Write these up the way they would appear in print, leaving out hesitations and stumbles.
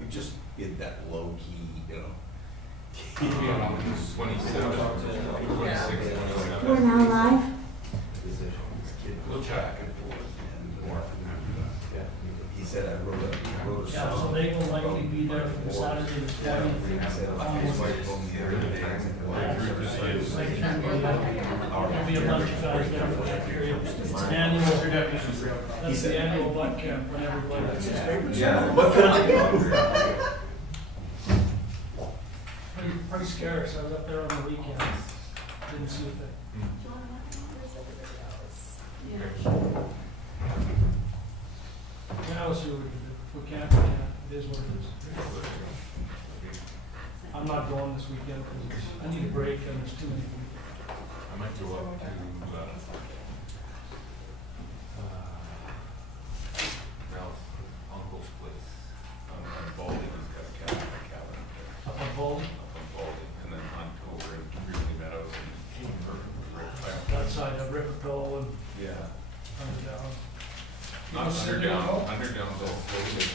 We just did that low key, you know. 27, 26. We're now live. We'll check and forth and more. He said I wrote a Yeah, so song. they will likely be there from Saturday the 20th. He said his wife told me the other day. There'll be a bunch of guys there for that period. It's an annual, that's the annual butt camp when everybody gets there. Yeah. What can I do? Pretty scarce, I was up there on the weekend, didn't see a thing. Yeah, I was sure we can't, it is what it is. I'm not going this weekend because I need a break and there's too many people. I might go up to Ralph's uncle's place on Baldy. He's got a cabin Up on Baldy, up on Baldy, and then hunt over in Grizzly Meadows and that side of Ripperville and yeah. under down. Not underdown's all closed.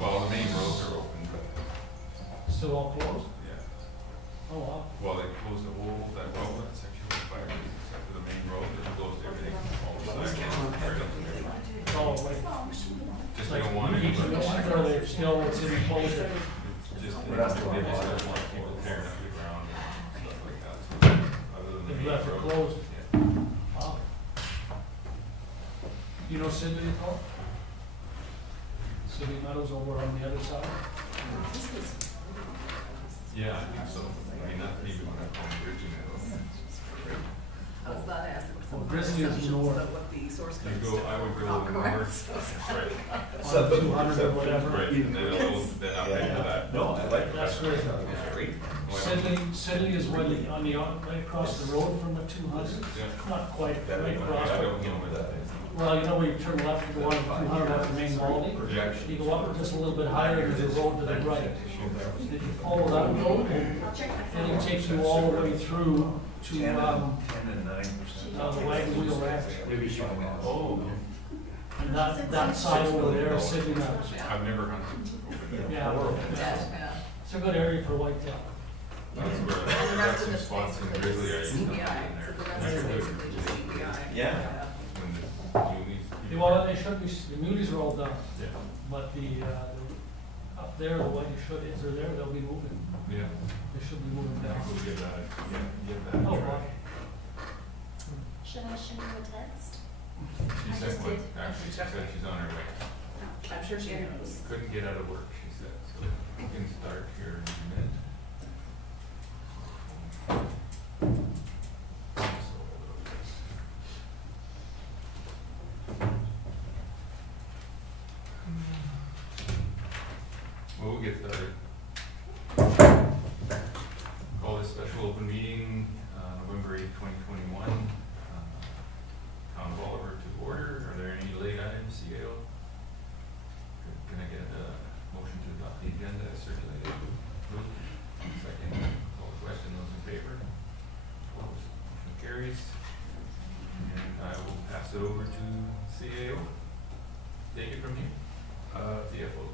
Well, the main roads are open, but Still all closed? yeah. Oh, wow. Well, they closed the whole, that section of the fire, except for the main road, they closed everything, all the sides, right up to there. Oh, like, Just they don't want keep it anybody. going, or they still, it's in place. Just, they just don't want people tearing up the ground and stuff like that, so, other than the They've main left it road. closed. Yeah. Wow. You know Sidney at all? Sidney Meadows over on the other side? Yeah, I think so. I mean, not even when I call them Bridging Meadows. I was about to ask them Well, some Grizzly is questions north. about what the source You code go, I would go Oh, correct. north, right, On 200 or whatever. right, and then a little, then up into that. No, I like that. That's great. It's great. Sidney is when, right across the road from the 200. Yeah. Not quite, Better right than across. I but- don't know what that is. Well, you know where you turn left and go on 200 off the main Baldy? Projection. You go up just a little bit higher, and there's a road to the right. If you follow that road, and it takes you all the way through to, 10 and 9%. the Wagon Wheel Ranch. Oh, And that side over there is Sidney Meadows. I've never hunted over there. Yeah, it's a good area for whitetail. That's where And the I got rest of some it's spots in basically Grizzly, I used to hunt CBI, in there. so the rest is basically just CBI. Yeah. When the Julies. Well, they should be, the muties are all done, Yeah, but up there, the white should, if they're there, they'll be moving. yeah. They should be moving Yeah, down. we'll give that, give that a Oh, try. wow. Should I show you a text? She I said, just what, did. actually, she said she's on her way. I'm sure she knows. Couldn't get out of work, she said, so we can start here in a minute. Well, we'll get started. Call this special open meeting, November 8th, 2021. Town of Oliver to order. Are there any late items, CAO? Can I get a motion to adopt the agenda as circulated? Moved. Second, call the question, those in favor? Opposed, motion carries. And I will pass it over to CAO. Take it from here. CFO.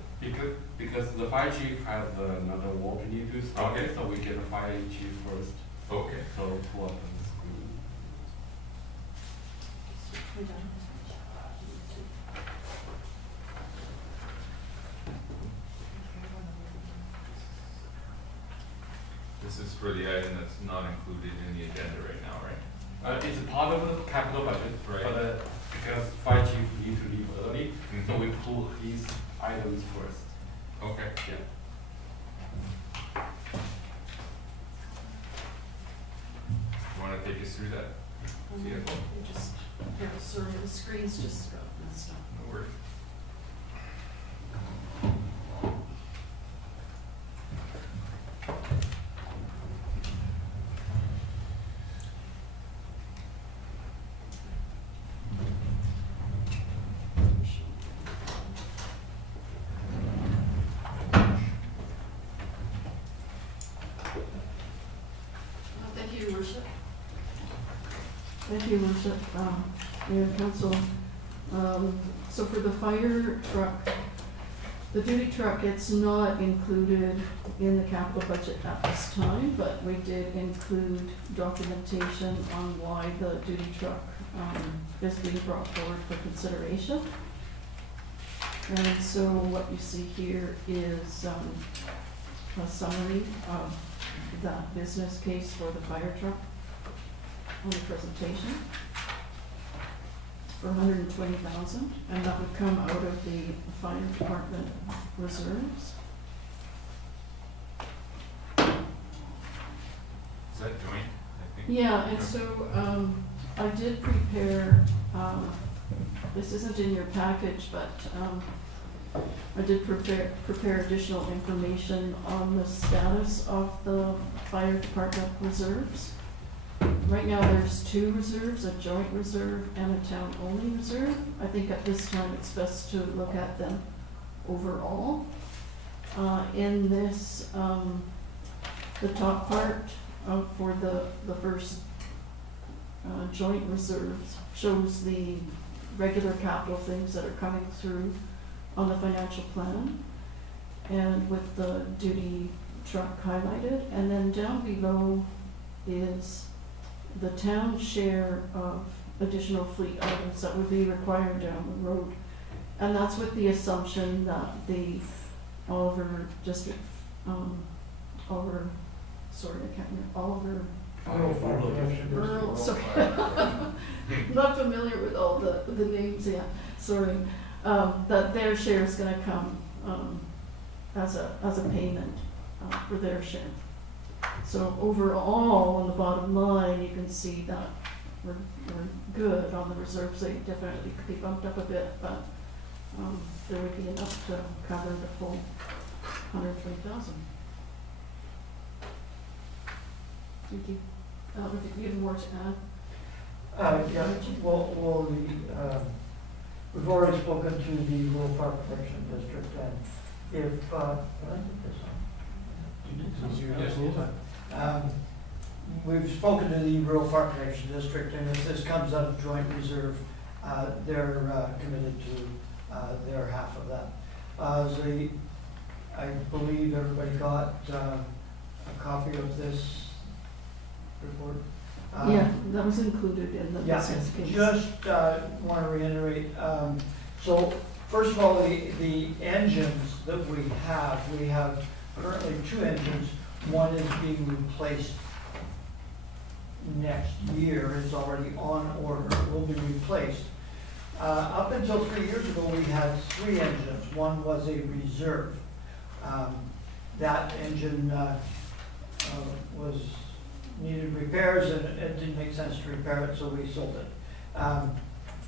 Because the fire chief has another work he needs to start, Okay. so we get the fire chief first, Okay. so pull up on the screen. We're done. This is for the item that's not included in the agenda right now, right? It's a part of the capital budget, Right. but because fire chief need to leave early, so Mhm. we pull his items first. Okay. Yeah. You wanna take us through that? CFO? Just, here, sorry, the screen's just messed up. No worries. Thank you, Your Worship. Thank you, Worship, Mayor and Council. So for the fire truck, The duty truck, it's not included in the capital budget at this time, but we did include documentation on why the duty truck is being brought forward for consideration. And so what you see here is a summary of that business case for the fire truck on the presentation for $120,000, and that would come out of the fire department reserves. Is that joint, I think? Yeah, and so I did prepare, this isn't in your package, but I did prepare additional information on the status of the fire department reserves. Right now, there's two reserves, a joint reserve and a town-only reserve. I think at this time, it's best to look at them overall. In this, the top part for the first joint reserves shows the regular capital things that are coming through on the financial plan, and with the duty truck highlighted. And then down below is the town share of additional fleet items that would be required down the road. And that's with the assumption that the Oliver district, Oliver, sorry, I can't remember, Earl, sorry. Not familiar with all the names yet, sorry. That their share is gonna come, as a payment, for their share. So overall, on the bottom line, you can see that we're good on the reserves. They definitely could be bumped up a bit, but, there would be enough to cover the full 120,000. Thank you. If you have more to add. Yeah, well, we've already spoken to the Rural Fire Protection District, and if, did I put this on? We've spoken to the Rural Fire Protection District, and if this comes out of joint reserve, they're committed to their half of that. I believe everybody got a copy of this report. Yeah, that was included in the business case. Just want to reiterate, so first of all, the engines that we have currently two engines. One is being replaced next year, it's already on order, it will be replaced. Up until 3 years ago, we had three engines. One was a reserve. That engine needed repairs, and it didn't make sense to repair it, so we sold it.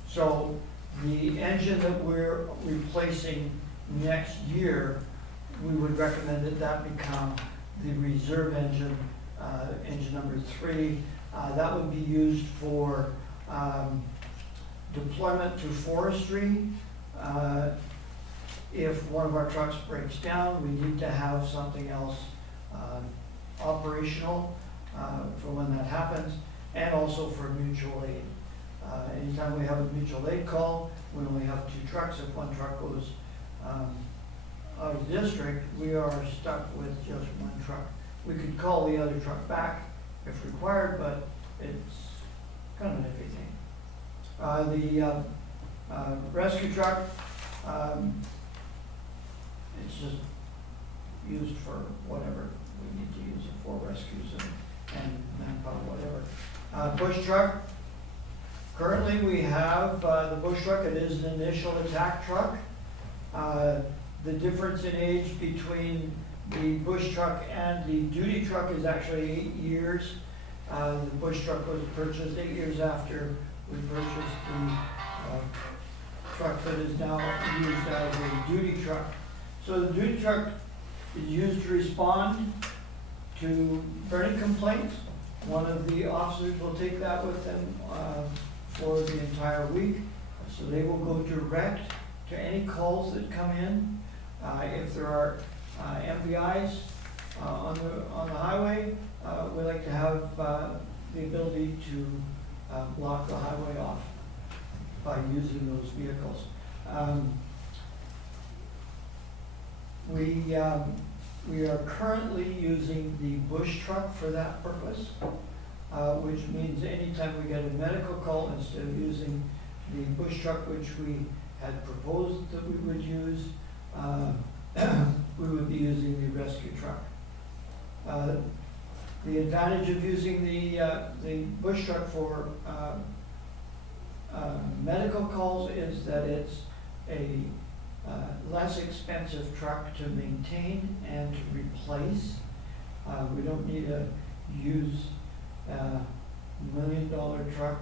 So the engine that we're replacing next year, we would recommend that become the reserve engine, engine number 3. That would be used for deployment to forestry. If one of our trucks breaks down, we need to have something else operational for when that happens, and also for mutual aid. Anytime we have a mutual aid call, we only have 2 trucks. If one truck goes out of the district, we are stuck with just 1 truck. We could call the other truck back if required, but it's kind of an iffy thing. The rescue truck, it's just used for whatever we need to use it for, rescues and manpower, whatever. Bush truck, currently we have the bush truck. It is an initial attack truck. The difference in age between the bush truck and the duty truck is actually 8 years. The bush truck was purchased 8 years after we purchased the truck that is now used as a duty truck. So the duty truck is used to respond to burning complaints. One of the officers will take that with them for the entire week. So they will go direct to any calls that come in. If there are MVIs on the highway, we like to have the ability to block the highway off by using those vehicles. We are currently using the bush truck for that purpose, which means anytime we get a medical call, instead of using the bush truck, which we had proposed that we would use, we would be using the rescue truck. The advantage of using the bush truck for medical calls is that it's a less expensive truck to maintain and to replace. We don't need to use $1 million truck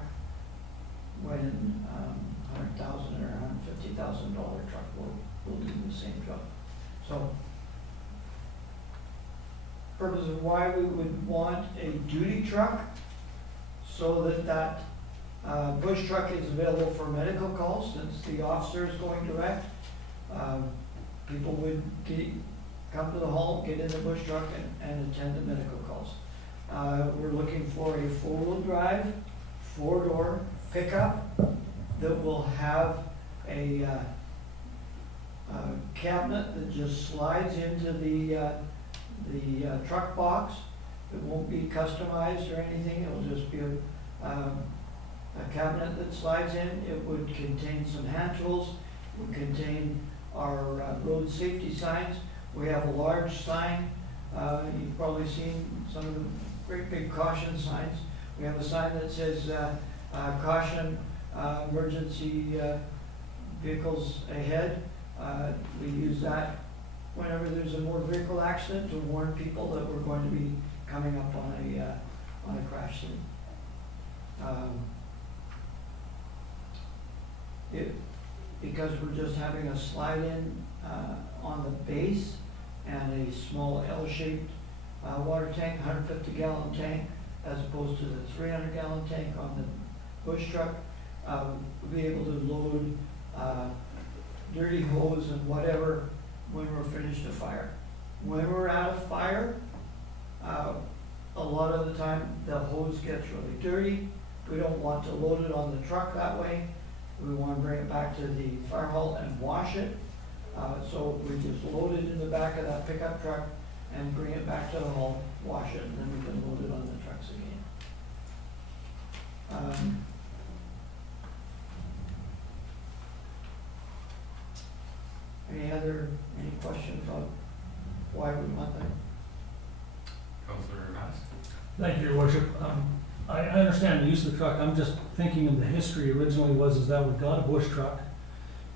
when $100,000 or $150,000 truck will do the same job. So, purpose of why we would want a duty truck, so that bush truck is available for medical calls, since the officer is going direct. People would come to the hall, get in the bush truck and attend to medical calls. We're looking for a four-wheel drive, four-door pickup that will have a cabinet that just slides into the truck box. It won't be customized or anything, it'll just be a cabinet that slides in. It would contain some hand tools, it would contain our road safety signs. We have a large sign, you've probably seen some of the great big caution signs. We have a sign that says caution, emergency vehicles ahead. We use that whenever there's a motor vehicle accident to warn people that we're going to be coming up on a crash scene. Because we're just having a slide-in on the base and a small L-shaped water tank, 150-gallon tank, as opposed to the 300-gallon tank on the bush truck, we'll be able to load dirty hose and whatever when we're finished a fire. When we're out of fire, a lot of the time the hose gets really dirty. We don't want to load it on the truck that way. We want to bring it back to the fire hall and wash it. So we just load it in the back of that pickup truck and bring it back to the hall, wash it, and then we can load it on the trucks again. Any questions on why we want that? Councillor Mass? Thank you, Your Worship. I understand the use of the truck. I'm just thinking of the history originally was that we got a bush truck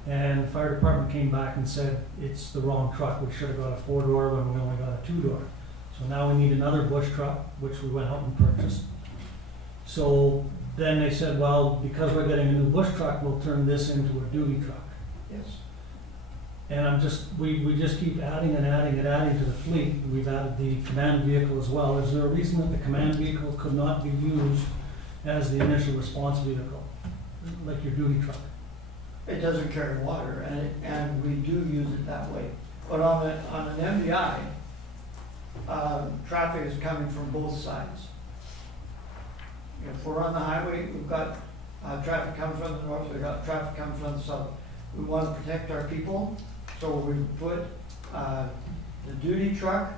and the fire department came back and said, it's the wrong truck. We should have got a four-door when we only got a two-door. So now we need another bush truck, which we went out and purchased. So then they said, well, because we're getting a new bush truck, we'll turn this into a duty truck. Yes. And we just keep adding and adding and adding to the fleet. We've added the command vehicle as well. Is there a reason that the command vehicle could not be used as the initial response vehicle, like your duty truck? It doesn't carry water, and we do use it that way. But on an MVI, traffic is coming from both sides. If we're on the highway, we've got traffic coming from the north, we've got traffic coming from the south. We want to protect our people, so we put the duty truck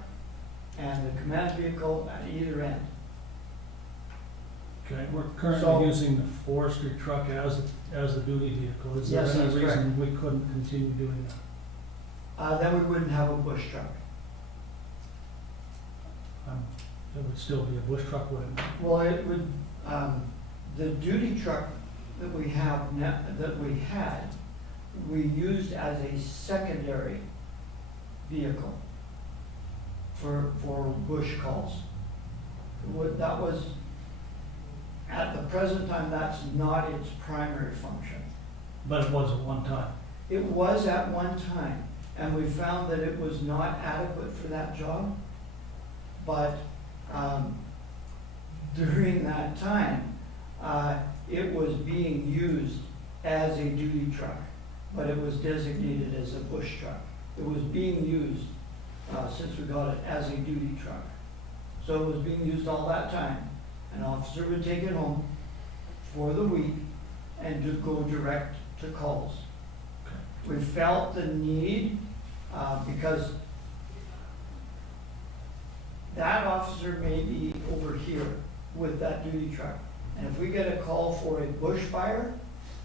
and the command vehicle at either end. Okay, we're currently So- using the forestry truck as the duty vehicle. Is there Yes, any that's reason we couldn't continue doing that? Then we wouldn't have a bush truck. It would still be a bush truck, wouldn't it? Well, it would, the duty truck that we have now, that we had, we used as a secondary vehicle for bush calls. That was, at the present time, that's not its primary function. But it was at one time. It was at one time, and we found that it was not adequate for that job. But during that time, it was being used as a duty truck, but it was designated as a bush truck. It was being used, since we got it, as a duty truck. So it was being used all that time. An officer would take it home for the week and just go direct to calls. We felt the need because that officer may be over here with that duty truck. And if we get a call for a bush fire,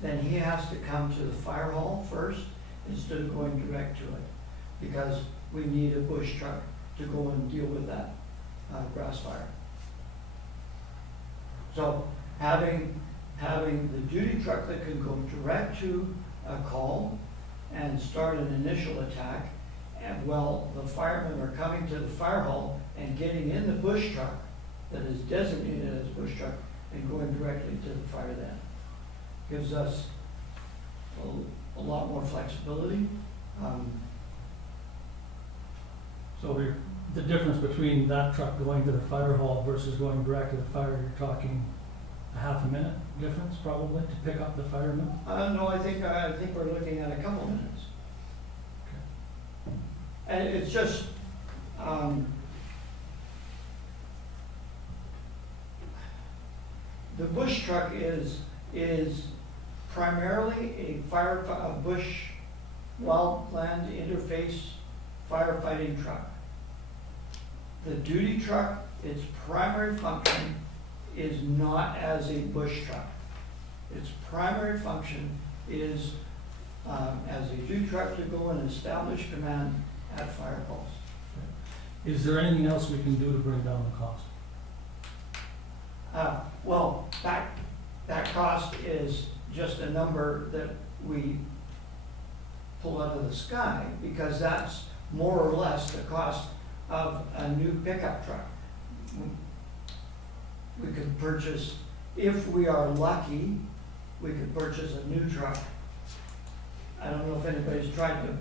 then he has to come to the fire hall first instead of going direct to it. Because we need a bush truck to go and deal with that grass fire. So having the duty truck that can go direct to a call and start an initial attack, and while the firemen are coming to the fire hall and getting in the bush truck that is designated as bush truck and going directly to the fire then. Gives us a lot more flexibility. So the difference between that truck going to the fire hall versus going direct to the fire, you're talking a half a minute difference probably to pick up the firemen? No, I think we're looking at a couple minutes. And it's just, the bush truck is primarily a bush wildland interface firefighting truck. The duty truck, its primary function is not as a bush truck. Its primary function is as a duty truck to go and establish command at fire calls. Is there anything else we can do to bring down the cost? Well, that cost is just a number that we pull out of the sky, because that's more or less the cost of a new pickup truck. We could purchase, if we are lucky, we could purchase a new truck. I don't know if anybody's tried to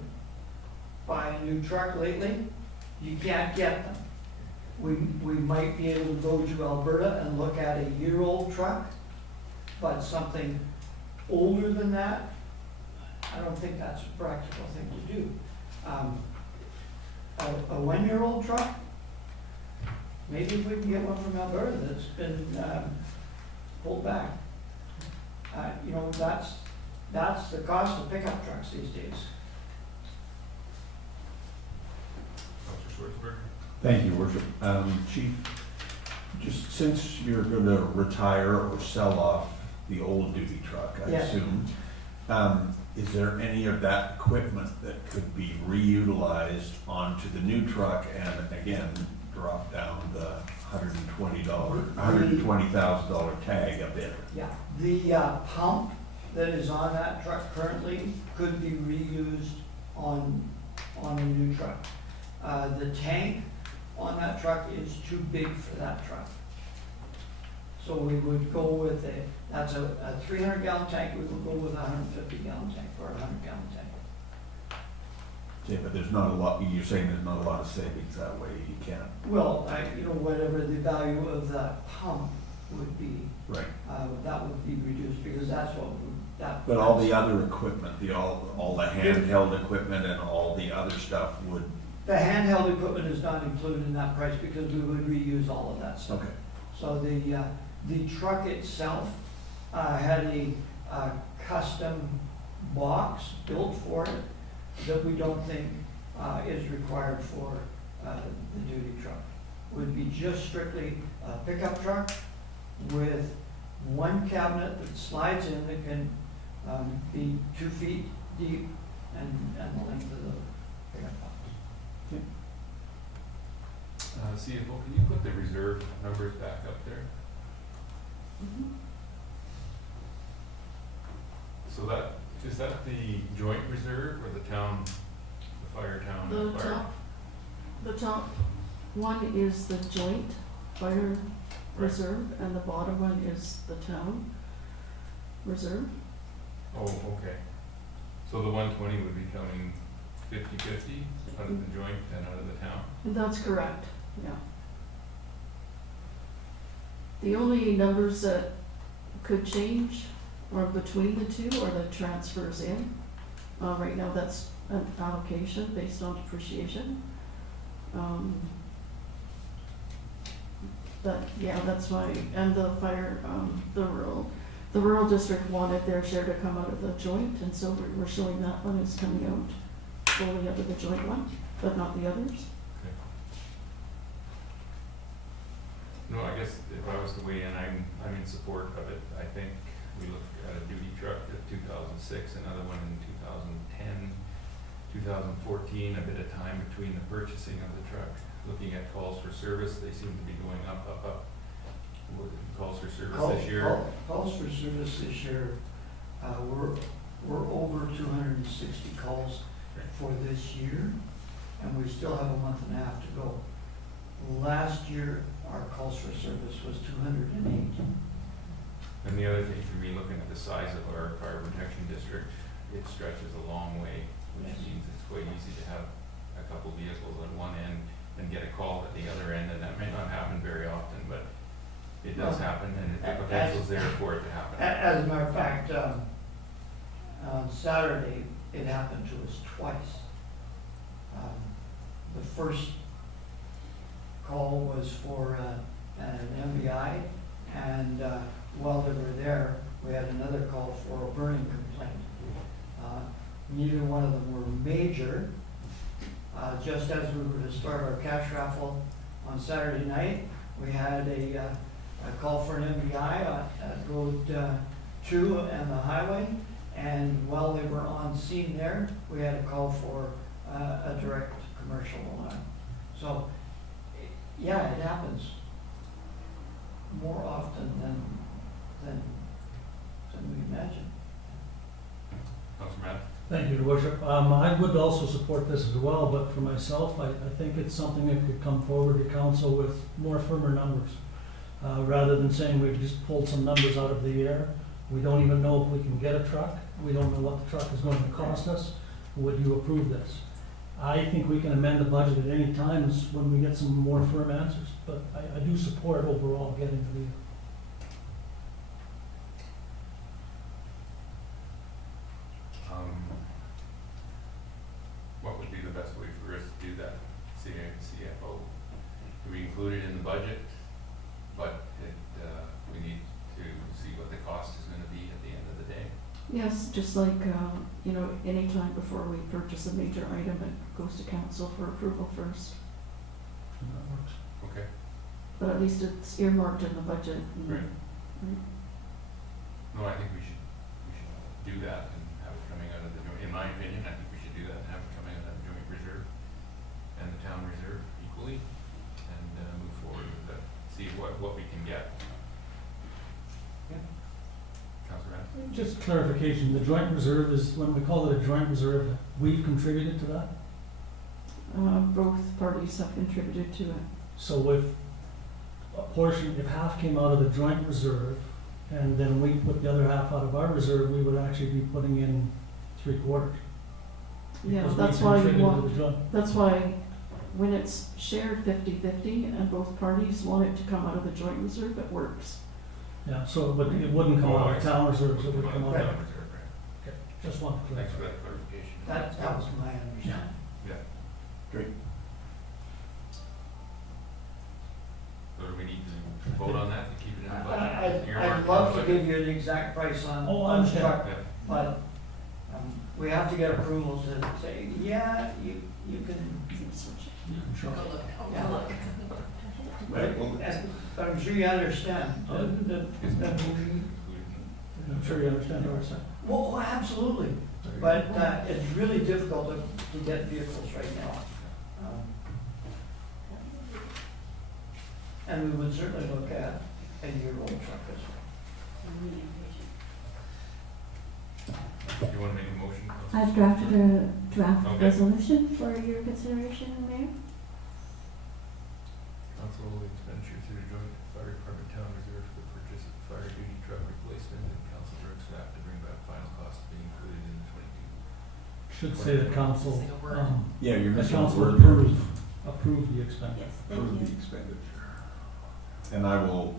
buy a new truck lately. You can't get them. We might be able to go to Alberta and look at a year-old truck, but something older than that, I don't think that's a practical thing to do. A one-year-old truck, maybe if we can get one from Alberta that's been pulled back. You know, that's the cost of pickup trucks these days. Councilor Schwartzberg? Thank you, Worship. Chief, just since you're going to retire or sell off the old duty truck, I Yes. assume, is there any of that equipment that could be reutilized onto the new truck and again, drop down the $120,000 tag a bit? Yeah, the pump that is on that truck currently could be reused on a new truck. The tank on that truck is too big for that truck. So we would go with that's a 300-gallon tank, we would go with a 150-gallon tank or a 100-gallon tank. Yeah, but there's not a lot, you're saying there's not a lot of savings that way, you can't. Well, you know, whatever the value of that pump would be, Right. that would be reduced, because that's what that. But all the other equipment, all the handheld equipment and all the other stuff would. The handheld equipment is not included in that price because we would reuse all of that stuff. Okay. So the truck itself had a custom box built for it that we don't think is required for the duty truck. Would be just strictly a pickup truck with one cabinet that slides in that can be 2 feet deep and the length of the pickup box. CFO, can you put the reserve numbers back up there? So is that the joint reserve or the town, the fire town? The fire? top one is the joint fire reserve, and the bottom one is the town reserve. Oh, okay. So the 120 would be coming 50-50 out of the joint and out of the town? That's correct, yeah. The only numbers that could change are between the two or the transfers in. Right now, that's an allocation based on depreciation. But yeah, that's why, and the fire, the rural district wanted their share to come out of the joint, and so we're showing that one is coming out solely under the joint one, but not the others. No, I guess if I was to weigh in, I'm in support of it. I think we look at a duty truck at 2006, another one in 2010, 2014, a bit of time between the purchasing of the truck. Looking at calls for service, they seem to be going up. Calls for service this year. Calls for service this year, we're over 260 calls for this year, and we still have a month and a half to go. Last year, our calls for service was 208. And the other thing for me, looking at the size of our fire protection district, it stretches a long way, which Yes. means it's quite easy to have a couple vehicles on one end and get a call at the other end, and that may not happen very often, but it does Well, happen, and the potential's there for it to happen. As a matter of fact, on Saturday, it happened to us twice. The first call was for an MBI, and while they were there, we had another call for a burning complaint. Neither one of them were major. Just as we were to start our cash raffle on Saturday night, we had a call for an MBI at Road 2 and the highway, and while they were on scene there, we had a call for a direct commercial alarm. So, yeah, it happens more often than we imagine. Councilor Matt? Thank you, Your Worship. I would also support this as well, but for myself, I think it's something that could come forward to council with more firmer numbers. Rather than saying we've just pulled some numbers out of the air. We don't even know if we can get a truck. We don't know what the truck is going to cost us. Would you approve this? I think we can amend the budget at any time when we get some more firm answers, but I do support overall getting the vehicle. What would be the best way for us to do that, CFO? Do we include it in the budget, but we need to see what the cost is gonna be at the end of the day? Yes, just like, any time before we purchase a major item, it goes to council for approval first. And that works. Okay. But at least it's earmarked in the budget. Right. Right. No, I think we should do that and have it coming out of the joint, in my opinion, I think we should do that and have it coming out of the joint reserve and the town reserve equally, and move forward with that, see what we can get. Yeah. Councilor Rand? Just clarification, the joint reserve is, when we call it a joint reserve, we've contributed to that? Both parties have contributed to it. So if a portion, if half came out of the joint reserve, and then we put the other half out of our reserve, we would actually be putting in 3/4. Yeah, Because we that's why you contributed to want, the joint. that's why when it's shared 50-50 and both parties want it to come out of the joint reserve, it works. Yeah, so, but it wouldn't come out of town reserves, it would come out Town of, reserve, right. okay, just want to Thanks for clarify. that clarification. That was my understanding. Yeah. Great. So do we need to vote on that to keep it in the budget? I'd love to give you an exact price on Oh, I the understand. truck, Yeah. but we have to get approval to say, yeah, you can. Sure. Go look, Yeah. go look. Right, well, But I'm sure you understand. I'm sure you understand what I'm saying. Well, absolutely, but it's really difficult to get vehicles right now. And we would certainly look at a year-old truck as well. You wanna make a motion? Councilor? I've drafted a draft Okay. resolution for your consideration, Mayor. Council expenditure through the joint fire department town reserve for the purchase of fire duty truck replacement, and council directs staff to bring back final cost to be included in the 22. Should say the council, Missing a word. yeah, you're the missing a council word there. approve the expenditure. Yes, thank Approve you. the expenditure. And I will,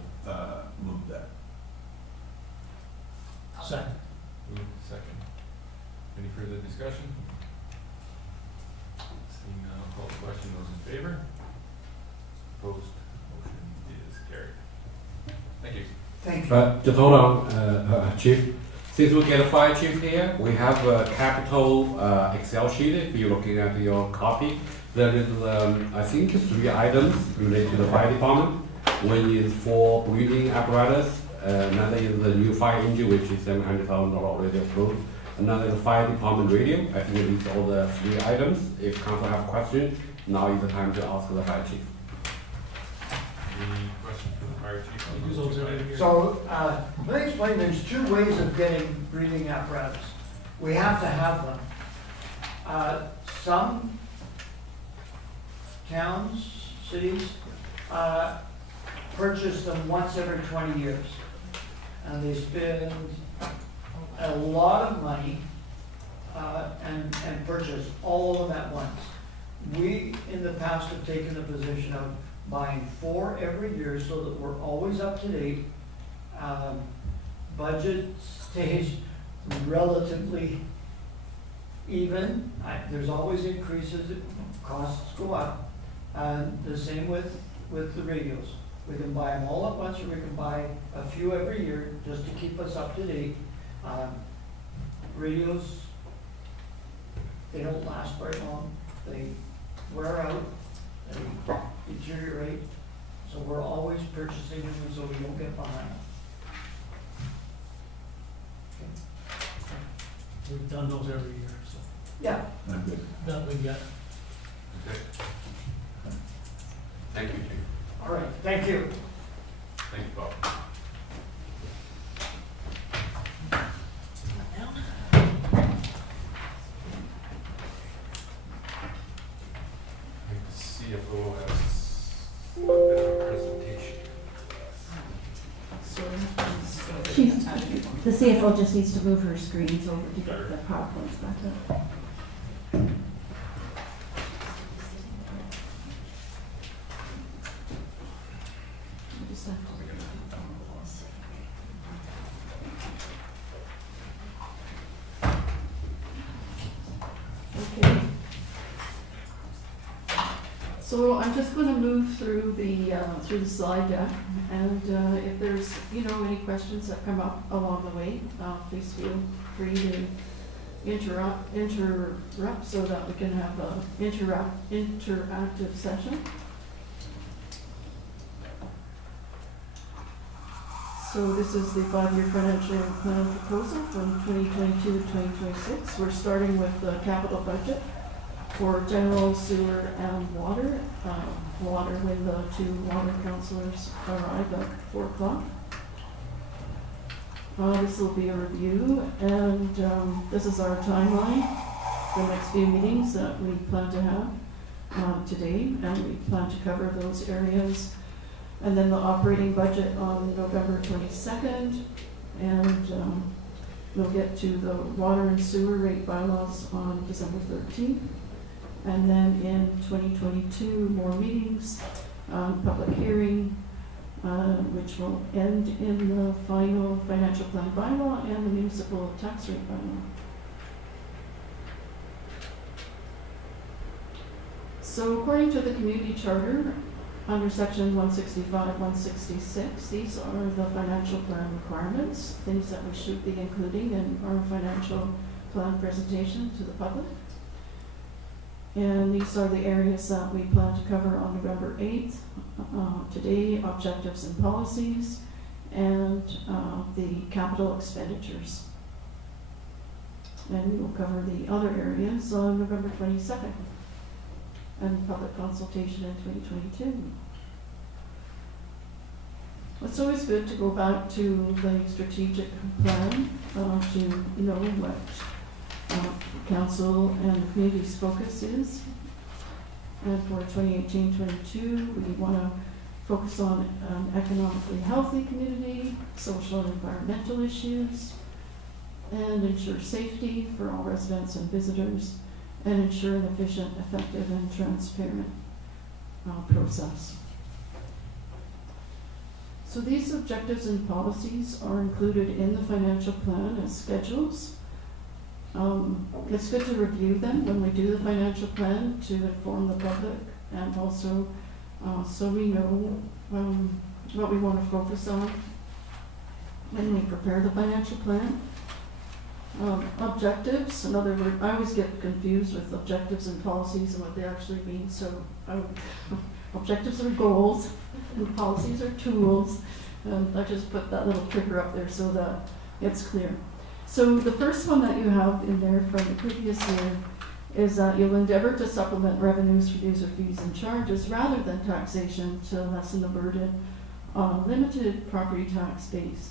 move that. Second. Move second. Any further discussion? Seeing none, I'll call the question. Those in favor? Opposed? Motion is carried. Thank you. Thank you. Just hold on, Chief. Since we get a fire chief here, we have a capital Excel sheet. If you're looking at your copy, there is, I think, 3 items related to the fire department. One is for breathing apparatus. Another is the new fire engine, which is $700,000 already approved. Another is the fire department radio. I think these are all the 3 items. If council have questions, now is the time to ask the fire chief. Any questions for the fire chief? on Use those those two every items? year. So, let me explain, there's 2 ways of getting breathing apparatus. We have to have them. Some towns, cities, purchase them once every 20 years. And they spend a lot of money and purchase all of them at once. We, in the past, have taken the position of buying 4 every year so that we're always up to date. Budget stays relatively even. There's always increases, costs go up. The same with the radios. We can buy them all at once, or we can buy a few every year just to keep us up to date. Radios, they don't last very long. They wear out, they deteriorate. So we're always purchasing them so we don't get behind. We've done those every year, so Yeah. I'm good. that we get. Okay. Thank you, Chief. All right, thank you. Thank you, Bob. I think the CFO has a bit of a presentation. She's, the CFO just needs to move her screens over to get the PowerPoints back up. You just have to- Okay. So I'm just gonna move through the slide deck, and if there's, any questions that come up along the way, please feel free to interrupt so that we can have a interactive session. So this is the 5-year financial plan proposal from 2022 to 2026. We're starting with the capital budget for general, sewer, and water. Water when the 2 water councillors arrive at 4 o'clock. This will be a review, and this is our timeline, the next few meetings that we plan to have today, and we plan to cover those areas. And then the operating budget on November 22nd, and we'll get to the water and sewer rate bylaws on December 13th. And then in 2022, more meetings, public hearing, which will end in the final financial plan bylaw and the municipal tax rate bylaw. So according to the community charter, under section 165, 166, these are the financial plan requirements, things that we should be including in our financial plan presentation to the public. And these are the areas that we plan to cover on November 8th. Today, objectives and policies, and the capital expenditures. And we will cover the other areas on November 22nd, and public consultation in 2022. It's always good to go back to the strategic plan to know what council and the community's focus is. And for 2018-22, we want to focus on an economically healthy community, social and environmental issues, and ensure safety for all residents and visitors, and ensure an efficient, effective, and transparent process. So these objectives and policies are included in the financial plan as schedules. It's good to review them when we do the financial plan to inform the public, and also so we know what we want to focus on when we prepare the financial plan. Objectives, in other words, I always get confused with objectives and policies and what they actually mean, so objectives are goals and policies are tools. And I just put that little trigger up there so that it's clear. So the first one that you have in there from the previous year is that you'll endeavor to supplement revenues for user fees and charges rather than taxation to lessen the burden on a limited property tax base.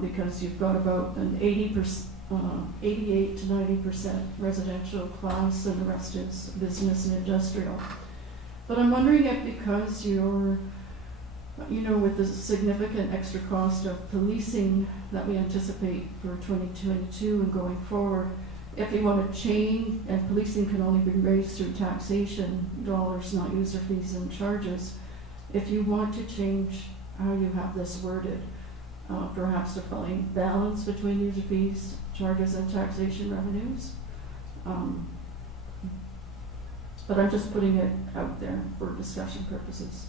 Because you've got about an 88 to 90% residential class and the rest is business and industrial. But I'm wondering if because you're, with the significant extra cost of policing that we anticipate for 2022 and going forward, if you want to change, and policing can only be raised through taxation dollars, not user fees and charges, if you want to change how you have this worded, perhaps to find balance between user fees, charges, and taxation revenues. But I'm just putting it out there for discussion purposes.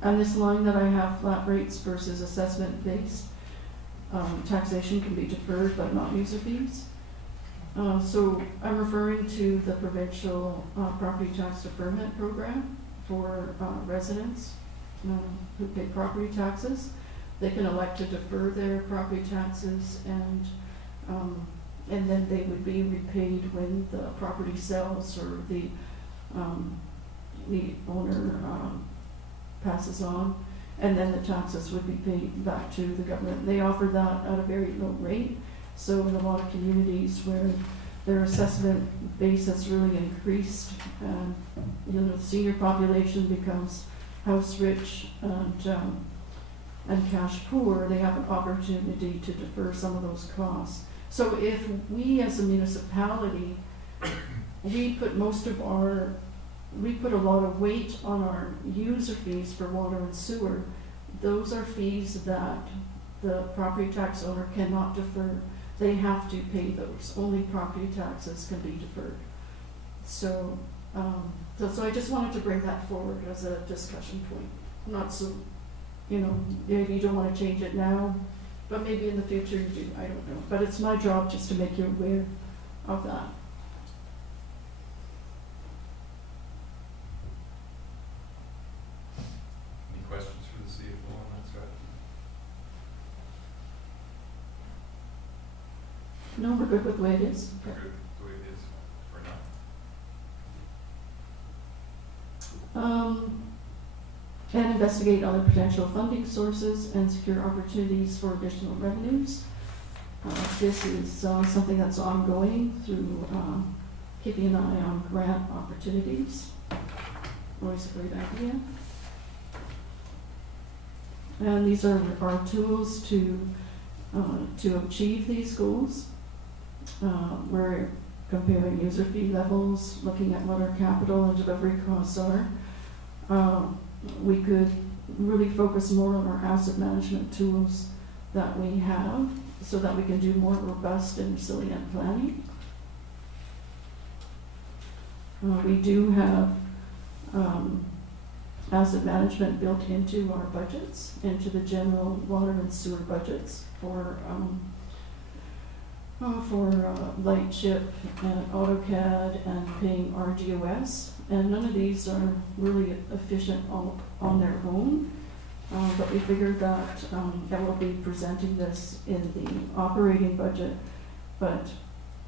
And this line that I have, flat rates versus assessment-based, taxation can be deferred but not user fees. So I'm referring to the provincial property tax deferment program for residents who pay property taxes. They can elect to defer their property taxes and then they would be repaid when the property sells or the owner passes on, and then the taxes would be paid back to the government. They offer that at a very low rate, so in a lot of communities where their assessment base has really increased and the senior population becomes house rich and cash poor, they have an opportunity to defer some of those costs. So if we as a municipality, we put a lot of weight on our user fees for water and sewer, those are fees that the property tax owner cannot defer. They have to pay those. Only property taxes can be deferred. So, so I just wanted to bring that forward as a discussion point. Not so, maybe you don't want to change it now, but maybe in the future you do, I don't know. But it's my job just to make you aware of that. Any questions for the CFO on that strategy? No, we're good with the way it is. Good, the way it is for now. And investigate other potential funding sources and secure opportunities for additional revenues. This is something that's ongoing through keeping an eye on grant opportunities. Always a great idea. And these are our tools to achieve these goals. We're comparing user fee levels, looking at what our capital and delivery costs are. We could really focus more on our asset management tools that we have so that we can do more robust and resilient planning. We do have asset management built into our budgets, into the general water and sewer budgets for Lightship and AutoCAD and paying RGOS. And none of these are really efficient on their own, but we figured that we'll be presenting this in the operating budget, but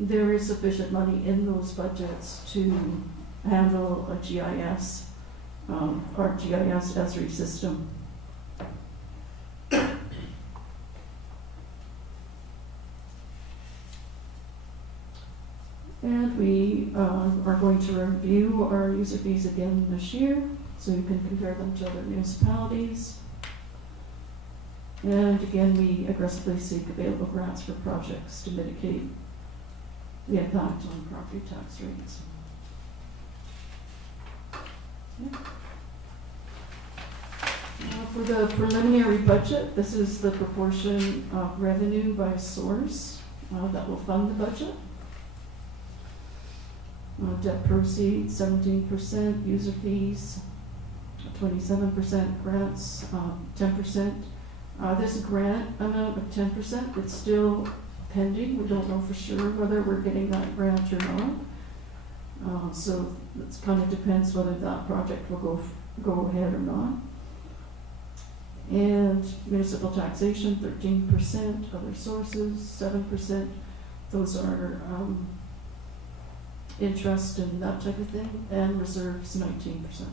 there is sufficient money in those budgets to handle a GIS, our GIS ESRI system. And we are going to review our user fees again this year, so you can compare them to other municipalities. And again, we aggressively seek available grants for projects to mitigate the impact on property tax rates. Yeah. For the preliminary budget, this is the proportion of revenue by source that will fund the budget. Debt proceeds, 17%, user fees, 27%, grants, 10%. This grant amount of 10%, it still pending. We don't know for sure whether we're getting that grant or not. So it kind of depends whether that project will go ahead or not. And municipal taxation, 13%, other sources, 7%. Those are interest and that type of thing, and reserves, 19%.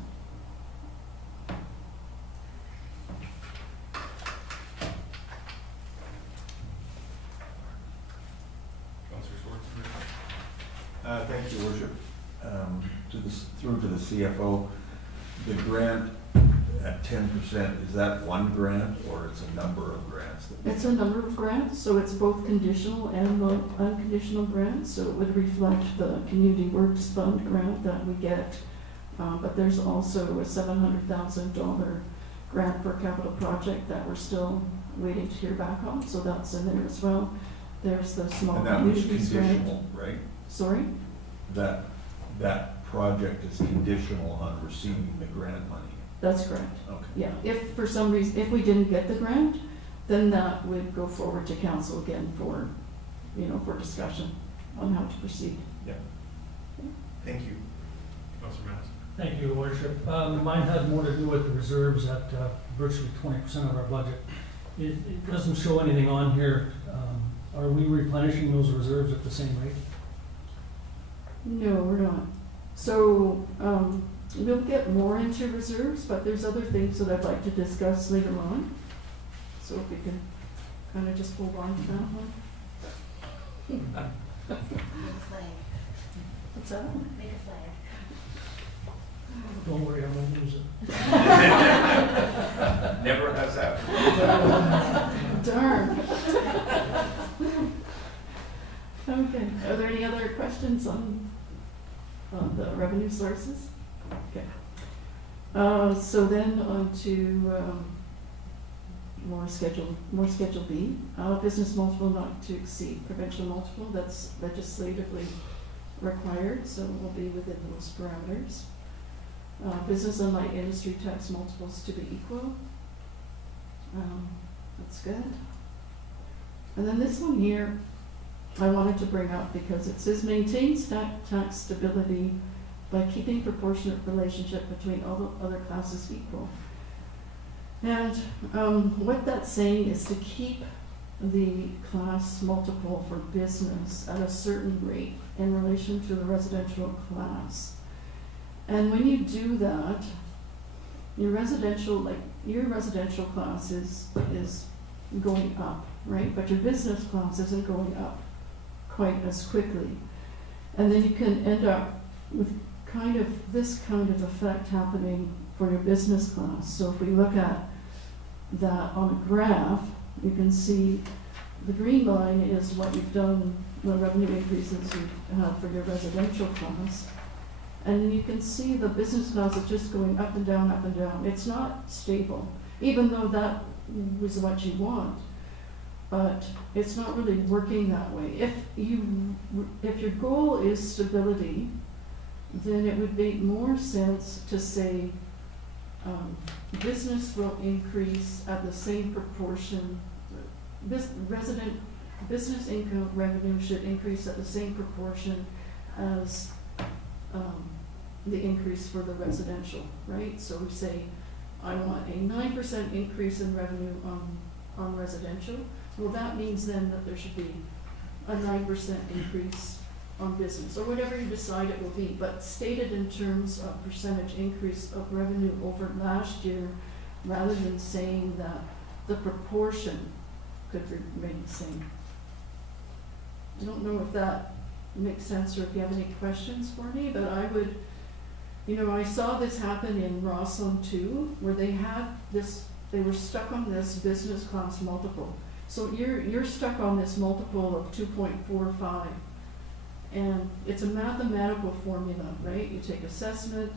Councillor Schwartz? Thank you, Worship. Through to the CFO, the grant at 10%, is that one grant or it's a number of grants? It's a number of grants, so it's both conditional and unconditional grants, so it would reflect the Community Works Fund grant that we get. But there's also a $700,000 grant for a capital project that we're still waiting to hear back on, so that's in there as well. There's the small And that was communities grant. conditional, right? Sorry? That project is conditional on receiving the grant money. That's correct. Okay. Yeah, if for some reason, if we didn't get the grant, then that would go forward to council again for, for discussion on how to proceed. Yeah. Thank you. Councillor Mattis? Thank you, Your Worship. Mine had more to do with the reserves at virtually 20% of our budget. It doesn't show anything on here. Are we replenishing those reserves at the same rate? No, we're not. So, we'll get more into reserves, but there's other things that I'd like to discuss later on. So if we can kind of just hold on to that one. Make a flag. What's that? Make a flag. Don't worry, I won't use it. Never has happened. Darn. Okay, are there any other questions on the revenue sources? Okay. So then on to more Schedule B. Business multiple not to exceed provincial multiple, that's legislatively required, so we'll be within those parameters. Business and light industry tax multiples to be equal. That's good. And then this one here, I wanted to bring up because it says maintain tax stability by keeping proportionate relationship between all the other classes equal. And what that's saying is to keep the class multiple for business at a certain rate in relation to the residential class. And when you do that, your residential class is going up, right? But your business class isn't going up quite as quickly. And then you can end up with this kind of effect happening for your business class. So if we look at that on a graph, you can see the green line is what you've done, the revenue increases you've had for your residential class. And you can see the business class is just going up and down, up and down. It's not stable, even though that was what you want. But it's not really working that way. If your goal is stability, then it would make more sense to say business will increase at the same proportion. Business income revenue should increase at the same proportion as the increase for the residential, right? So we say, I want a 9% increase in revenue on residential. Well, that means then that there should be a 9% increase on business, or whatever you decide it will be, but stated in terms of percentage increase of revenue over last year, rather than saying that the proportion could remain the same. I don't know if that makes sense or if you have any questions for me, but I would, I saw this happen in Rossland too, where they were stuck on this business class multiple. So you're stuck on this multiple of 2.45, and it's a mathematical formula, right? You take assessment,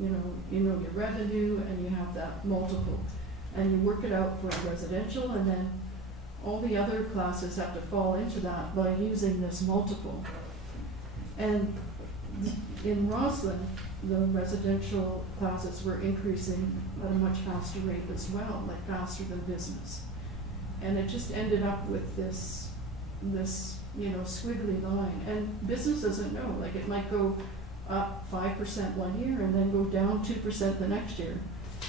you know your revenue, and you have that multiple, and you work it out for residential, and then all the other classes have to fall into that by using this multiple. And in Rossland, the residential classes were increasing at a much faster rate as well, like faster than business. And it just ended up with this this, squiggly line. And business doesn't know, like it might go up 5% one year and then go down 2% the next year.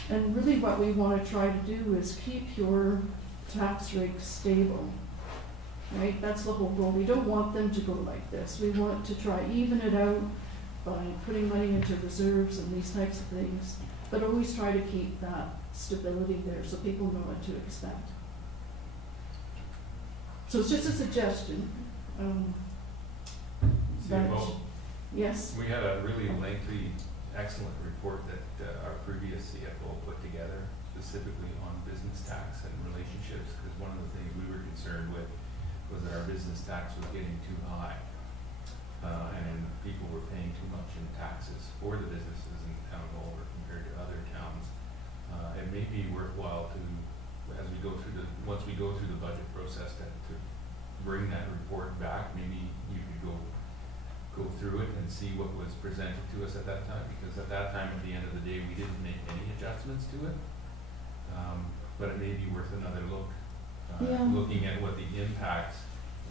And really what we want to try to do is keep your tax rates stable, right? That's the whole goal. We don't want them to go like this. We want to try even it out by putting money into reserves and these types of things, but always try to keep that stability there so people know what to expect. So it's just a suggestion. CFO, Yes. we had a really lengthy, excellent report that our previous CFO put together specifically on business tax and relationships, because one of the things we were concerned with was that our business tax was getting too high. And people were paying too much in taxes for the businesses in the town of Oliver compared to other towns. It may be worthwhile to, as we go through once we go through the budget process, to bring that report back. Maybe you could go through it and see what was presented to us at that time, because at that time, at the end of the day, we didn't make any adjustments to it. But it may be worth another look, Yeah. looking at what the impacts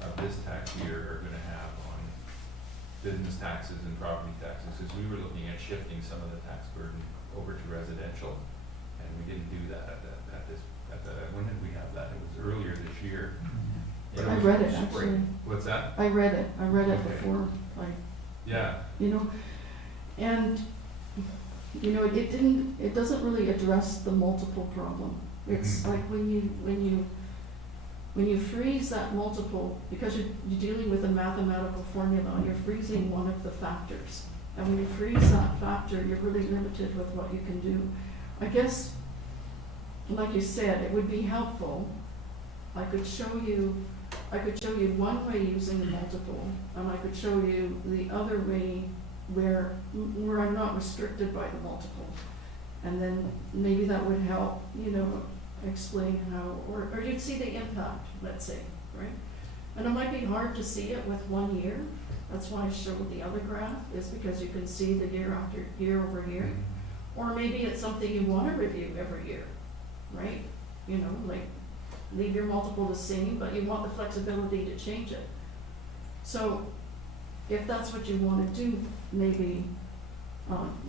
of this tax year are gonna have on business taxes and property taxes, because we were looking at shifting some of the tax burden over to residential, and we didn't do that when did we have that? It was earlier this year. But I was read it, spring. actually. What's that? I read it Okay. before, Yeah, and, it doesn't really address the multiple problem. It's Mhm. like when you freeze that multiple, because you're dealing with a mathematical formula, you're freezing one of the factors. And when you freeze that factor, you're really limited with what you can do. I guess, like you said, it would be helpful. I could show you one way using the multiple, and I could show you the other way where I'm not restricted by the multiple. And then maybe that would help, explain how, or you'd see the impact, let's say, right? And it might be hard to see it with 1 year. That's why I showed the other graph, is because you can see the year over year. Mhm. Or maybe it's something you want to review every year, right? Like leave your multiple the same, but you want the flexibility to change it. So if that's what you want to do, maybe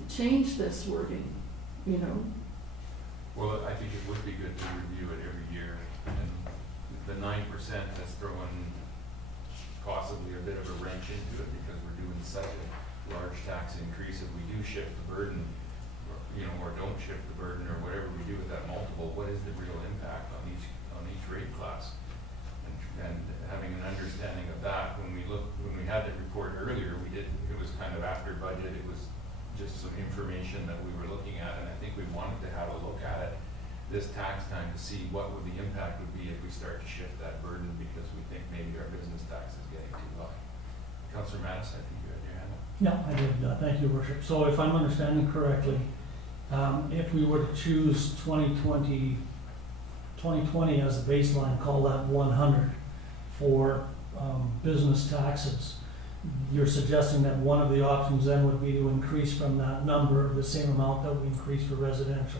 change this wording, well, I think it would be good to review it every year, and the 9% has thrown possibly a bit of a wrench into it, because we're doing such a large tax increase. If we do shift the burden, or don't shift the burden, or whatever we do with that multiple, what is the real impact on each rate class? And having an understanding of that, when we had the report earlier, it was kind of after budget, it was just some information that we were looking at, and I think we wanted to have a look at it this tax time to see what the impact would be if we start to shift that burden, because we think maybe our business tax is getting too high. Councillor Mattis, I think you had your hand up. Yeah, I did, thank you, Worship. So if I'm understanding correctly, if we were to choose 2020 as the baseline, call that 100 for business taxes, you're suggesting that one of the options then would be to increase from that number the same amount that we increased for residential.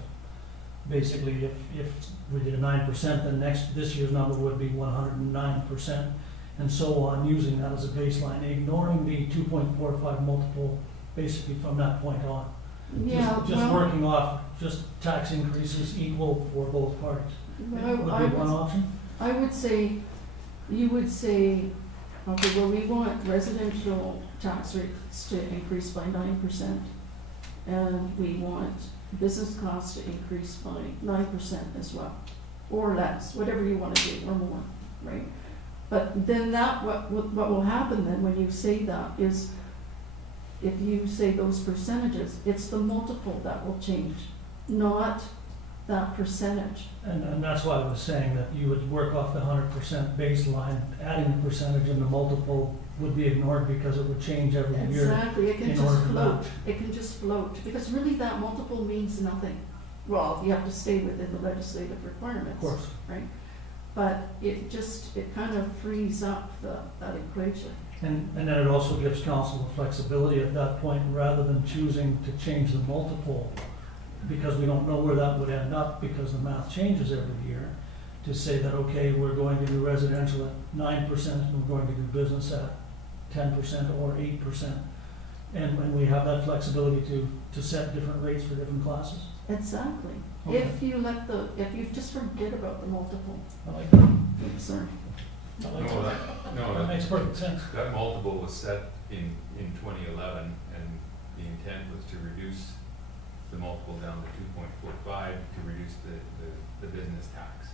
Basically, if we did a 9%, then this year's number would be 109%, and so on, using that as a baseline, ignoring the 2.45 multiple basically from that point on. Yeah, Just working off just tax increases equal for both parties. Would be one option? I would say, you would say, okay, well, we want residential tax rates to increase by 9%, and we want business costs to increase by 9% as well, or less, whatever you want to do, or more, right? But then what will happen then when you say that is, if you say those percentages, it's the multiple that will change, not that percentage. And that's why I was saying that you would work off the 100% baseline, adding the percentage, and the multiple would be ignored because it would change every year. Exactly, it can in just order to float, match. it can just float, because really that multiple means nothing. Well, you have to stay within the legislative requirements. Of course. Right? But it kind of frees up that equation. And then it also gives council the flexibility at that point, rather than choosing to change the multiple, because we don't know where that would end up, because the math changes every year. to say that, okay, we're going to do residential at 9%, and we're going to do business at 10% or 8%. And when we have that flexibility to set different rates for different classes. Exactly. Okay. If you just forget about the multiple, I like that. sorry. I like No, that. no, That makes perfect sense. that multiple was set in 2011, and the intent was to reduce the multiple down to 2.45 to reduce the business tax.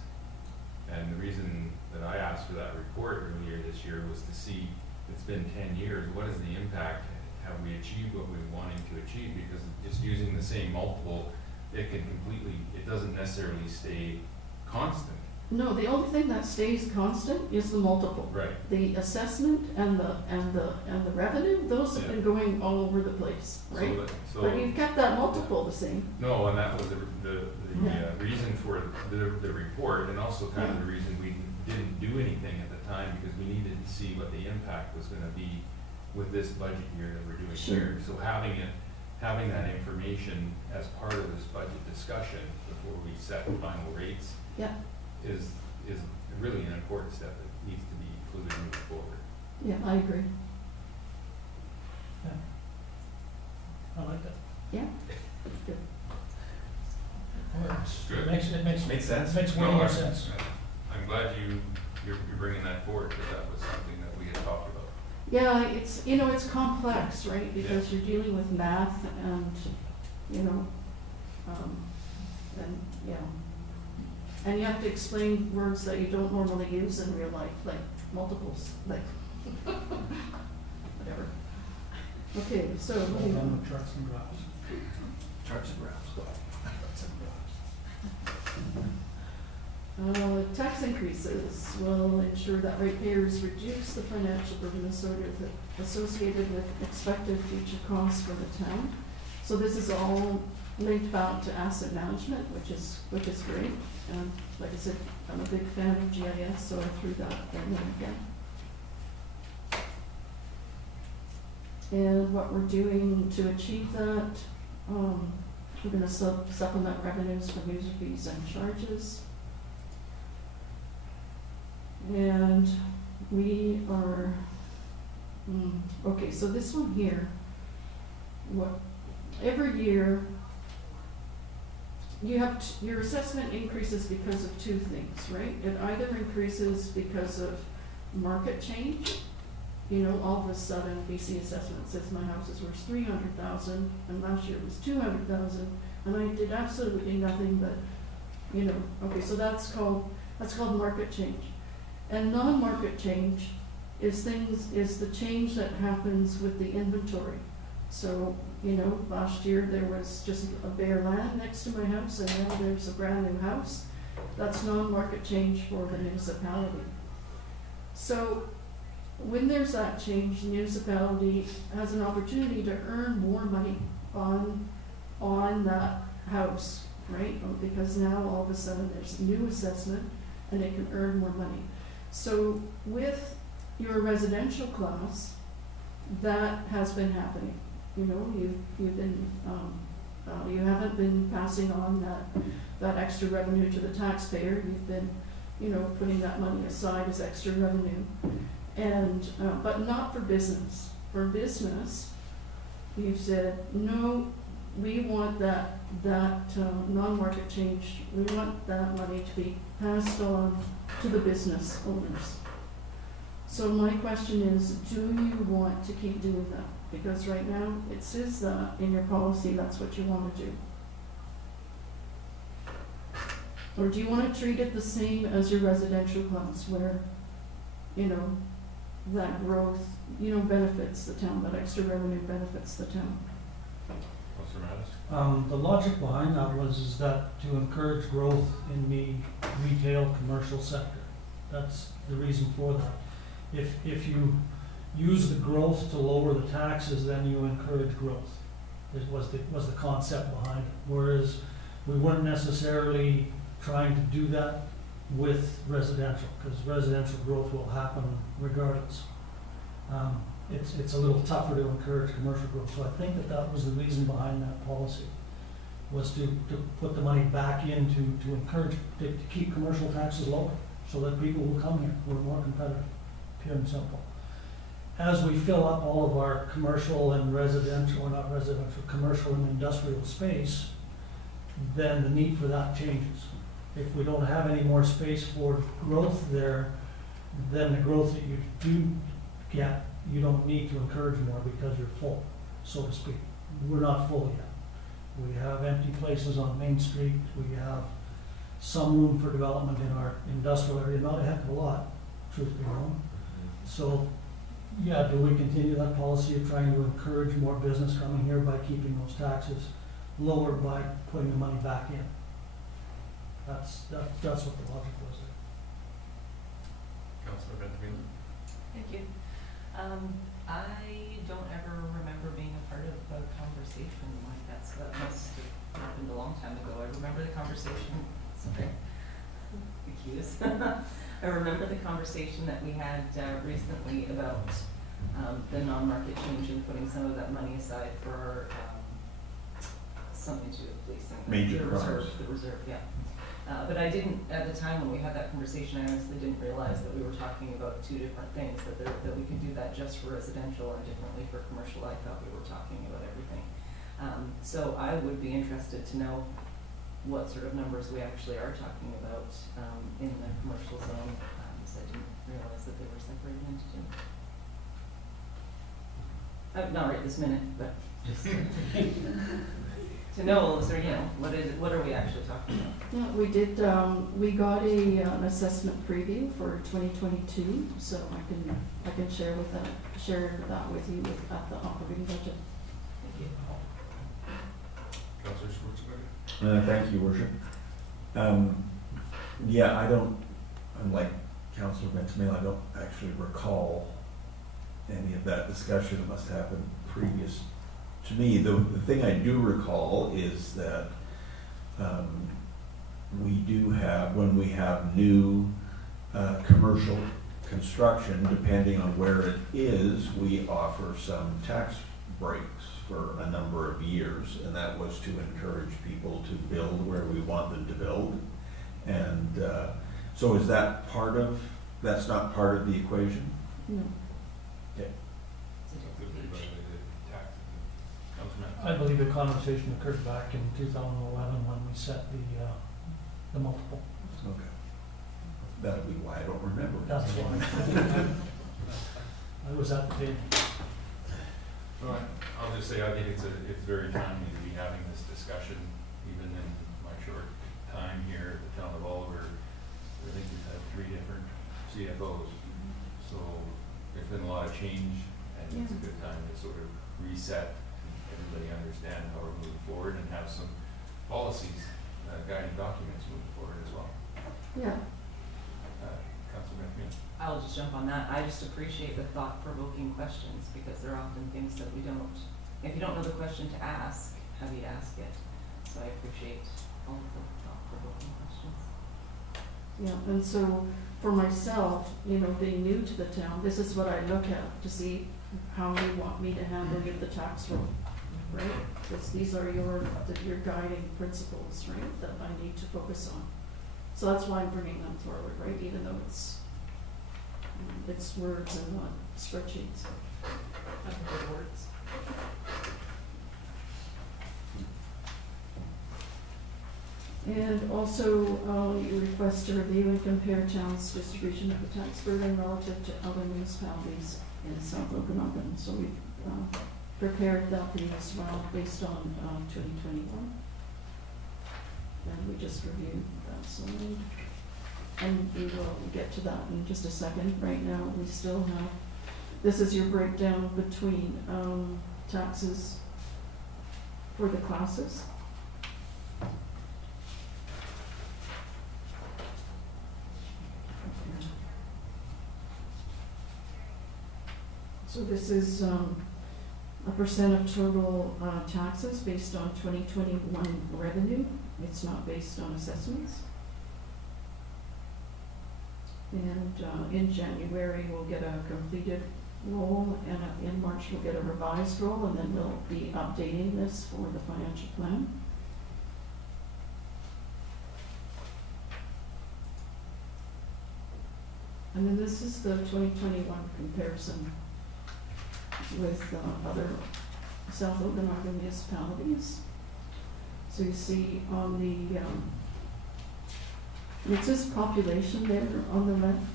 And the reason that I asked for that report earlier this year was to see, it's been 10 years, what is the impact? Have we achieved what we were wanting to achieve? Because just using the same multiple, it doesn't necessarily stay constant. No, the only thing that stays constant is the multiple. Right. The assessment and the revenue, those have been going all over the place, right? But you've kept that multiple the same. No, and that was the reason for the report, and also kind of the reason we didn't do anything at the time, because we needed to see what the impact was gonna be with this budget year that we're doing here. So having that information as part of this budget discussion before we set the final rates Yeah, is really an important step that needs to be included moving forward. yeah, I agree. I like that. Yeah. Good. Good. It makes Makes sense. way No, more I'm- sense. I'm glad you're bringing that forward, because that was something that we had talked about. Yeah, it's complex, right? Because you're dealing with math and, and you have to explain words that you don't normally use in real life, like multiples, like, whatever. Okay, so All moving done on. with charts and graphs. Charts and graphs. Tax increases will ensure that ratepayers reduce the financial burden associated with expected future costs for the town. So this is all linked back to asset management, which is great. And like I said, I'm a big fan of GIS, so I threw that in there again. And what we're doing to achieve that, we're gonna supplement revenues from user fees and charges. And we are, okay, so this one here, every year, your assessment increases because of two things, right? It either increases because of market change. All of a sudden, BC assessment says my house is worth $300,000, and last year it was $200,000, and I did absolutely nothing but, okay, so that's called market change. And non-market change is the change that happens with the inventory. So, last year there was just a bare land next to my house, and now there's a brand new house. That's non-market change for the municipality. So, when there's that change, the municipality has an opportunity to earn more money on that house, right? Because now all of a sudden there's a new assessment and it can earn more money. So with your residential class, that has been happening. You've been, you haven't been passing on that extra revenue to the taxpayer. You've been, putting that money aside as extra revenue. And, but not for business. For business, you've said, no, we want that non-market change, we want that money to be passed on to the business owners. So my question is, do you want to keep doing that? Because right now, it says that in your policy, that's what you want to do. Or do you want to treat it the same as your residential class, where, that growth, benefits the town, that extra revenue benefits the town? Councilor Mattis? The logic behind that is that to encourage growth in the retail commercial sector. That's the reason for that. If you use the growth to lower the taxes, then you encourage growth. It was the concept behind it. Whereas we weren't necessarily trying to do that with residential, because residential growth will happen regardless. It's a little tougher to encourage commercial growth, so I think that was the reason behind that policy. was to put the money back in to encourage, to keep commercial taxes lower, so that people will come here, we're more competitive, pure and simple. As we fill up all of our commercial and residential, or not residential, commercial and industrial space, then the need for that changes. If we don't have any more space for growth there, then the growth that you do get, you don't need to encourage more because you're full, so to speak. We're not full yet. We have empty places on Main Street, we have some room for development in our industrial area, not a heck of a lot, truth be known. So, yeah, do we continue that policy of trying to encourage more business coming here by keeping those taxes lower by putting the money back in? That's what the logic was there. Councilor Benjamin? Thank you. I don't ever remember being a part of a conversation like that, so that must have happened a long time ago. I remember the conversation, sorry, accused. I remember the conversation that we had recently about the non-market change and putting some of that money aside for something to do with policing. Major The crimes. reserve, the reserve, yeah. But I didn't, at the time when we had that conversation, I honestly didn't realize that we were talking about two different things, that we could do that just for residential and differently for commercial. I thought we were talking about everything. So I would be interested to know what sort of numbers we actually are talking about in the commercial zone, because I didn't realize that they were separated into two. Not right this minute, but just to know, so, you know, what are we actually talking about? Yeah, we did, we got an assessment preview for 2022, so I can share that with you at the operating budget. Thank you. Councilor Schwarzenegger? Thank you, Worship. Yeah, I don't, unlike Councilor Benjamin, I don't actually recall any of that discussion. It must have happened previous to me. The thing I do recall is that we do have, when we have new commercial construction, depending on where it is, we offer some tax breaks for a number of years, and that was to encourage people to build where we want them to build. And so is that part of, that's not part of the equation? No. Okay. I believe the conversation occurred back in 2011 when we set the multiple. Okay. That'll be why I don't remember. That's why. I was at the table. Well, I'll just say, I think it's very timely to be having this discussion, even in my short time here at the town of Oliver. I think we've had 3 different CFOs, so there's been a lot of change, and it's a good time to sort of reset, everybody understand how we're moving forward, and have some policies, guiding documents moving forward as well. Yeah. Councilor McMahon? I'll just jump on that. I just appreciate the thought-provoking questions, because there are often things that we don't, if you don't know the question to ask, how do you ask it? So I appreciate all of the thought-provoking questions. Yeah, and so for myself, you know, being new to the town, this is what I look at to see how you want me to handle the tax roll, right? Because these are your guiding principles, right, that I need to focus on. So that's why I'm bringing them forward, right, even though it's words and not spreadsheets. Good words. And also, you request to review and compare town's distribution of the tax burden relative to other municipalities in South Okanagan. So we've prepared that for you as well, based on 2021. And we just reviewed that slide. And we will get to that in just a second. Right now, we still have, this is your breakdown between taxes for the classes. So this is a percent of total taxes based on 2021 revenue. It's not based on assessments. And in January, we'll get a completed roll, and in March, we'll get a revised roll, and then we'll be updating this for the financial plan. And then this is the 2021 comparison with other South Okanagan municipalities. So you see on the, it says population there on the left.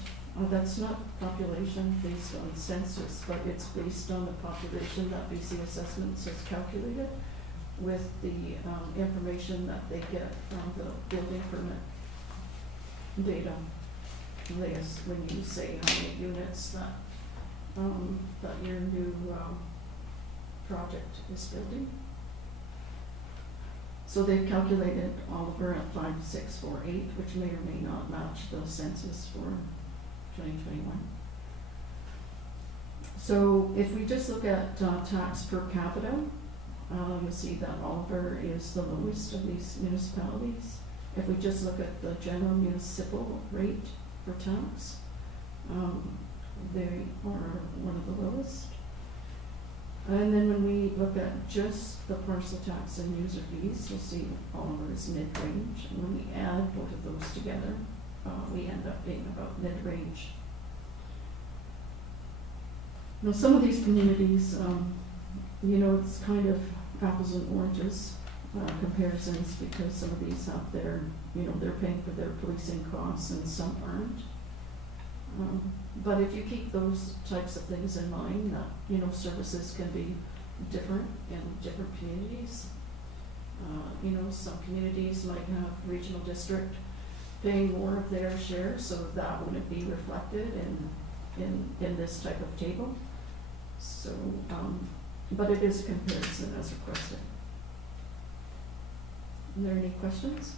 That's not population based on census, but it's based on the population that BC Assessments has calculated with the information that they get from the building permit data. When you say how many units that your new project is building. So they've calculated Oliver at 5648, which may or may not match the census for 2021. So if we just look at tax per capita, you'll see that Oliver is the lowest of these municipalities. If we just look at the general municipal rate for tax, they are one of the lowest. And then when we look at just the parcel tax and user fees, you'll see Oliver is mid-range. And when we add both of those together, we end up being about mid-range. Now, some of these communities, you know, it's kind of apples and oranges comparisons, because some of these have their, you know, they're paying for their policing costs and some aren't. But if you keep those types of things in mind, that, you know, services can be different in different communities. You know, some communities might have regional district paying more of their share, so that wouldn't be reflected in this type of table. So, but it is a comparison as requested. Are there any questions?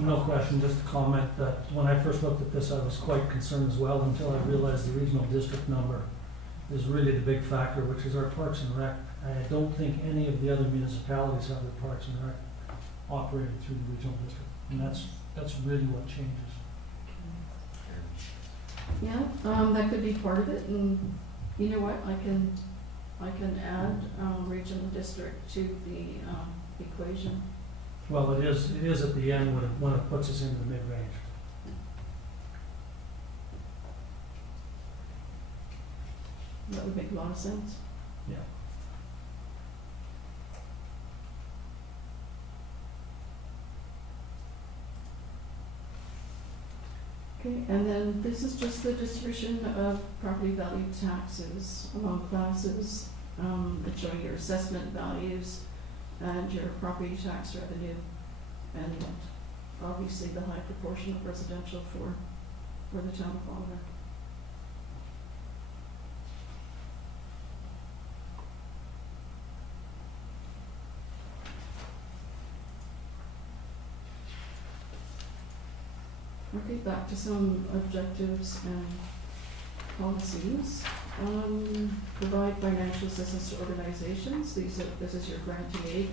No question, just a comment that when I first looked at this, I was quite concerned as well until I realized the regional district number is really the big factor, which is our Parks and Rec. I don't think any of the other municipalities have their Parks and Rec operated through the regional district, and that's really what changes. Yeah, that could be part of it, and you know what, I can add regional district to the equation. Well, it is at the end when it puts us into the mid-range. That would make a lot of sense. Yeah. Okay, and then this is just the distribution of property value taxes among classes. It's showing your assessment values and your property tax revenue, and obviously the high proportion of residential for the town of Oliver. Okay, back to some objectives and policies. Provide financial assistance to organizations. This is your granting aid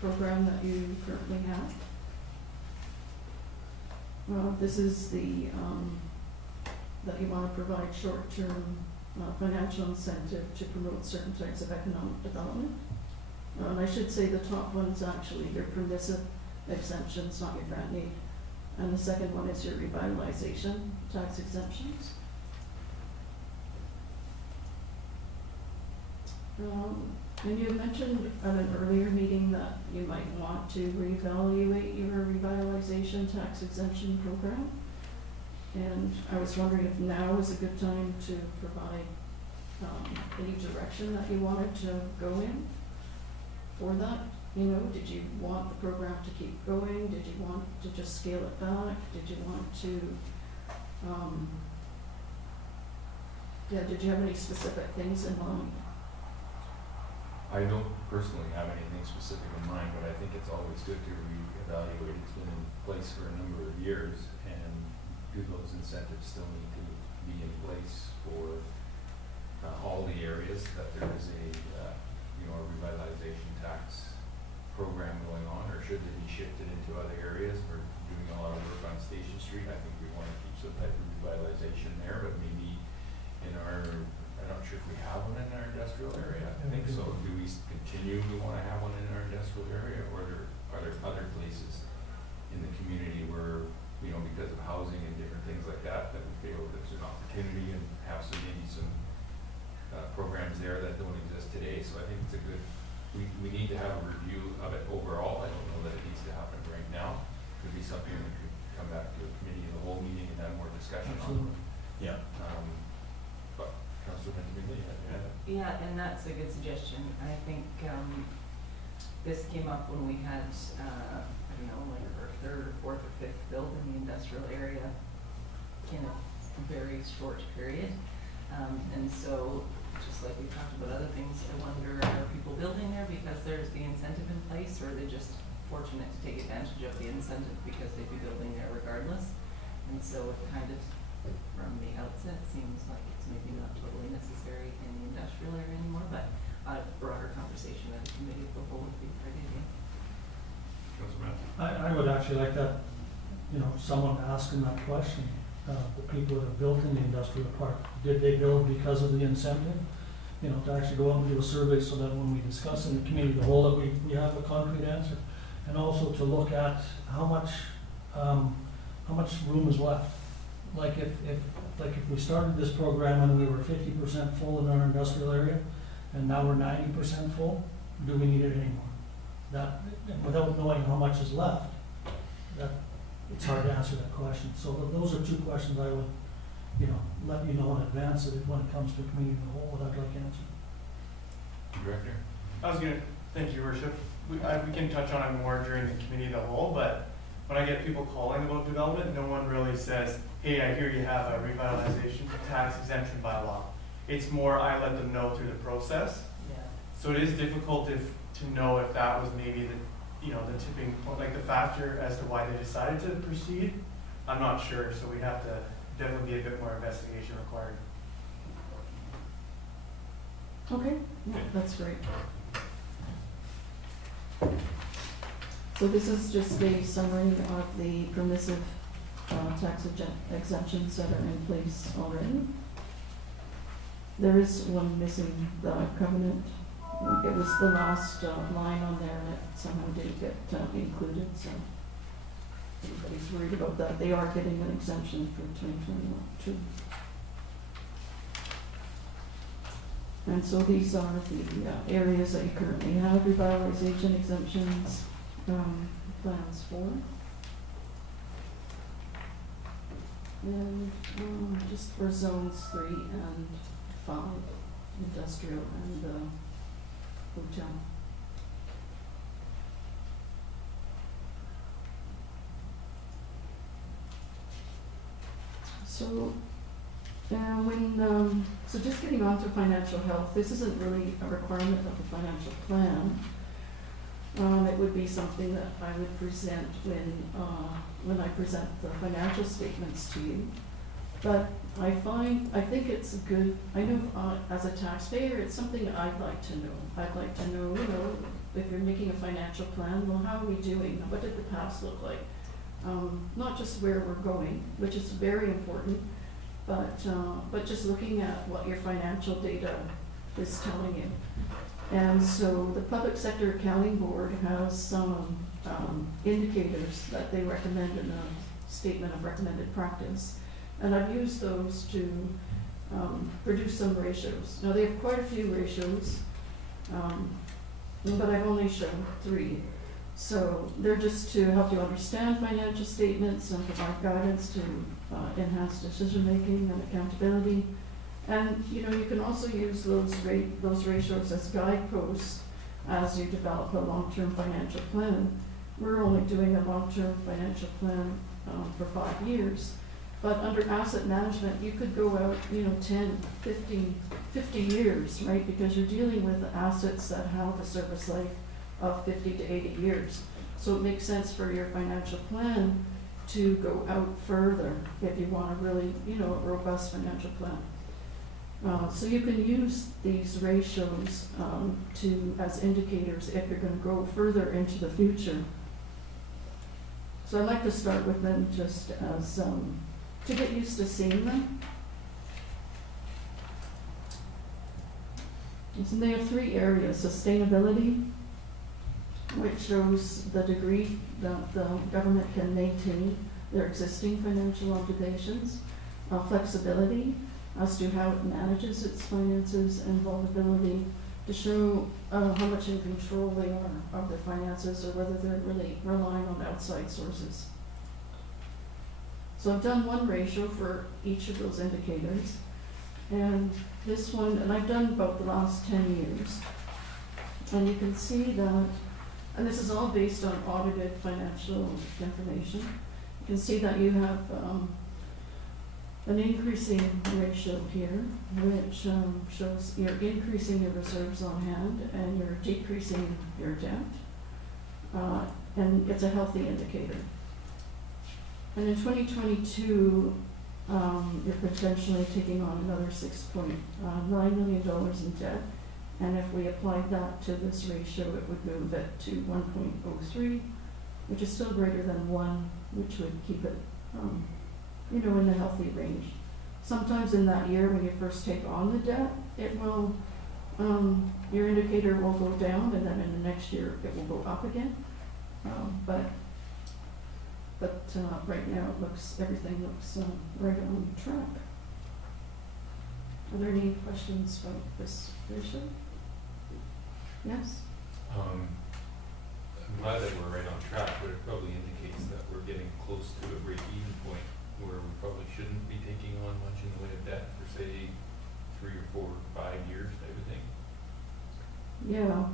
program that you currently have. This is the that you want to provide short-term financial incentive to promote certain types of economic development. And I should say the top one is actually your permissive exemptions, not your grant aid. And the second one is your revitalization tax exemptions. And you mentioned at an earlier meeting that you might want to reevaluate your revitalization tax exemption program. And I was wondering if now is a good time to provide any direction that you wanted to go in for that. You know, did you want the program to keep going? Did you want to just scale it back? Did you want to, did you have any specific things in mind? I don't personally have anything specific in mind, but I think it's always good to reevaluate. It's been in place for a number of years, and do those incentives still need to be in place for all the areas that there is a a revitalization tax program going on, or should they be shifted into other areas? We're doing a lot of work on Station Street. I think we want to keep some type of revitalization there, but maybe in our, I'm not sure if we have one in our industrial area. I think so. Do we continue to want to have one in our industrial area, or are there other places in the community where, because of housing and different things like that, that we feel there's an opportunity and have some, maybe some programs there that don't exist today. So I think it's a good, we need to have a review of it overall. I don't know that it needs to happen right now. Could be something we could come back to a committee of the whole meeting and have more discussion on. Yeah. But Councilor McNeely, Yeah, and that's a good suggestion. I think, this came up when we had, I don't know, like our third or fourth or fifth build in the industrial area in a very short period. And so, just like we talked about other things, I wonder, are people building there because there's the incentive in place, or are they just fortunate to take advantage of the incentive because they'd be building there regardless? And so it kind of, from the outset, seems like it's maybe not totally necessary in the industrial area anymore, but a broader conversation at the committee of the whole would be a great idea. Councilor Matt. I would actually like that, you know, someone asking that question, the people that have built in the industrial park, did they build because of the incentive? You know, to actually go out and do a survey so that when we discuss in the committee of the whole, that we have a concrete answer. And also to look at how much room is left. Like if we started this program and we were 50% full in our industrial area, and now we're 90% full, do we need it anymore? That, without knowing how much is left, that, it's hard to answer that question. So those are two questions I would, you know, let you know in advance of it when it comes to committee of the whole, that I'd like answered. Director. I was gonna, thank you, Your Worship. We can touch on it more during the committee of the whole, but when I get people calling about development, no one really says, hey, I hear you have a revitalization tax exemption bylaw. It's more, I let them know through the process. Yeah. So it is difficult to know if that was maybe the, you know, the tipping point, like the factor as to why they decided to proceed. I'm not sure, so we'd have to definitely be a bit more investigation required. Okay, yeah, that's great. So this is just a summary of the permissive tax exemptions that are in place already. There is one missing, the covenant. It was the last line on there and it somehow didn't get included, so everybody's worried about that. They are getting an exemption for 2021 too. And so these are the areas that you currently have revitalization exemptions plans for. And just for zones 3 and 5, industrial and hotel. So so just getting on to financial health, this isn't really a requirement of the financial plan. It would be something that I would present when I present the financial statements to you. But I think it's good, I know as a taxpayer, it's something I'd like to know. I'd like to know, you know, if you're making a financial plan, well, how are we doing? What did the past look like? Not just where we're going, which is very important, but just looking at what your financial data is telling you. And so the Public Sector Accounting Board has some indicators that they recommend in a statement of recommended practice. And I've used those to produce some ratios. Now they have quite a few ratios, but I've only shown 3. So they're just to help you understand financial statements and provide guidance to enhance decision-making and accountability. And you know, you can also use those ratios as guideposts as you develop a long-term financial plan. We're only doing a long-term financial plan for 5 years. But under asset management, you could go out, you know, 10, 15, 50 years, right? Because you're dealing with assets that have a service life of 50 to 80 years. So it makes sense for your financial plan to go out further if you want a really, you know, robust financial plan. So you can use these ratios as indicators if you're going to go further into the future. So I'd like to start with them just as to get used to seeing them. So they have 3 areas: sustainability, which shows the degree that the government can maintain their existing financial obligations, flexibility as to how it manages its finances, and vulnerability to show how much in control they are of their finances, or whether they're really relying on outside sources. So I've done one ratio for each of those indicators, and this one, and I've done about the last 10 years. And you can see that, and this is all based on audited financial information. You can see that you have an increasing ratio here, which shows you're increasing your reserves on hand and you're decreasing your debt. And it's a healthy indicator. And in 2022, you're potentially taking on another $6.9 million in debt. And if we applied that to this ratio, it would move it to 1.03, which is still greater than 1, which would keep it, in the healthy range. Sometimes in that year, when you first take on the debt, it will, your indicator will go down, and then in the next year, it will go up again. But right now, everything looks right on track. Are there any questions about this ratio? Yes? I'm glad that we're right on track, but it probably indicates that we're getting close to a break-even point where we probably shouldn't be taking on much in the way of debt for, say, 3 or 4 or 5 years type of thing. Yeah,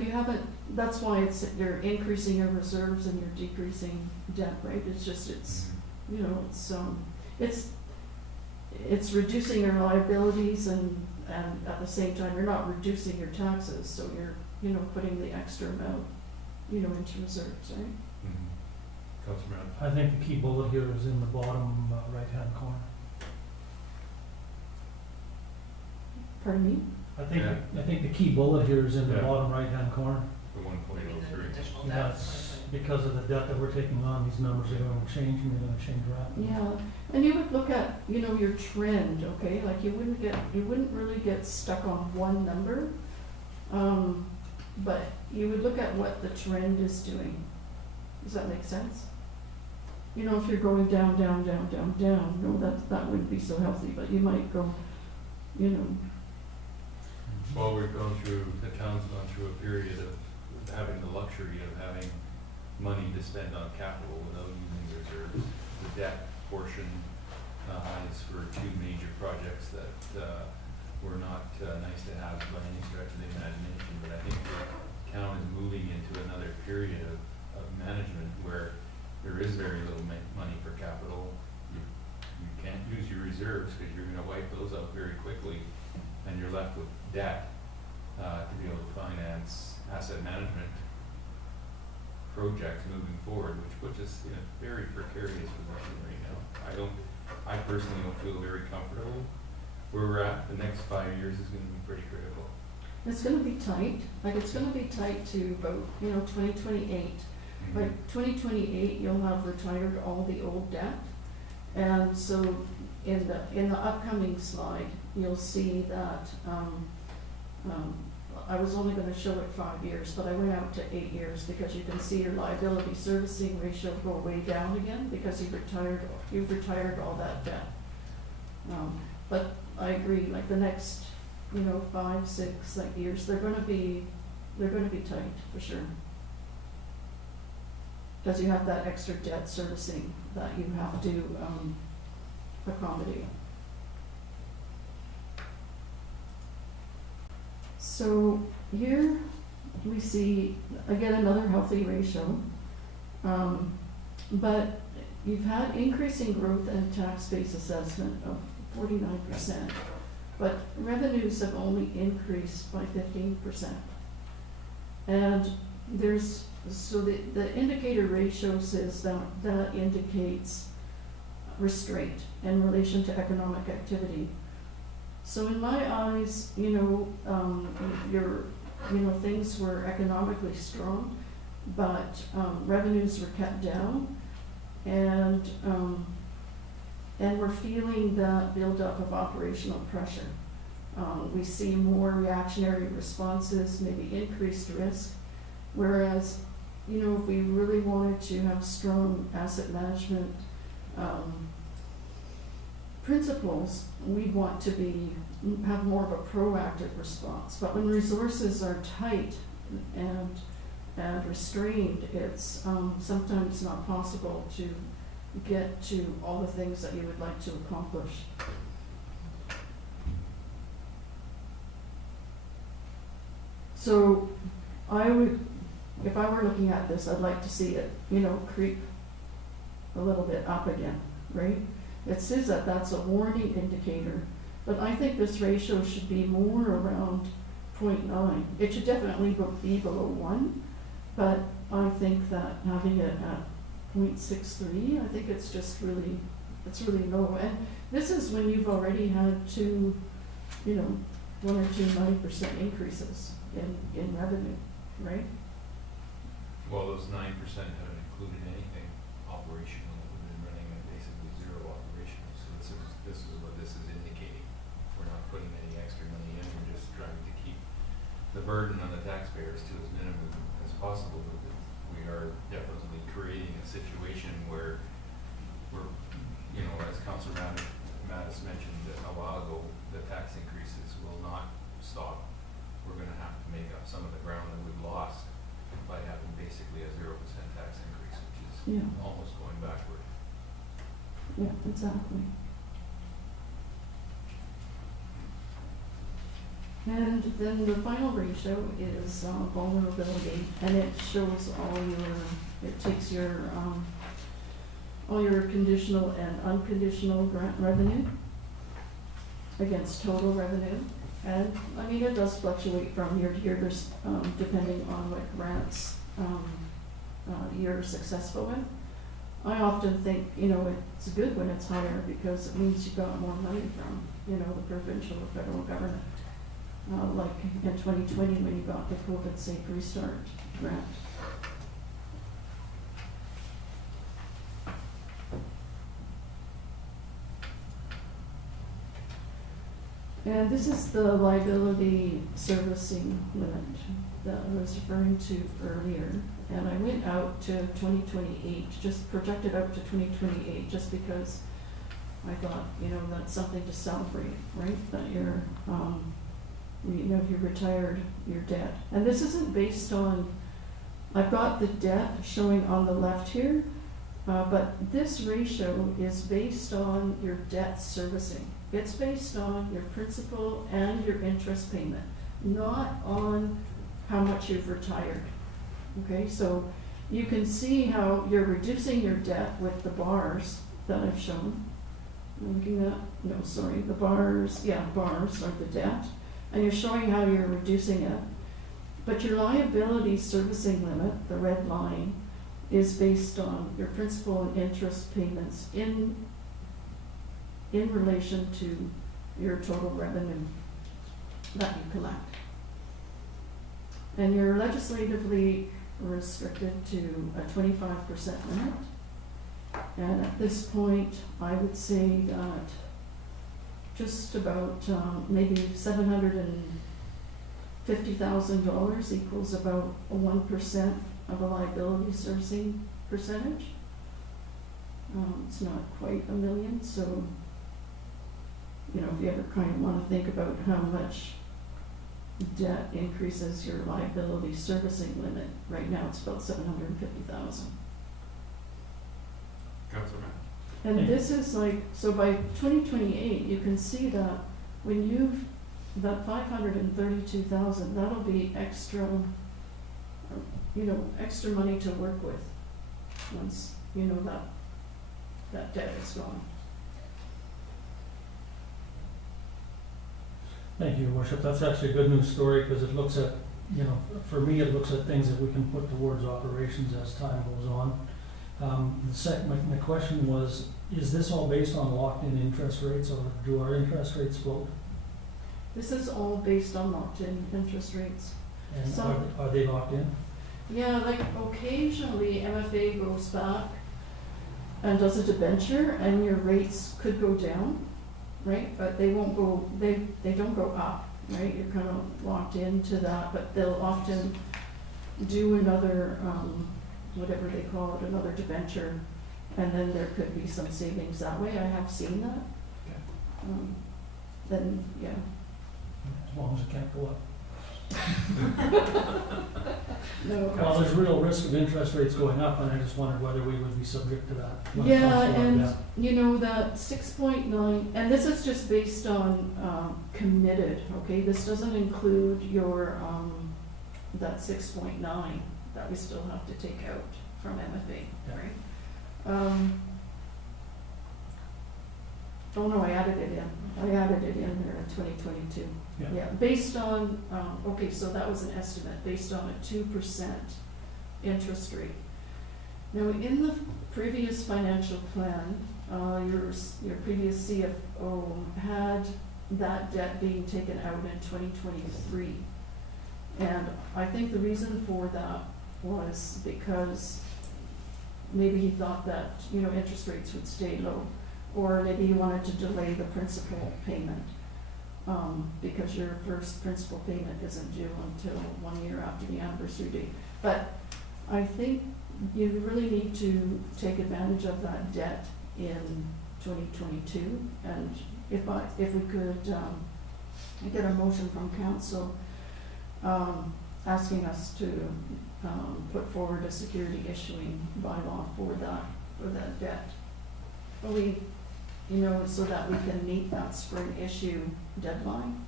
you haven't, that's why you're increasing your reserves and you're decreasing debt, right? It's just, it's reducing your liabilities, and at the same time, you're not reducing your taxes, so you're, putting the extra amount, into reserves, right? Councilor Brown? I think the key bullet here is in the bottom right-hand corner. Pardon me? I think the key bullet here is in the Yeah. bottom right-hand corner. The 1.03. That's because of the debt that we're taking on, these numbers are going to change, and they're going to change rapidly. Yeah, and you would look at, your trend, okay? Like you wouldn't really get stuck on one number, but you would look at what the trend is doing. Does that make sense? If you're going down, down, down, down, down, no, that wouldn't be so healthy, but you might go, Well, the town's gone through a period of having the luxury of having money to spend on capital without using reserves. The debt portion is for 2 major projects that were not nice to have by any stretch of the imagination, but I think the town is moving into another period of management where there is very little money for capital. You can't use your reserves because you're going to wipe those out very quickly, and you're left with debt to be able to finance asset management projects moving forward, which puts us in a very precarious position right now. I personally don't feel very comfortable where we're at. The next 5 years is going to be pretty critical. it's gonna be tight. Like, it's gonna be tight to about, 2028. By 2028, you'll have retired all the old debt. And so in the upcoming slide, you'll see that, I was only gonna show it 5 years, but I went out to 8 years because you can see your liability servicing ratio go way down again because you've retired all that debt. But I agree, like the next, 5, 6 years, they're gonna be tight for sure. Because you have that extra debt servicing that you have to accommodate. So here we see, again, another healthy ratio. But you've had increasing growth and tax base assessment of 49%, but revenues have only increased by 15%. And so the indicator ratio says that indicates restraint in relation to economic activity. So in my eyes, things were economically strong, but revenues were kept down, and we're feeling that buildup of operational pressure. We see more reactionary responses, maybe increased risk, whereas you know, if we really wanted to have strong asset management, principles, we want to have more of a proactive response. But when resources are tight and restrained, it's sometimes not possible to get to all the things that you would like to accomplish. So I would, if I were looking at this, I'd like to see it, you know, creep a little bit up again, right? It says that that's a warning indicator, but I think this ratio should be more around 0.9. It should definitely be below 1, but I think that having it at 0.63, I think it's just really, it's really low. And this is when you've already had two, you know, 1 or 2 9% increases in revenue, right? Well, those 9% haven't included anything operational. We've been running at basically zero operational. So this is what this is indicating. We're not putting any extra money in. We're just trying to keep the burden on the taxpayers to as minimum as possible. But we are definitely creating a situation where we're, you know, as Councilor Mattis mentioned a while ago, the tax increases will not stop. We're going to have to make up some of the ground that we've lost by having basically a 0% tax increase, which is almost going backward. Yeah, exactly. And then the final ratio is vulnerability, and it shows it takes your all your conditional and unconditional grant revenue against total revenue. And I mean, it does fluctuate from year to year, depending on what grants you're successful with. I often think, you know, it's good when it's higher because it means you got more money from, you know, the provincial or federal government. Like in 2020 when you got the COVID Safe Restart grant. And this is the liability servicing limit that I was referring to earlier. And I went out to 2028, just projected out to 2028, just because I thought, you know, that's something to celebrate, right? That you're, you know, if you're retired, your debt. And this isn't based on, I've got the debt showing on the left here, but this ratio is based on your debt servicing. It's based on your principal and your interest payment, not on how much you've retired. Okay, so you can see how you're reducing your debt with the bars that I've shown. I'm looking at, no, sorry, the bars, yeah, bars are the debt. And you're showing how you're reducing it. But your liability servicing limit, the red line, is based on your principal and interest payments in relation to your total revenue that you collect. And you're legislatively restricted to a 25% limit. And at this point, I would say that just about maybe $750,000 equals about 1% of a liability servicing percentage. It's not quite $1 million, so you know, if you ever kind of want to think about how much debt increases your liability servicing limit, right now it's about $750,000. Councilor Matt. And this is like, so by 2028, you can see that when you've, that 532,000, that'll be extra, you know, extra money to work with once, you know, that debt is gone. Thank you, Your Worship. That's actually a good news story because it looks at, you know, for me, it looks at things that we can put towards operations as time goes on. My question was, is this all based on locked-in interest rates, or do our interest rates float? This is all based on locked-in interest rates. And So- are they locked in? Yeah, like occasionally MFA goes back and does a debenture and your rates could go down, right? But they won't go, they don't go up, right? You're kind of locked into that, but they'll often do another whatever they call it, another debenture, and then there could be some savings that way. I have seen that. Then, yeah. As long as it can't go up. No. Well, there's real risk of interest rates going up, and I just wondered whether we would be subject to that. when it Yeah, comes to like and that. you know, that 6.9, and this is just based on committed, okay? This doesn't include your, that 6.9 that we still have to take out from MFA, Yeah. right? Oh no, I added it in. I added it in there in 2022. Yeah. Yeah, based on, okay, so that was an estimate, based on a 2% interest rate. Now, in the previous financial plan, your previous CFO had that debt being taken out in 2023. And I think the reason for that was because maybe he thought that, you know, interest rates would stay low, or maybe he wanted to delay the principal payment. Because your first principal payment isn't due until 1 year after the anniversary date. But I think you really need to take advantage of that debt in 2022. And if we could get a motion from council asking us to put forward a security issuing bylaw for that debt. We, you know, so that we can meet that spring issue deadline.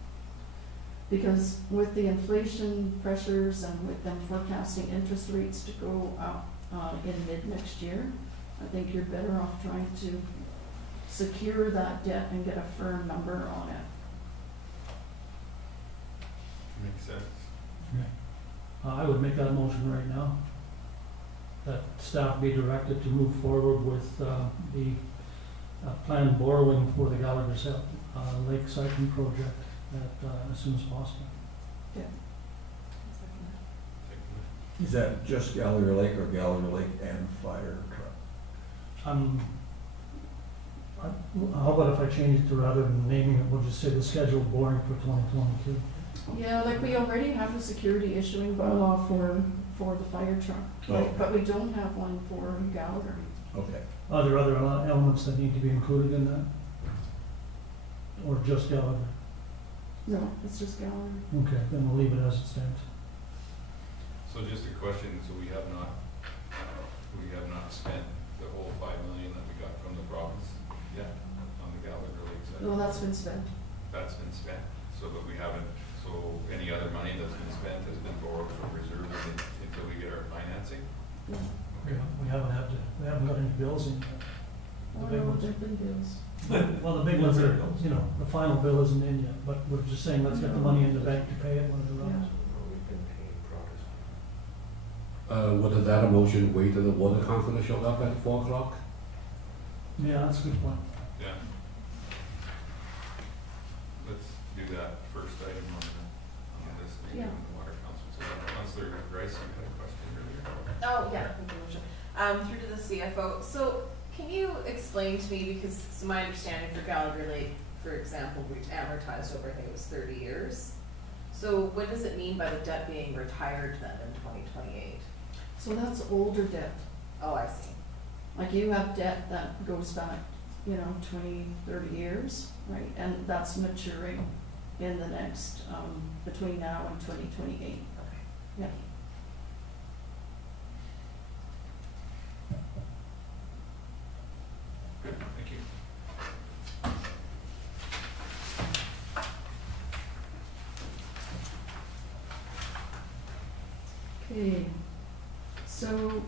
Because with the inflation pressures and with them forecasting interest rates to go up in mid next year, I think you're better off trying to secure that debt and get a firm number on it. Makes sense. I would make that motion right now. That staff be directed to move forward with the planned borrowing for the Gallagher Lake Cycling Project as soon as possible. Is that just Gallagher Lake or Gallagher Lake and fire truck? How about if I change it to, rather than naming it, we'll just say the scheduled borrowing for 2022? Yeah, like we already have a security issuing bylaw for the fire truck, Oh. but we don't have one for Gallagher. Okay. Are there other elements that need to be included in that? Or just Gallagher? No, it's just Gallagher. Okay, then we'll leave it as it stands. So just a question, so we have not spent the whole 5 million that we got from the province yet on the Gallagher Lake side? Well, that's been spent. That's been spent, so but we haven't, so any other money that's been spent has been borrowed from reserves until we get our financing? Okay. We haven't got any bills in yet. Oh, The big no, ones. there've been bills. Well, the big ones are, you know, the final bill isn't in yet, but we're just saying, let's get the money in the bank to pay it when it arrives. Was that a motion wait till the water council showed up at 4 o'clock? Yeah, that's a good point. Yeah. Let's do that first item on this meeting Yeah. on the water council. So Councillor Grice, you had a question earlier? Oh, yeah, thank you, Motion. Through to the CFO. So can you explain to me, because so my understanding for Gallagher Lake, for example, we amortized over, I think it was 30 years. So what does it mean by the debt being retired then in 2028? So that's older debt. Oh, I see. Like you have debt that goes back, you know, 20, 30 years, right? And that's maturing in the next, between now and 2028. Okay. Yeah. Good, thank you. Okay, so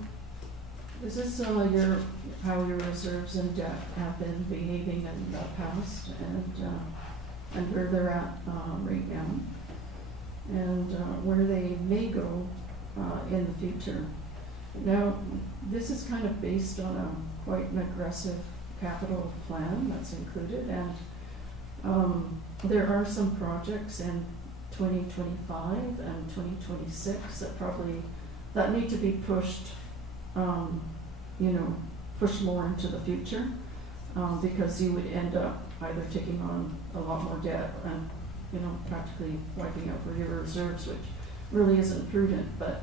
this is how your reserves and debt have been behaving in the past and where they're at right now, and where they may go in the future. Now, this is kind of based on a quite an aggressive capital plan that's included, and there are some projects in 2025 and 2026 that need to be pushed, pushed more into the future, because you would end up either taking on a lot more debt and, practically wiping out your reserves, which really isn't prudent. But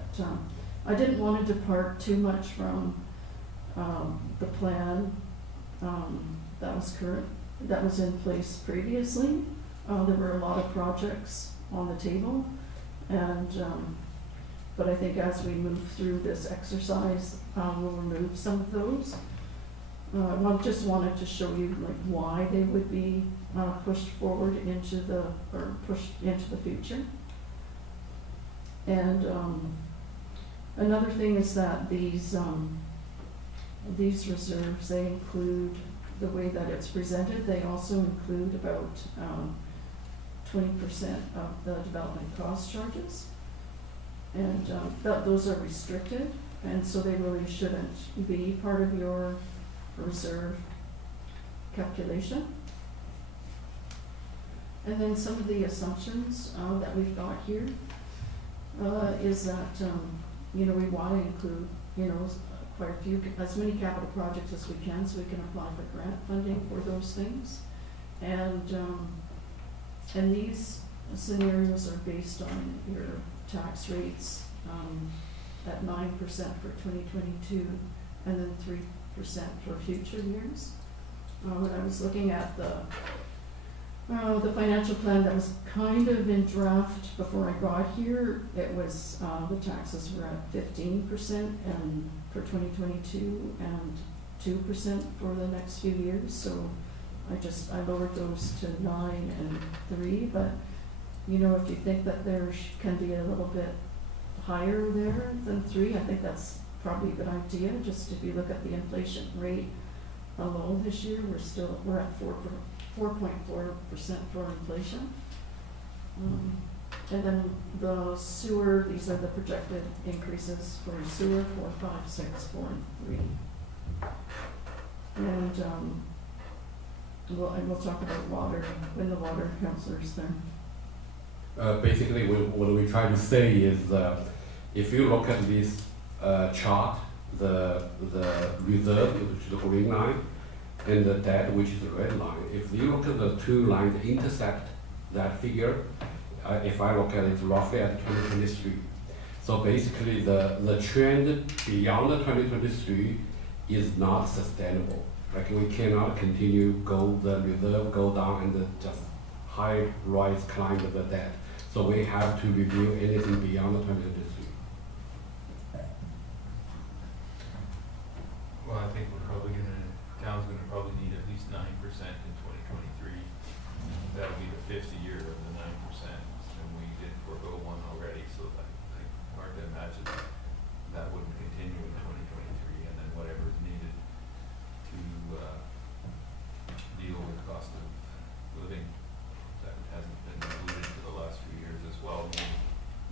I didn't want to depart too much from, the plan, that was in place previously. There were a lot of projects on the table, and, but I think as we move through this exercise, we'll remove some of those. Just wanted to show you like why they would be pushed forward pushed into the future. And another thing is that these reserves, they include the way that it's presented. They also include about 20% of the development cost charges, and those are restricted, and so they really shouldn't be part of your reserve calculation. And then some of the assumptions that we've got here is that we want to include quite a few, as many capital projects as we can, so we can apply for grant funding for those things. And these scenarios are based on your tax rates at 9% for 2022, and then 3% for future years. When I was looking at the financial plan that was kind of in draft before I got here, it was the taxes were at 15% and for 2022 and 2% for the next few years. So I lowered those to 9 and 3. But if you think that there can be a little bit higher there than 3, I think that's probably a good idea. Just if you look at the inflation rate alone this year, we're at 4.4% for inflation. And then the sewer, these are the projected increases for sewer, 4, 5, 6, 4, and 3. And we'll talk about water when the water councillor's there. Basically, what we try to say is, if you look at this chart, the reserve, which is the green line, and the debt, which is the red line. If you look at the two lines intersect that figure, if I look at it roughly at 2023. So basically the trend beyond the 2023 is not sustainable. Like we cannot continue the reserve go down and just high rise climb of the debt. So we have to review anything beyond the 2023. Well, I think town's gonna probably need at least 9% in 2023. That'll be the 5th year of the 9%, and we did forego one already, so hard to imagine that wouldn't continue in 2023, and then whatever is needed to deal with cost of living that hasn't been included for the last few years as well,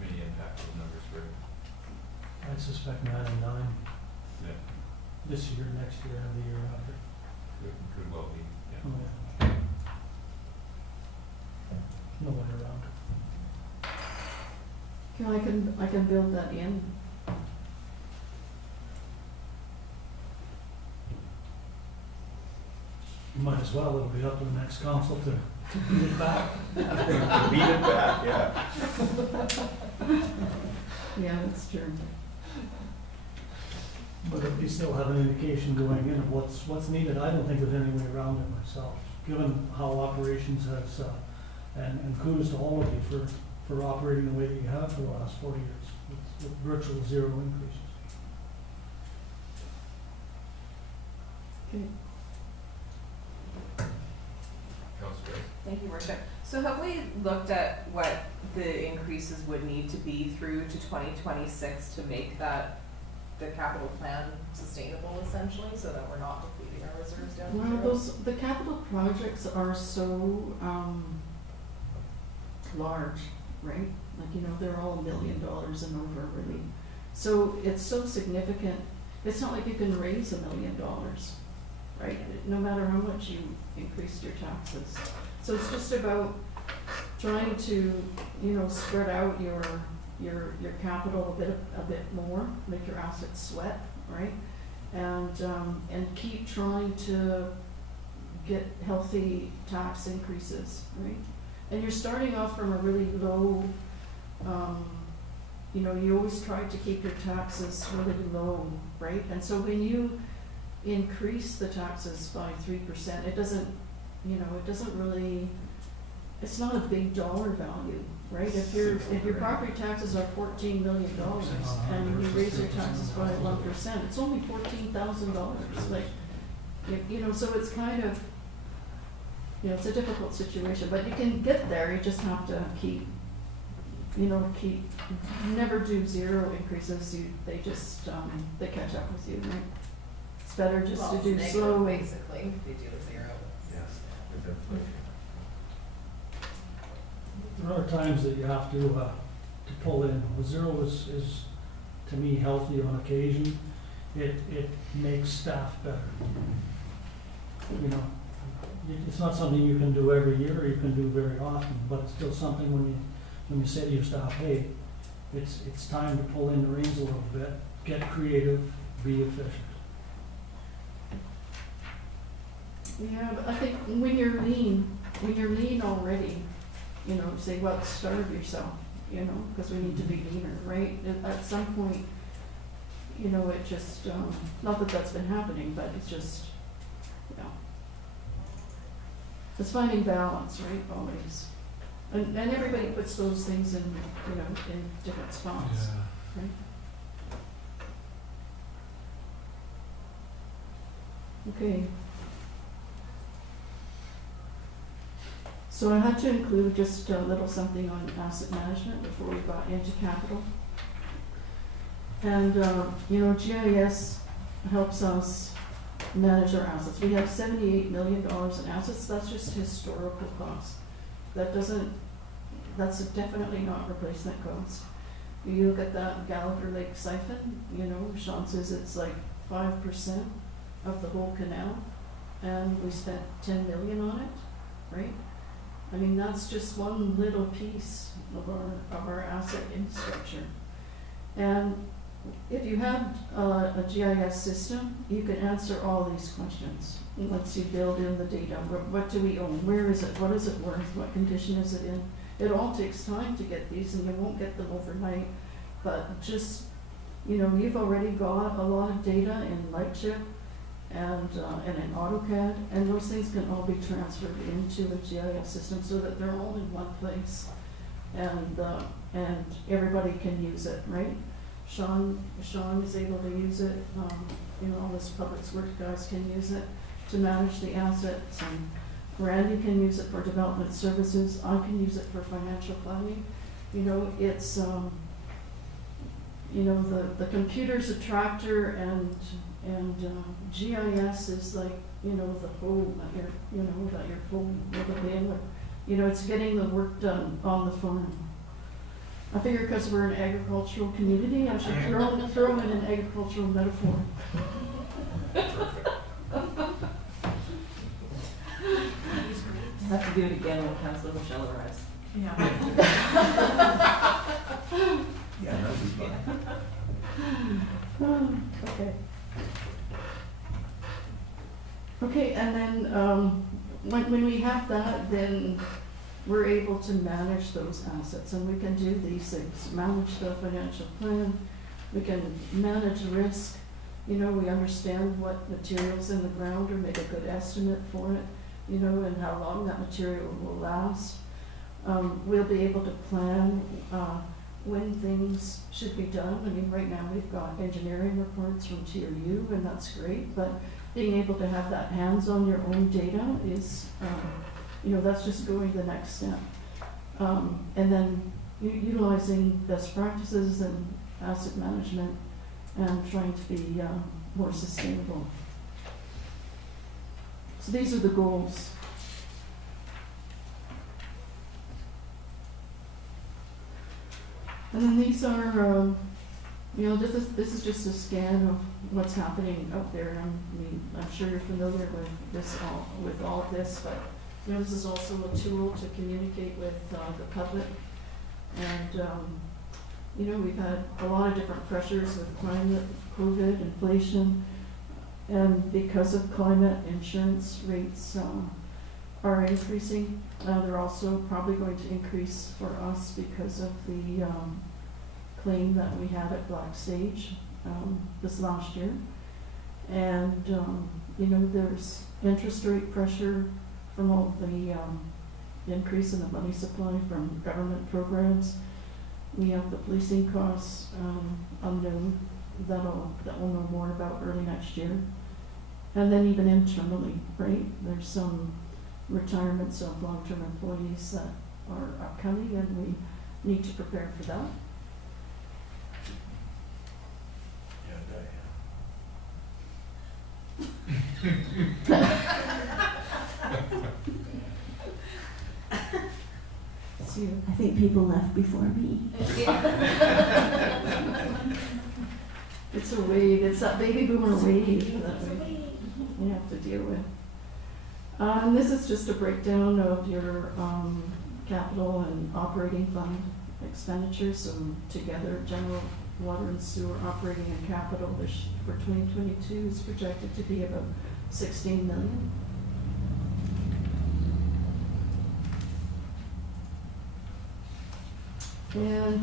may impact those numbers for I suspect 9 and 9 yeah. this year, next year, and the year after. Could well be, yeah. Oh, yeah. No way around. I can build that in. You might as well, it'll be up to the next council to beat it back. Beat it back, yeah. Yeah, that's true. But if you still have an indication going in of what's needed, I don't think there's any way around it myself, given how operations has, and kudos to all of you for operating the way that you have for the last 40 years, with virtual zero increases. Okay. Councillor. Thank you, Worship. So have we looked at what the increases would need to be through to 2026 to make the capital plan sustainable, essentially, so that we're not depleting our reserves down to zero? The capital projects are so large, right? Like, they're all $1 million and over, really. So it's so significant. It's not like you can raise $1 million, right? No matter how much you increase your taxes. So it's just about trying to, spread out your capital a bit more, make your assets sweat, right? And keep trying to get healthy tax increases, right? And you're starting off from a really low you know, you always try to keep your taxes really low, right? And so when you increase the taxes by 3%, it doesn't, you know, it doesn't really, it's not a big dollar value, right? If your property taxes are $14 million and you raise your taxes by 1%, it's only $14,000. Like, you know, so it's kind of, you know, it's a difficult situation, but you can get there. You just have to keep, you know, never do zero increases. They just, they catch up with you, right? It's better just Well, to it's do negative, slow. basically, they do a zero. Yes, with inflation. There are times that you have to pull in. A zero is to me healthy on occasion. It makes staff better. You know, it's not something you can do every year or you can do very often, but it's still something when you say to your staff, hey, it's time to pull in the reins a little bit, get creative, be efficient. Yeah, but I think when you're lean already, you know, say, well, starve yourself, you know, because we need to be leaner, right? At some point, you know, it just, not that that's been happening, but it's just, you know, it's finding balance, right, always. And everybody puts those things in, you know, in different spots, right? Okay. So I had to include just a little something on asset management before we got into capital. And, you know, GIS helps us manage our assets. We have $78 million in assets. That's just historical costs. That's definitely not replacement cost. You look at that Gallagher Lake siphon, you know, Sean says it's like 5% of the whole canal, and we spent 10 million on it, right? I mean, that's just one little piece of our asset infrastructure. And if you have a GIS system, you can answer all these questions. Once you build in the data, what do we own? Where is it? What is it worth? What condition is it in? It all takes time to get these, and you won't get them overnight. But just, you know, you've already got a lot of data in Lightship and in AutoCAD, and those things can all be transferred into a GIS system so that they're all in one place, and everybody can use it, right? Sean is able to use it. You know, all this public works guys can use it to manage the assets, and Randy can use it for development services. I can use it for financial planning. You know, it's you know, the computer's a tractor, and GIS is like, you know, the hoe that you're pulling with a baler. You know, it's getting the work done on the farm. I figure because we're an agricultural community, I should throw in an agricultural metaphor. Have to do it again when Councilor Michelle arrives. Yeah. Yeah, that'd be fun. Okay. Okay, and then when we have that, then we're able to manage those assets, and we can do these things, manage the financial plan, we can manage risk, you know, we understand what materials in the ground or make a good estimate for it, you know, and how long that material will last. We'll be able to plan when things should be done. I mean, right now we've got engineering reports from TRU, and that's great, but being able to have that hands-on your own data is, you know, that's just going the next step. And then utilizing best practices and asset management and trying to be more sustainable. So these are the goals. And then these are, you know, this is just a scan of what's happening out there. I mean, I'm sure you're familiar with all of this, but you know, this is also a tool to communicate with the public. And you know, we've had a lot of different pressures with climate, COVID, inflation, and because of climate, insurance rates are increasing. They're also probably going to increase for us because of the claim that we had at Black Stage, this last year. And, you know, there's interest rate pressure from all the, increase in the money supply from government programs. We have the policing costs, unknown, that we'll know more about early next year. And then even internally, right, there's some retirements of long-term employees that are upcoming, and we need to prepare for that. I think people left before me. It's a wave, it's that baby boomer wave that we have to deal with. And this is just a breakdown of your capital and operating fund expenditures. So together, general water and sewer operating and capital for 2022 is projected to be about 16 million. And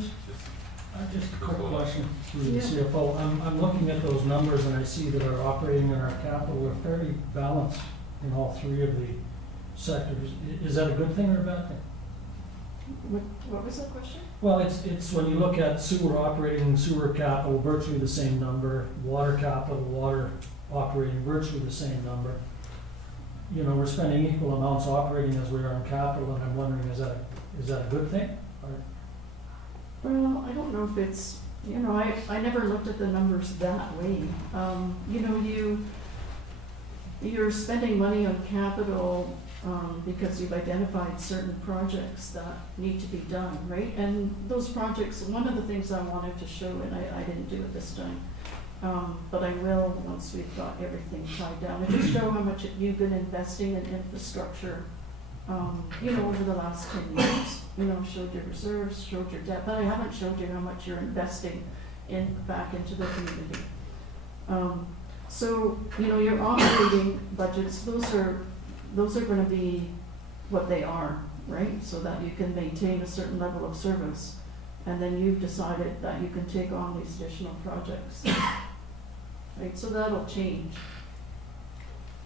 Just a quick question through the Yeah. CFO. I'm looking at those numbers and I see that our operating and our capital are fairly balanced in all three of the sectors. Is that a good thing or a bad thing? what was the question? Well, it's when you look at sewer operating, sewer capital, virtually the same number, water capital, water operating, virtually the same number. You know, we're spending equal amounts operating as we are on capital, and I'm wondering, is that a good thing? Or Well, I don't know if it's, you know, I never looked at the numbers that way. You know, you're spending money on capital, because you've identified certain projects that need to be done, right? And those projects, one of the things I wanted to show, and I didn't do it this time, but I will once we've got everything tied down, and to show how much you've been investing in infrastructure, you know, over the last 10 years. You know, showed your reserves, showed your debt, but I haven't showed you how much you're investing back into the community. So, you know, your operating budgets, those are gonna be what they are, right? So that you can maintain a certain level of service. And then you've decided that you can take on these additional projects. Right, so that'll change,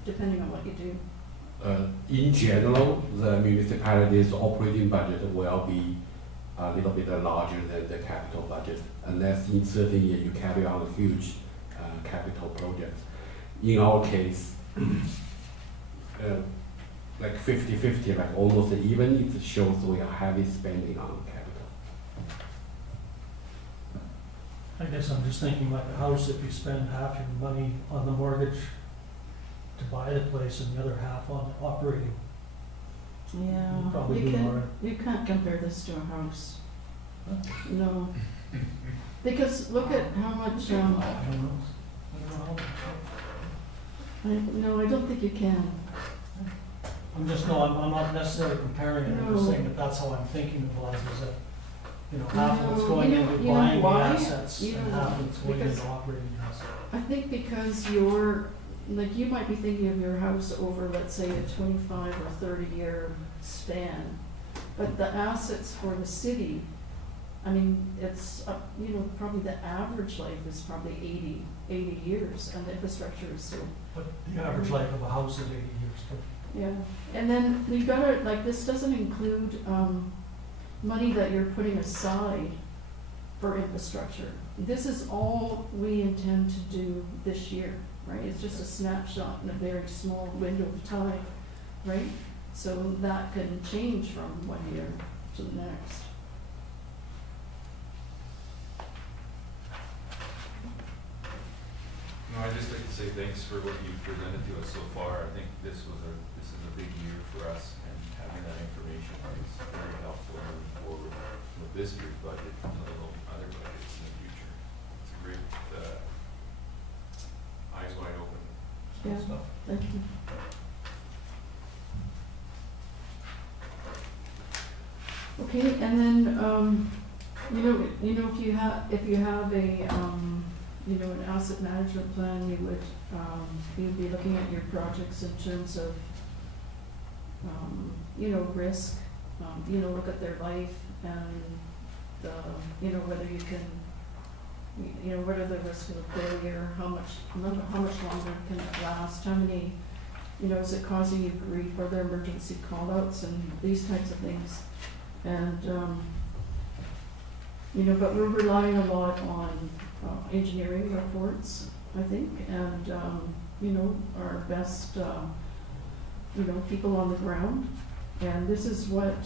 depending on what you do. In general, the municipality's operating budget will be a little bit larger than the capital budget, unless in certain years you carry on a huge capital project. In our case, like 50-50, like almost even, it shows we are heavy spending on capital. I guess I'm just thinking like a house, if you spend half your money on the mortgage to buy the place and the other half on operating. Yeah, You probably do more. you can't compare this to a house. Huh? No. Because look at how much, I don't know. I don't know how. no, I don't think you can. I'm just, no, I'm not necessarily comparing it, I'm just No. saying that that's how I'm thinking of life, is that, you know, half of it's No, going you know- into you know buying the why? assets You and know half why? of it's going Because- into operating the assets. I think because you're, like, you might be thinking of your house over, let's say, a 25 or 30-year span. But the assets for the city, I mean, it's, you know, probably the average life is probably 80 years, and the infrastructure is still. But the average life of a house is 80 years, but Yeah, and then you gotta, like, this doesn't include, money that you're putting aside for infrastructure. This is all we intend to do this year, right? It's just a snapshot in a very small window of time, right? So that can change from one year to the next. No, I'd just like to say thanks for what you've presented to us so far. I think this is a big year for us, and having that information is very helpful moving forward with this year's budget, and other budgets in the future. It's a great, eyes wide open. Yeah, thank you. Okay, and then, you know, if you have a, you know, an asset management plan, you'd be looking at your projects in terms of, you know, risk, you know, look at their life and, you know, whether you can you know, what are the risks of failure, how much longer can it last, how many, you know, is it causing you grief, are there emergency call-outs and these types of things. And, you know, but we're relying a lot on engineering reports, I think, and, you know, our best, you know, people on the ground. And this is what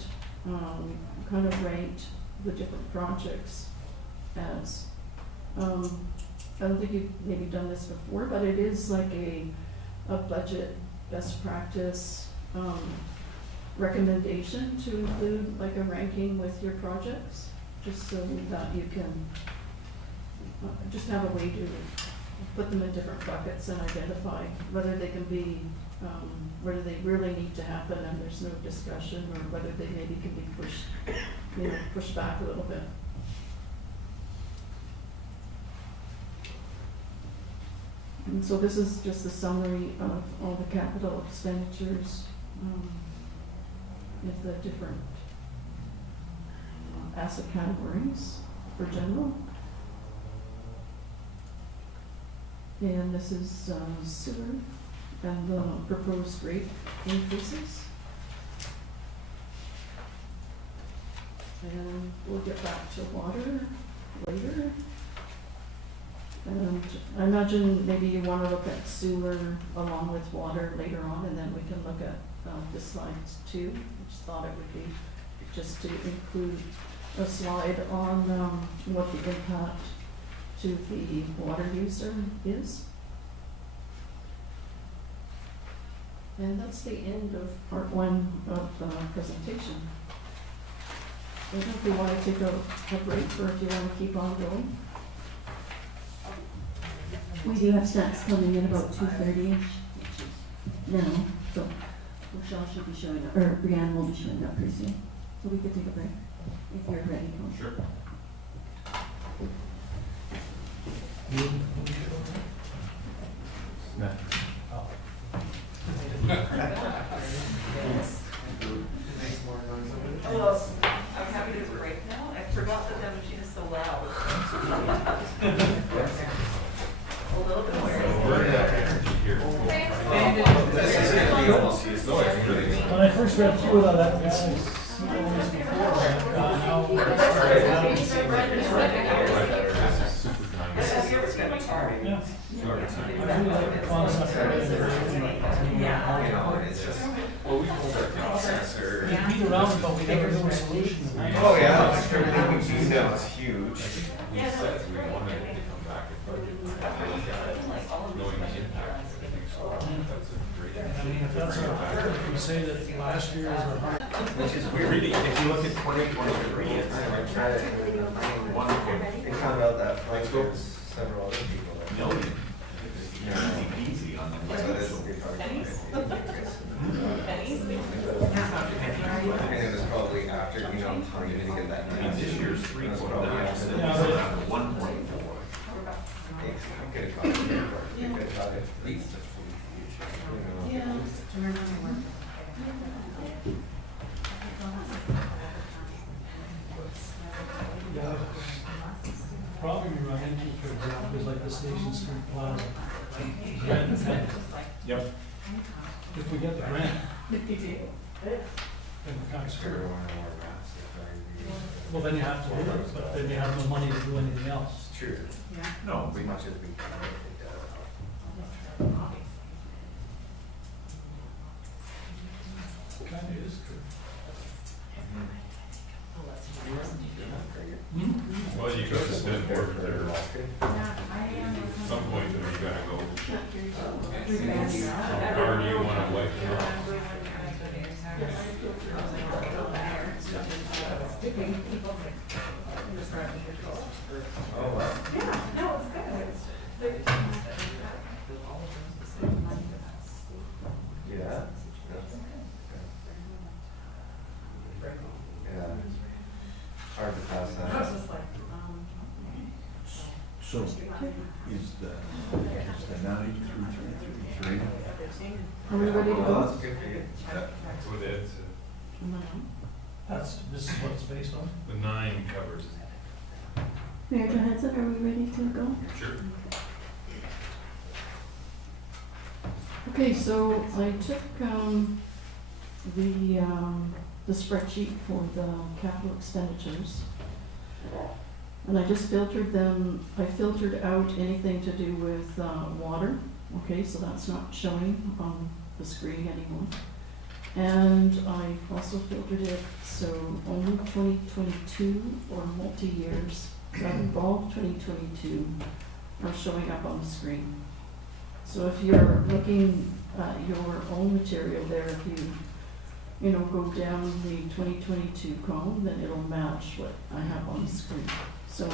kind of ranked the different projects as. I don't think you've maybe done this before, but it is like a budget best practice recommendation to include like a ranking with your projects, just so that you can just have a way to put them in different buckets and identify whether they can be, whether they really need to happen and there's no discussion, or whether they maybe can be pushed, you know, pushed back a little bit. And so this is just a summary of all the capital expenditures, with the different asset categories for general. And this is sewer and the proposed rate increases. And we'll get back to water later. And I imagine maybe you want to look at sewer along with water later on, and then we can look at the slides too. I just thought it would be just to include a slide on what the impact to the water user is. And that's the end of part one of the presentation. I don't know if you want to take a break, or if you want to keep on going. We do have snacks coming in about 2:30ish now, so Rochelle should be showing up, or Brianne will be showing up pretty soon. So we could take a break if you're ready. Sure. Hello, I'm happy to break now. I forgot that that machine is so loud. A little bit more. When I first read through all that, now yeah. I feel like the concept of it. Well, we hold our processor. We beat around, but we never know a solution. Oh, yeah, everything we do now is huge. We said we wanted it to come back and budget. Knowing the impact, I think so. That's a great. I mean, if that's our, if we say that last year is our hard. Which is weird, if you look at 2023, it's like they found out that Franco, several other people. Million. Easy on them. And it was probably after, you know, how you didn't get that. This year's 3.9, 1.4. It could have cost you, it could have cost at least a full future. Yeah. Problem you run into, for example, is like the Station Street Plaza. Grant dependent. Yep. If we get the grant, then we're kind of screwed. Well, then you have to do it, but then you have no money to do anything else. It's true. No, as much as we can. Kind of is true. Well, you could have spent more there. At some point, then you gotta go. Or do you wanna wipe it off? Oh, wow. Yeah. Yeah. Hard to pass that. So is the 93333? Are we ready to Well, go? that's good for you. That's what Ed said. This is what it's based on. The 9 covers. Mayor Johansson, are we ready to go? Sure. Okay, so I took, the spreadsheet for the capital expenditures. And I just filtered them, I filtered out anything to do with, water. Okay, so that's not showing on the screen anymore. And I also filtered it so only 2022 or multi-years that involve 2022 are showing up on the screen. So if you're looking at your own material there, if you know, go down the 2022 column, then it'll match what I have on the screen. So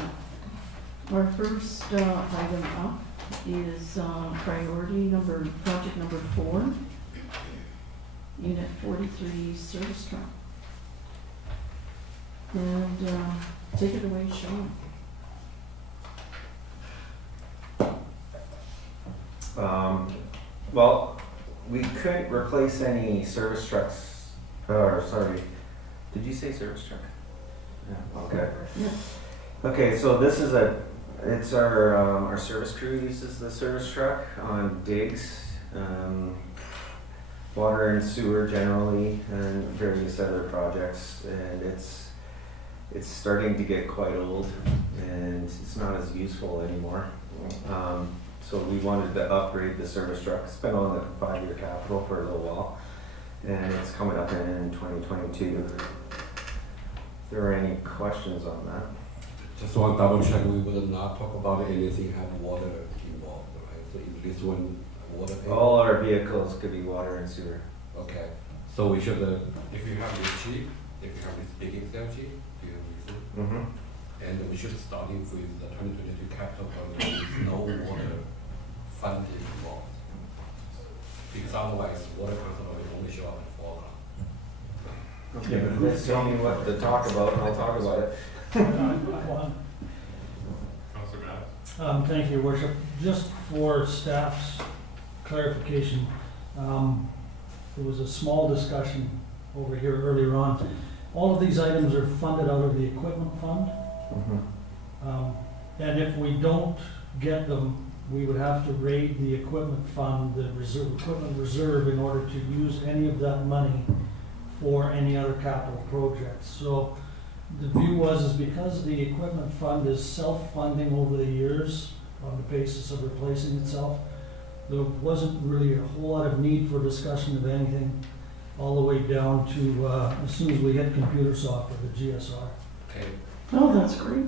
our first item up is project number 4, Unit 43 service truck. And take it away, Sean. Well, we couldn't replace any service trucks, or sorry, did you say service truck? Yeah, okay. Yeah. Okay, so this is it's our service crew uses the service truck on digs, water and sewer generally, and various other projects, and it's starting to get quite old, and it's not as useful anymore. So we wanted to upgrade the service truck. It's been on the 5-year capital for a little while, and it's coming up in 2022. If there are any questions on that? Just want to double check, we will not talk about anything have water involved, right? So in this one, water. All our vehicles could be water and sewer. Okay, so we should, if you have this sheet, if you have this big Excel sheet, do you have this? Mm-hmm. And we should start with the 2022 capital program with no water funding involved. Because otherwise, water control will only show up in fall. Okay, but let's tell me what to talk about, and I'll talk about it. Councilor Bennett? Thank you, Your Worship. Just for staff's clarification, there was a small discussion over here earlier on. All of these items are funded out of the equipment fund. Mm-hmm. And if we don't get them, we would have to raid the equipment fund, the equipment reserve, in order to use any of that money for any other capital projects. So the view is because the equipment fund is self-funding over the years on the basis of replacing itself, there wasn't really a whole lot of need for discussion of anything all the way down to as soon as we hit computer software, the GSR. Okay. Oh, that's great.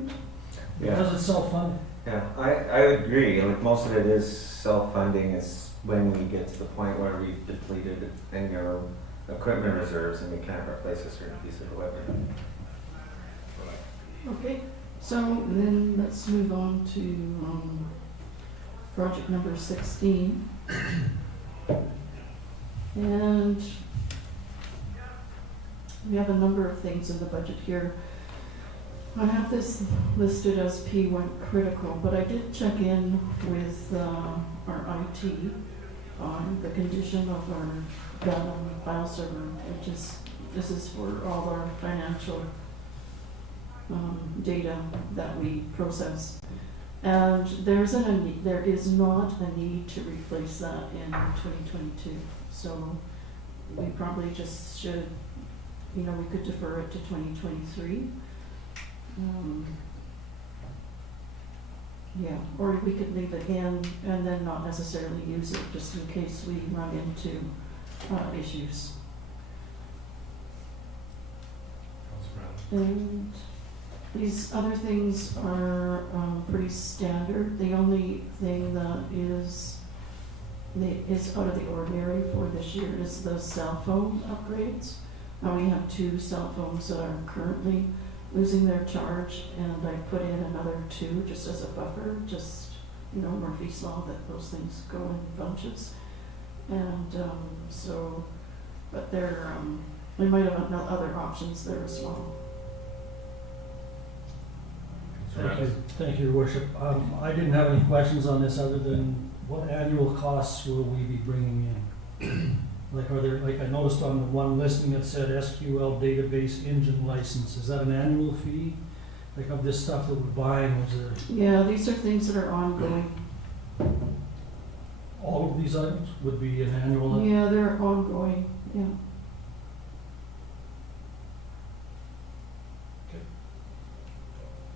Because it's self-funded. Yeah, I would agree. Like, most of it is self-funding. It's when we get to the point where we've depleted any of our equipment reserves and we can't replace a certain piece of equipment. Okay, so then let's move on to project number 16. And we have a number of things in the budget here. I have this listed as P1 critical, but I did check in with our IT on the condition of our data file server, which is, this is for all our financial data that we process. And there is not a need to replace that in 2022. So we probably just should, we could defer it to 2023. Yeah, or we could leave it in and then not necessarily use it just in case we run into issues. And these other things are pretty standard. The only thing that is out of the ordinary for this year is the cell phone upgrades. Now we have 2 cell phones that are currently losing their charge, and I put in another 2 just as a buffer, just, Murphy's Law, that those things go in bunches. And but we might have other options there as well. Thank you, Your Worship. I didn't have any questions on this other than what annual costs will we be bringing in? I noticed on the one listing it said SQL database engine license. Is that an annual fee? Like of this stuff that we're buying, was there Yeah, these are things that are ongoing. all of these items would be an annual? Yeah, they're ongoing, yeah.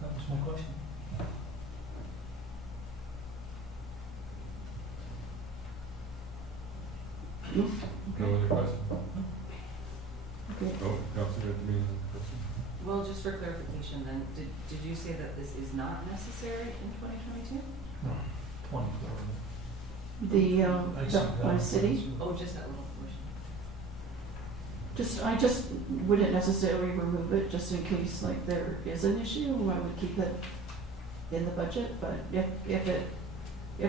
That was my question. No other questions? Okay. Oh, Councilor, do you have a question? Well, just for clarification then, did you say that this is not necessary in 2022? No, 24. By city, Oh, just that little portion. I just wouldn't necessarily remove it just in case like there is an issue, I would keep it in the budget, but if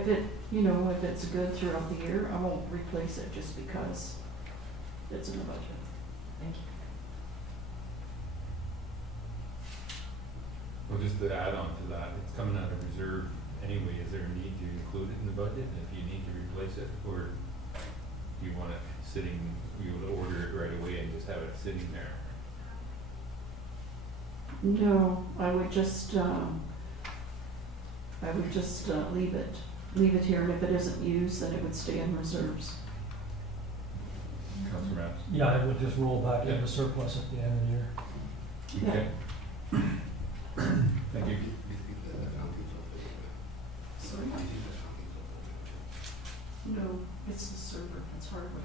it, you know, if it's good throughout the year, I won't replace it just because it's in the budget. Thank you. Well, just to add on to that, it's coming out of reserve anyway. Is there a need to include it in the budget if you need to replace it? Or do you want it sitting, you would order it right away and just have it sitting there? No, I would just leave it here, and if it isn't used, then it would stay in reserves. Councilor Matts? Yeah, I would just roll back Yeah. into surplus at the end of the year. Okay. Thank you. Sorry? No, it's the server, it's hardware.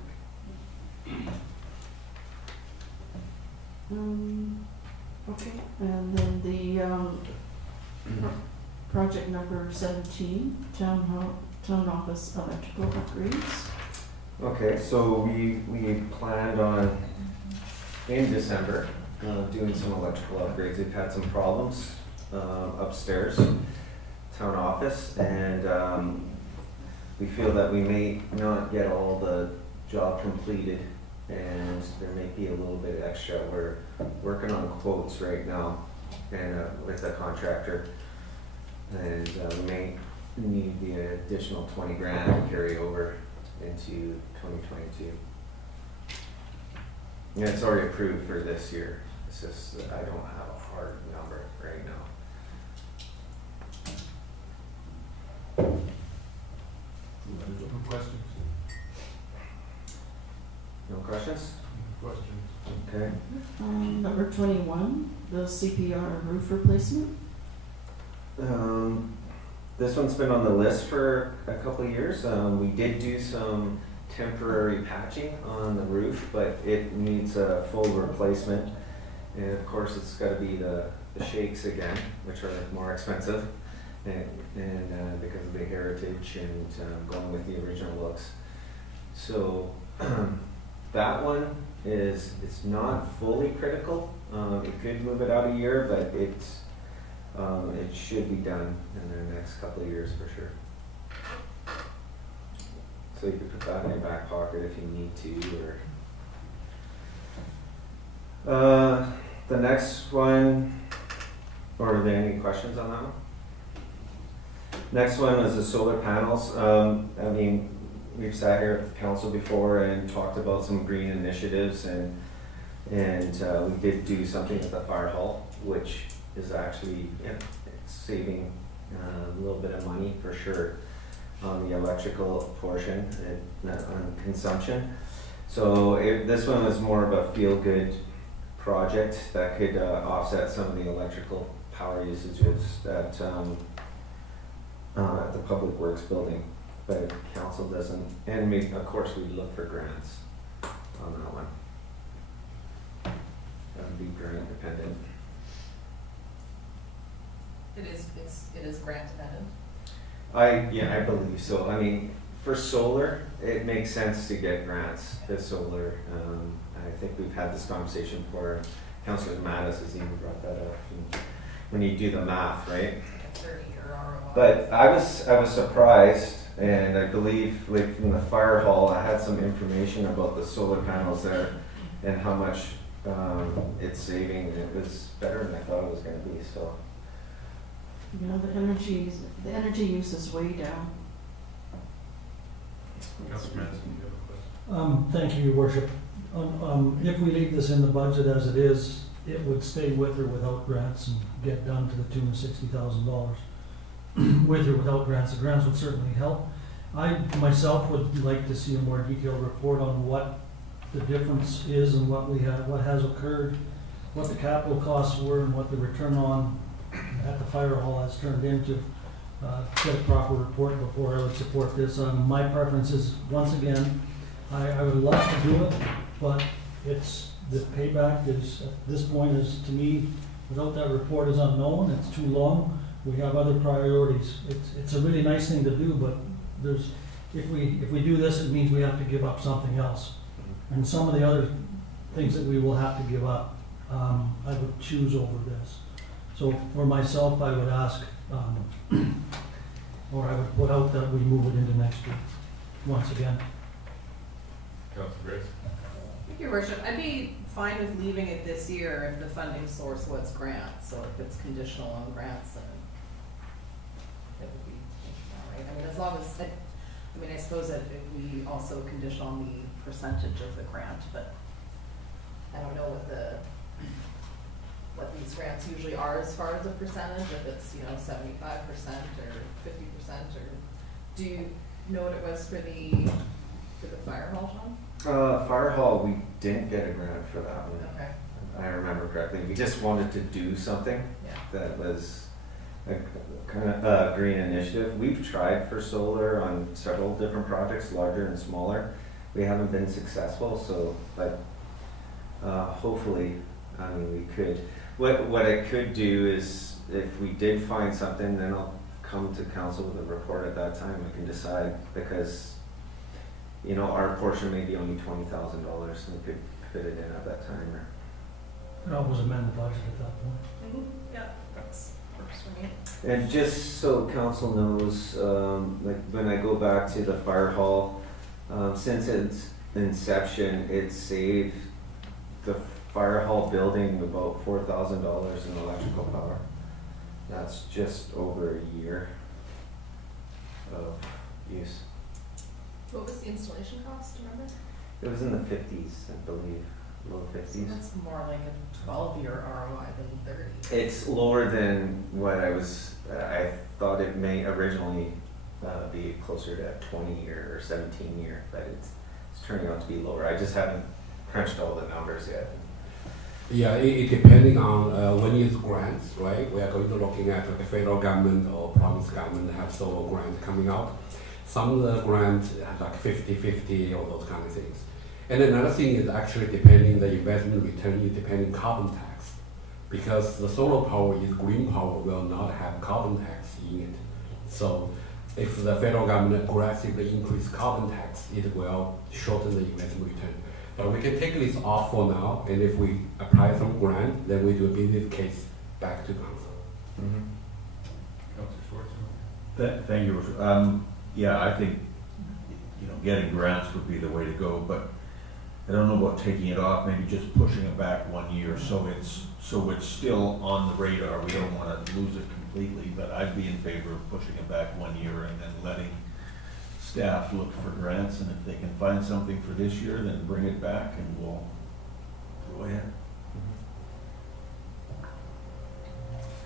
Okay, and then the, project number 17, town office electrical upgrades. Okay, so we planned on, in December, doing some electrical upgrades. We've had some problems upstairs, town office, and we feel that we may not get all the job completed, and there may be a little bit extra. We're working on quotes right now, and with a contractor, and we may need the additional 20 grand to carry over into 2022. Yeah, it's already approved for this year. It's just that I don't have a hard number right now. No questions? No questions? Questions? Okay. Number 21, the CPR roof replacement. This one's been on the list for a couple of years. We did do some temporary patching on the roof, but it needs a full replacement. And of course, it's got to be the shakes again, which are more expensive, and because of the heritage and going with the original looks. So that one it's not fully critical. It could move it out a year, but it should be done in the next couple of years for sure. So you could put that in your back pocket if you need to, or the next one, or are there any questions on that one? Next one is the solar panels. I mean, we've sat here at the council before and talked about some green initiatives, and we did do something at the fire hall, which is actually it's saving a little bit of money for sure on the electrical portion and on consumption. So this one was more of a feel-good project that could offset some of the electrical power usages that at the Public Works building, but if council doesn't, and of course we'd look for grants on that one. That would be grant dependent. It is grant dependent. I believe so. I mean, for solar, it makes sense to get grants for solar. I think we've had this conversation before. Councilor Mattis has even brought that up. And when you do the math, right? A 30-year ROI. But I was surprised, and I believe like from the fire hall, I had some information about the solar panels there and how much it's saving. It was better than I thought it was going to be. So. You know, the energy use is way down. Councilor Matts, do you have a question? Thank you, Your Worship. If we leave this in the budget as it is it would stay with or without grants and get done to the tune of $60,000. With or without grants, the grants would certainly help. I myself would like to see a more detailed report on what the difference is and what we have, what has occurred, what the capital costs were, and what the return on at the fire hall has turned into. Get a proper report before I would support this. My preference is, once again, I would love to do it, but it's, the payback is, at this point, is, to me, without that report, is unknown. It's too long. We have other priorities. It's a really nice thing to do, but there's, if we do this, it means we have to give up something else. And some of the other things that we will have to give up, I would choose over this. So for myself, I would ask, or I would put out that we move it into next year, once again. Councilor Grace? Thank you, Your Worship. I'd be fine with leaving it this year if the funding source was grants, so if it's conditional on grants, then it would be, all right. I mean, as long as, I mean, I suppose that if we also condition on the percentage of the grant, but I don't know what these grants usually are as far as a percentage, if it's, 75% or 50%, or do you know what it was for the fire hall, John? Fire hall, we didn't get a grant for that one. Okay. I remember correctly. We just wanted to do something Yeah. that was a kind of a green initiative. We've tried for solar on several different projects, larger and smaller. We haven't been successful, so but hopefully, I mean, we could. What I could do is, if we did find something, then I'll come to council with a report at that time. I can decide, because our portion may be only $20,000, and we could fit it in at that time. Or Could always amend the budget at that point. Mm-hmm. Yeah, that's works for me. And just so council knows, like when I go back to the fire hall, since its inception, it saved the fire hall building about $4,000 in electrical power. That's just over a year of use. What was the installation cost, do you remember? It was in the 50s, I believe, low 50s. So that's more like a 12-year ROI than 30. It's lower than what I thought it may originally be closer to 20-year or 17-year, but it's turning out to be lower. I just haven't crunched all the numbers yet. Yeah, it depending on when it's grants, right? We are going to looking at the federal government or province government have solar grants coming out. Some of the grants have like 50-50 or those kind of things. And another thing is actually depending the investment return is depending carbon tax. Because the solar power is green power will not have carbon tax in it. So if the federal government aggressively increase carbon tax, it will shorten the investment return. But we can take this off for now, and if we apply some grant, then we do a business case back to council. Mm-hmm. Councilor Schwartz? Thank you. Yeah, I think, getting grants would be the way to go, but I don't know about taking it off, maybe just pushing it back 1 year so it's still on the radar. We don't want to lose it completely, but I'd be in favor of pushing it back 1 year and then letting staff look for grants, and if they can find something for this year, then bring it back and we'll go ahead.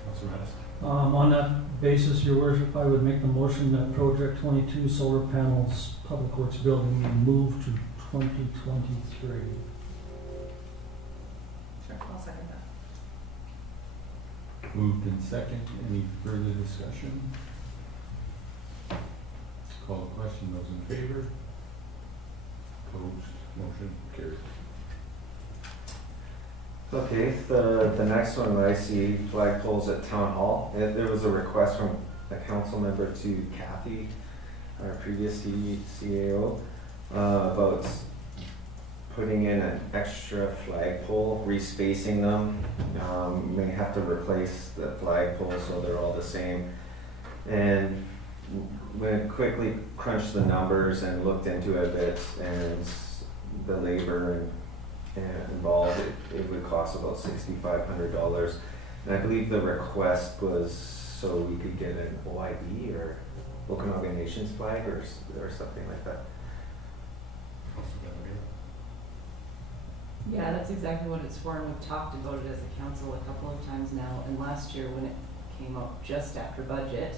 Councilor Madison? On that basis, Your Worship, I would make the motion that Project 22 solar panels Public Works building be moved to 2023. Sure, I'll second that. Moved in second. Any further discussion? Call the question. Those in favor? Opposed? Motion carried. Okay, the next one that I see, flagpoles at Town Hall. There was a request from a council member to Kathy, our previous CAO, about putting in an extra flagpole, respacing them. May have to replace the flagpole so they're all the same. And we quickly crunched the numbers and looked into it a bit, and the labor and involved, it would cost about $6,500. And I believe the request was so we could get an OIB or Okanagan Nations flag or something like that. Yeah, that's exactly what it's for, and we've talked about it as a council a couple of times now, and last year when it came up just after budget,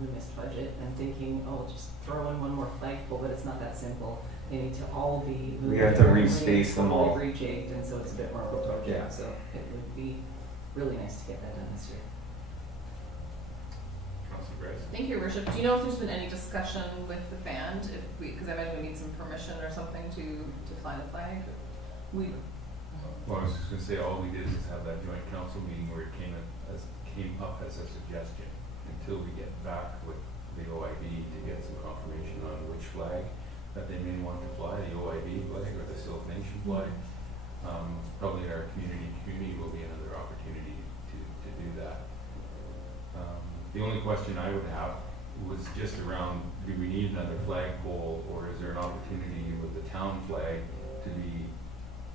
we missed budget, and thinking, oh, just throw in one more flagpole, but it's not that simple. They need to all be moved. We have to respace them all. Rejigged, and so it's a bit more of a project, Yeah. so it would be really nice to get that done this year. Council Grace? Thank you, Your Worship. Do you know if there's been any discussion with the band, because I imagine we need some permission or something to fly the flag? Well, I was just gonna say, all we did was have that joint council meeting where it came up as a suggestion. Until we get back with the OIB to get some confirmation on which flag that they may want to fly, the OIB flag or the Silk Nation flag. Probably our community will be another opportunity to do that. The only question I would have was just around, do we need another flagpole, or is there an opportunity with the town flag to be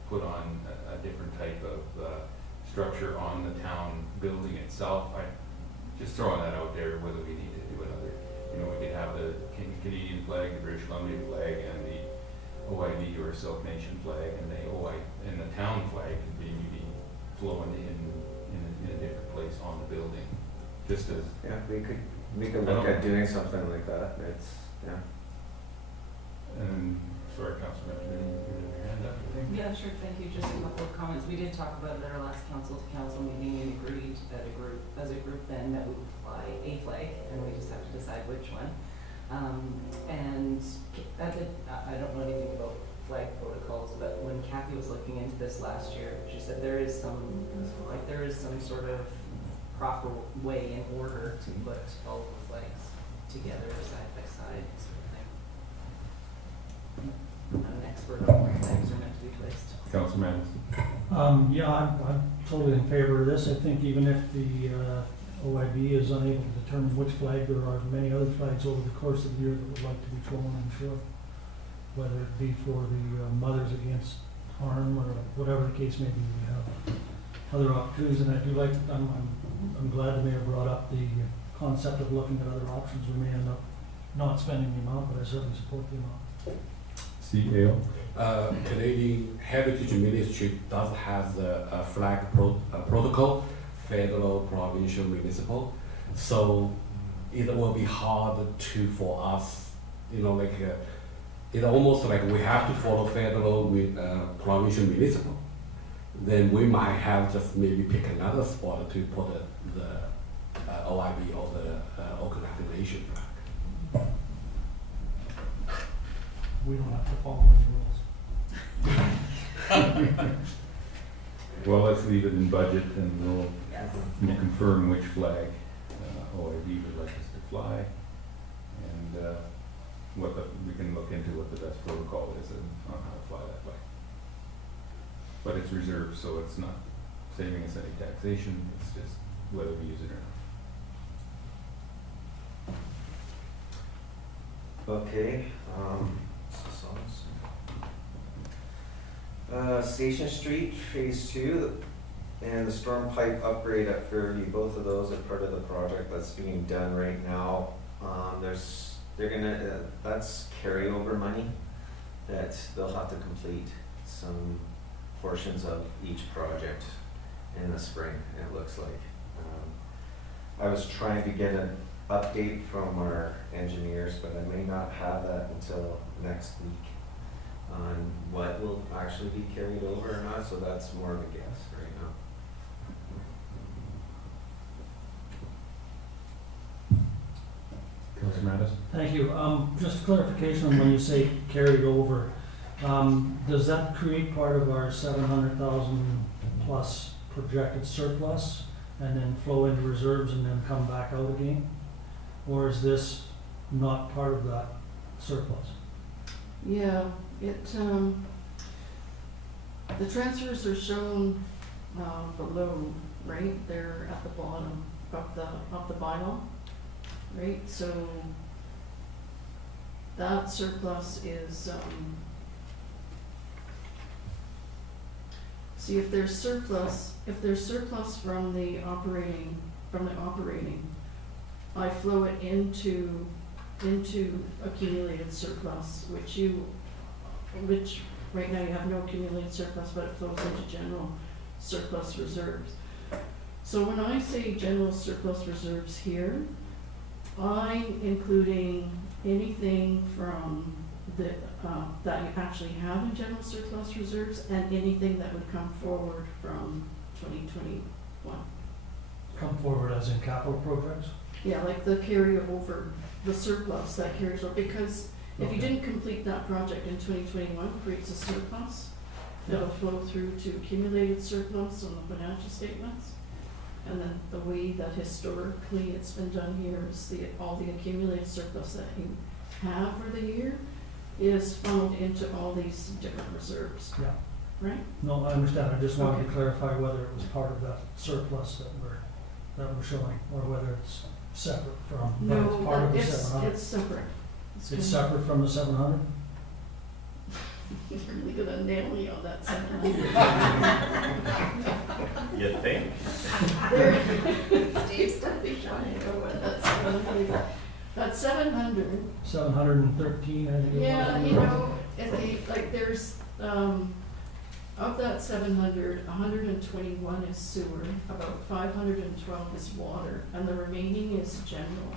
put on a different type of structure on the town building itself? I just throwing that out there, whether we need to do another, we could have the Canadian flag, the British Columbia flag, and the OIB or Silk Nation flag, and the town flag could be flowing in a different place on the building, just as. Yeah, we could look at doing something like that. Yeah. And sorry, Councilor Benjamin, you have your hand up, I think. Yeah, sure, thank you. Just a couple of comments. We did talk about it at our last council-to-council meeting and agreed that as a group then that we would fly a flag, and we just have to decide which one. And I don't know anything about flag protocols, but when Kathy was looking into this last year, she said there is some sort of proper way and order to put all of the flags together side by side, sort of thing. I'm not an expert on where flags are meant to be placed. Councilman. Yeah, I'm totally in favor of this. I think even if the OIB is unable to determine which flag, there are many other flags over the course of the year that would like to be flown, I'm sure. Whether it be for the Mothers Against Harm or whatever the case may be, we have other opportunities. And I do like, I'm glad the mayor brought up the concept of looking at other options. We may end up not spending the amount, but I certainly support the amount. CAO? Canadian Heritage Ministry does have a flag protocol, federal, provincial, municipal. So it will be hard for us, it's almost like we have to follow federal with provincial, municipal. Then we might have just maybe pick another spot to put the OIB or the Okanagan Nation flag. We don't have to follow any rules. Well, let's leave it in budget and we'll confirm which flag OIB would like us to fly. And we can look into what the best protocol is on how to fly that flag. But it's reserved, so it's not saving us any taxation, it's just whether we use it or not. Okay. Station Street Phase 2 and the storm pipe upgrade at Fairview. Both of those are part of the project that's being done right now. That's carryover money that they'll have to complete some portions of each project in the spring, it looks like. I was trying to get an update from our engineers, but I may not have that until next week on what will actually be carried over or not, so that's more of a guess right now. Councilor Mattis? Thank you. Just clarification on when you say carried over, does that create part of our 700,000 plus projected surplus and then flow into reserves and then come back out again? Or is this not part of that surplus? Yeah, the transfers are shown below, right? They're at the bottom of the bylaw, right? So that surplus is, see if there's surplus from the operating, I flow it into accumulated surplus, which right now you have no accumulated surplus, but it flows into general surplus reserves. So when I say general surplus reserves here, I'm including anything from the, that you actually have in general surplus reserves and anything that would come forward from 2021. Come forward as in capital projects? Yeah, like the carryover, the surplus that carries over, because if you Okay. didn't complete that project in 2021, it creates a surplus. It'll flow through to accumulated surplus on the financial statements. And then the way that historically it's been done here is all the accumulated surplus that you have for the year is funneled into all these different reserves, Yeah. right? No, I understand, I just wanted Okay. to clarify whether it was part of that surplus that we're showing, or whether it's separate from, but it's part of the it's 700. it's separate. It's separate from the 700? You're really gonna nail me on that 700. You think? Steve's gonna be trying to know what that 700 is. That 700, 713, I think it was. yeah, you know, like there's, of that 700, 121 is sewer, about 512 is water, and the remaining is general.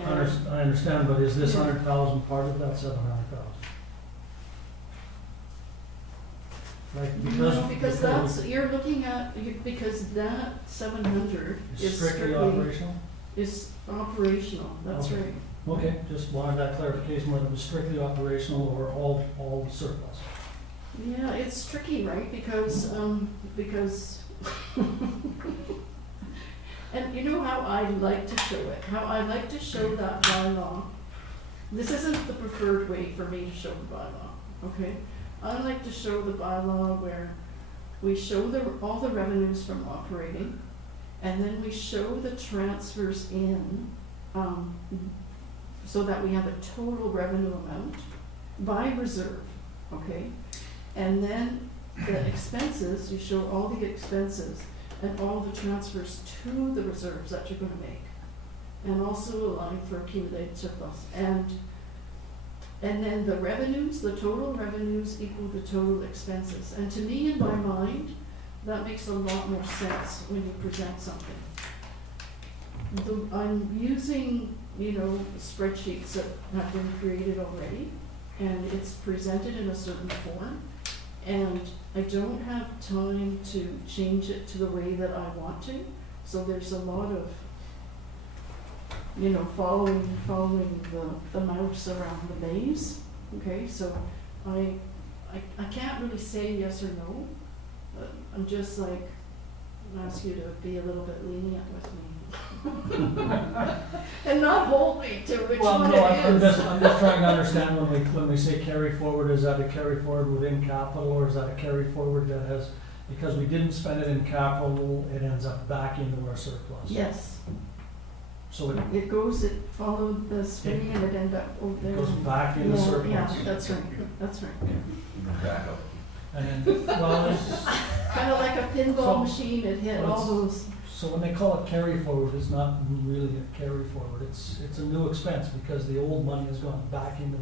I understand, but is this Yeah. 100,000 part of that 700,000? Like, No, because that's, you're looking at, because that 700 It's is strictly operational? is operational, that's Okay. right. Okay, just wanted that clarification, whether it was strictly operational or all surplus. Yeah, it's tricky, right, because, and you know how I like to show it, how I like to show that bylaw. This isn't the preferred way for me to show the bylaw, okay? I like to show the bylaw where we show all the revenues from operating, and then we show the transfers in, so that we have a total revenue amount by reserve, okay? And then the expenses, you show all the expenses and all the transfers to the reserves that you're gonna make. And also a line for accumulated surplus. And then the revenues, the total revenues equal the total expenses. And to me, in my mind, that makes a lot more sense when you present something. I'm using, spreadsheets that have been created already, and it's presented in a certain form. And I don't have time to change it to the way that I want to, so there's a lot of, following the mouse around the maze, okay? So I can't really say yes or no, but I'm just like, ask you to be a little bit lenient with me. And not hold me to which Well, one no, it I'm is. just trying to understand when we say carry forward, is that a carry forward within capital, or is that a carry forward that has, because we didn't spend it in capital, it ends up back into our surplus? Yes, So it it followed the spinning and it ended up over there. goes back into surplus? Yeah, that's right. Back up. And then, well, Kind of like a pinball machine, it hit Well, all those. so when they call it carry forward, it's not really a carry forward, it's a new expense, because the old money has gone back into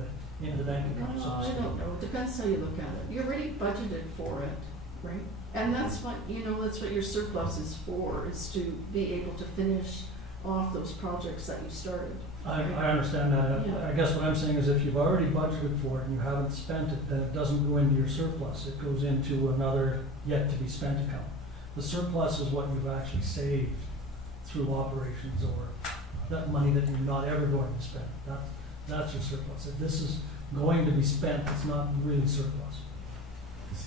the bank account, so to I speak. don't know, depends how you look at it. You're already budgeted for it, right? And that's what, that's what your surplus is for, is to be able to finish off those projects that you started. I understand that. Yeah. I guess what I'm saying is if you've already budgeted for it and you haven't spent it, then it doesn't go into your surplus. It goes into another yet to be spent account. The surplus is what you've actually saved through operations, or that money that you're not ever going to spend. That's your surplus. If this is going to be spent, it's not really surplus.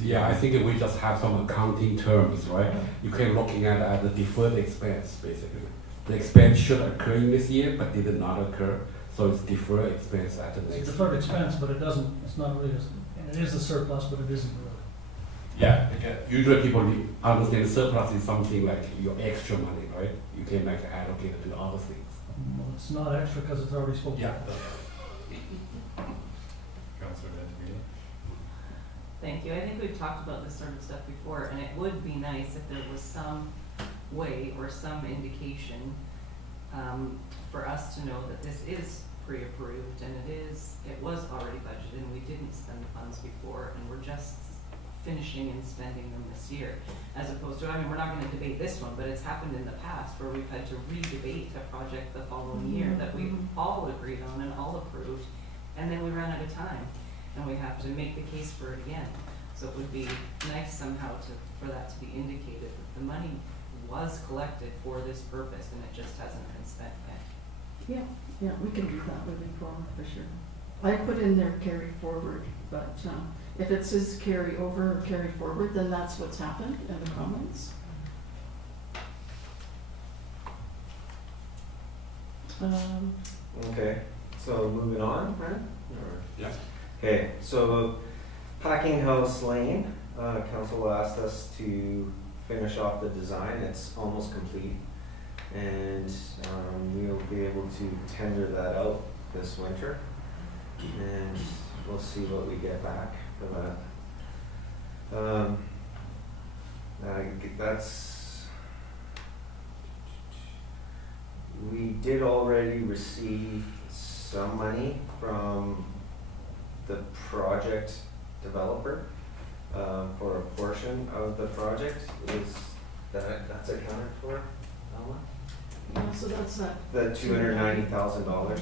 Yeah, I think we just have some accounting terms, right? You can looking at the deferred expense, basically. The expense should occur in this year, but did not occur, so it's deferred expense at the It's a next. deferred expense, but it's not really, and it is a surplus, but it isn't really. Yeah, usually people understand surplus is something like your extra money, right? You can allocate it to other things. Well, it's not extra because it's already spoken. Yeah. Councillor Benjamin? Thank you. I think we've talked about this sort of stuff before, and it would be nice if there was some way or some indication for us to know that this is pre-approved and it was already budgeted and we didn't spend the funds before, and we're just finishing and spending them this year. As opposed to, I mean, we're not gonna debate this one, but it's happened in the past where we've had to re-debate a project the following year that we all agreed on and all approved, and then we run out of time, and we have to make the case for it again. So it would be nice somehow for that to be indicated that the money was collected for this purpose and it just hasn't been spent yet. Yeah, we can do that moving forward for sure. I put in there carry forward, but if it says carry over or carry forward, then that's what's happened in the comments. Okay, so moving on, Brent? Yeah. Okay, so Packing House Lane, council asked us to finish off the design. It's almost complete. And we'll be able to tender that out this winter. And we'll see what we get back for that. We did already receive some money from the project developer for a portion of the project. That's accounted for, Alma? Yeah, so that's that. The $290,000.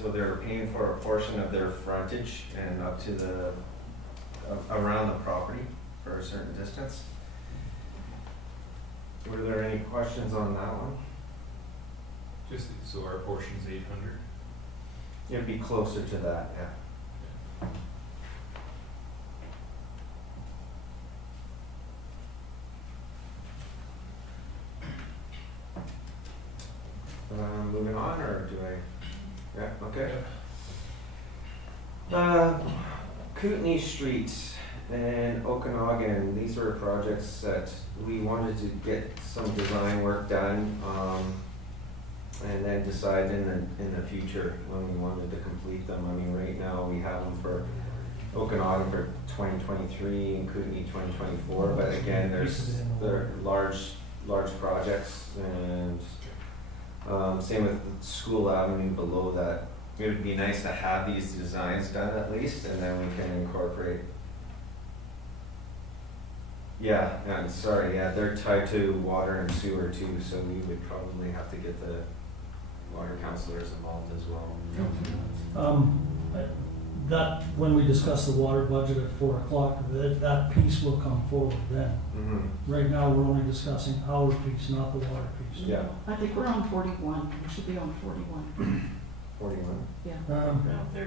So they're paying for a portion of their frontage and up to the, around the property for a certain distance. Were there any questions on that one? Just, so our portion's 800? It'd be closer to that, yeah. Moving on, or do I? Yeah, okay. Kootenai Street and Okanagan, these were projects that we wanted to get some design work done, and then decide in the future when we wanted to complete them. I mean, right now we have them for Okanagan for 2023 and Kootenai 2024, but again, they're large projects, and same with School Avenue below that. It would be nice to have these designs done at least, and then we can incorporate. Yeah, and sorry, yeah, they're tied to water and sewer too, so we would probably have to get the water councillors involved as well. That, when we discuss the water budget at 4 o'clock, that piece will come forward then. Right now, we're only discussing our piece, not the water piece. Yeah. I think we're on 41. We should be on 41. 41? Yeah.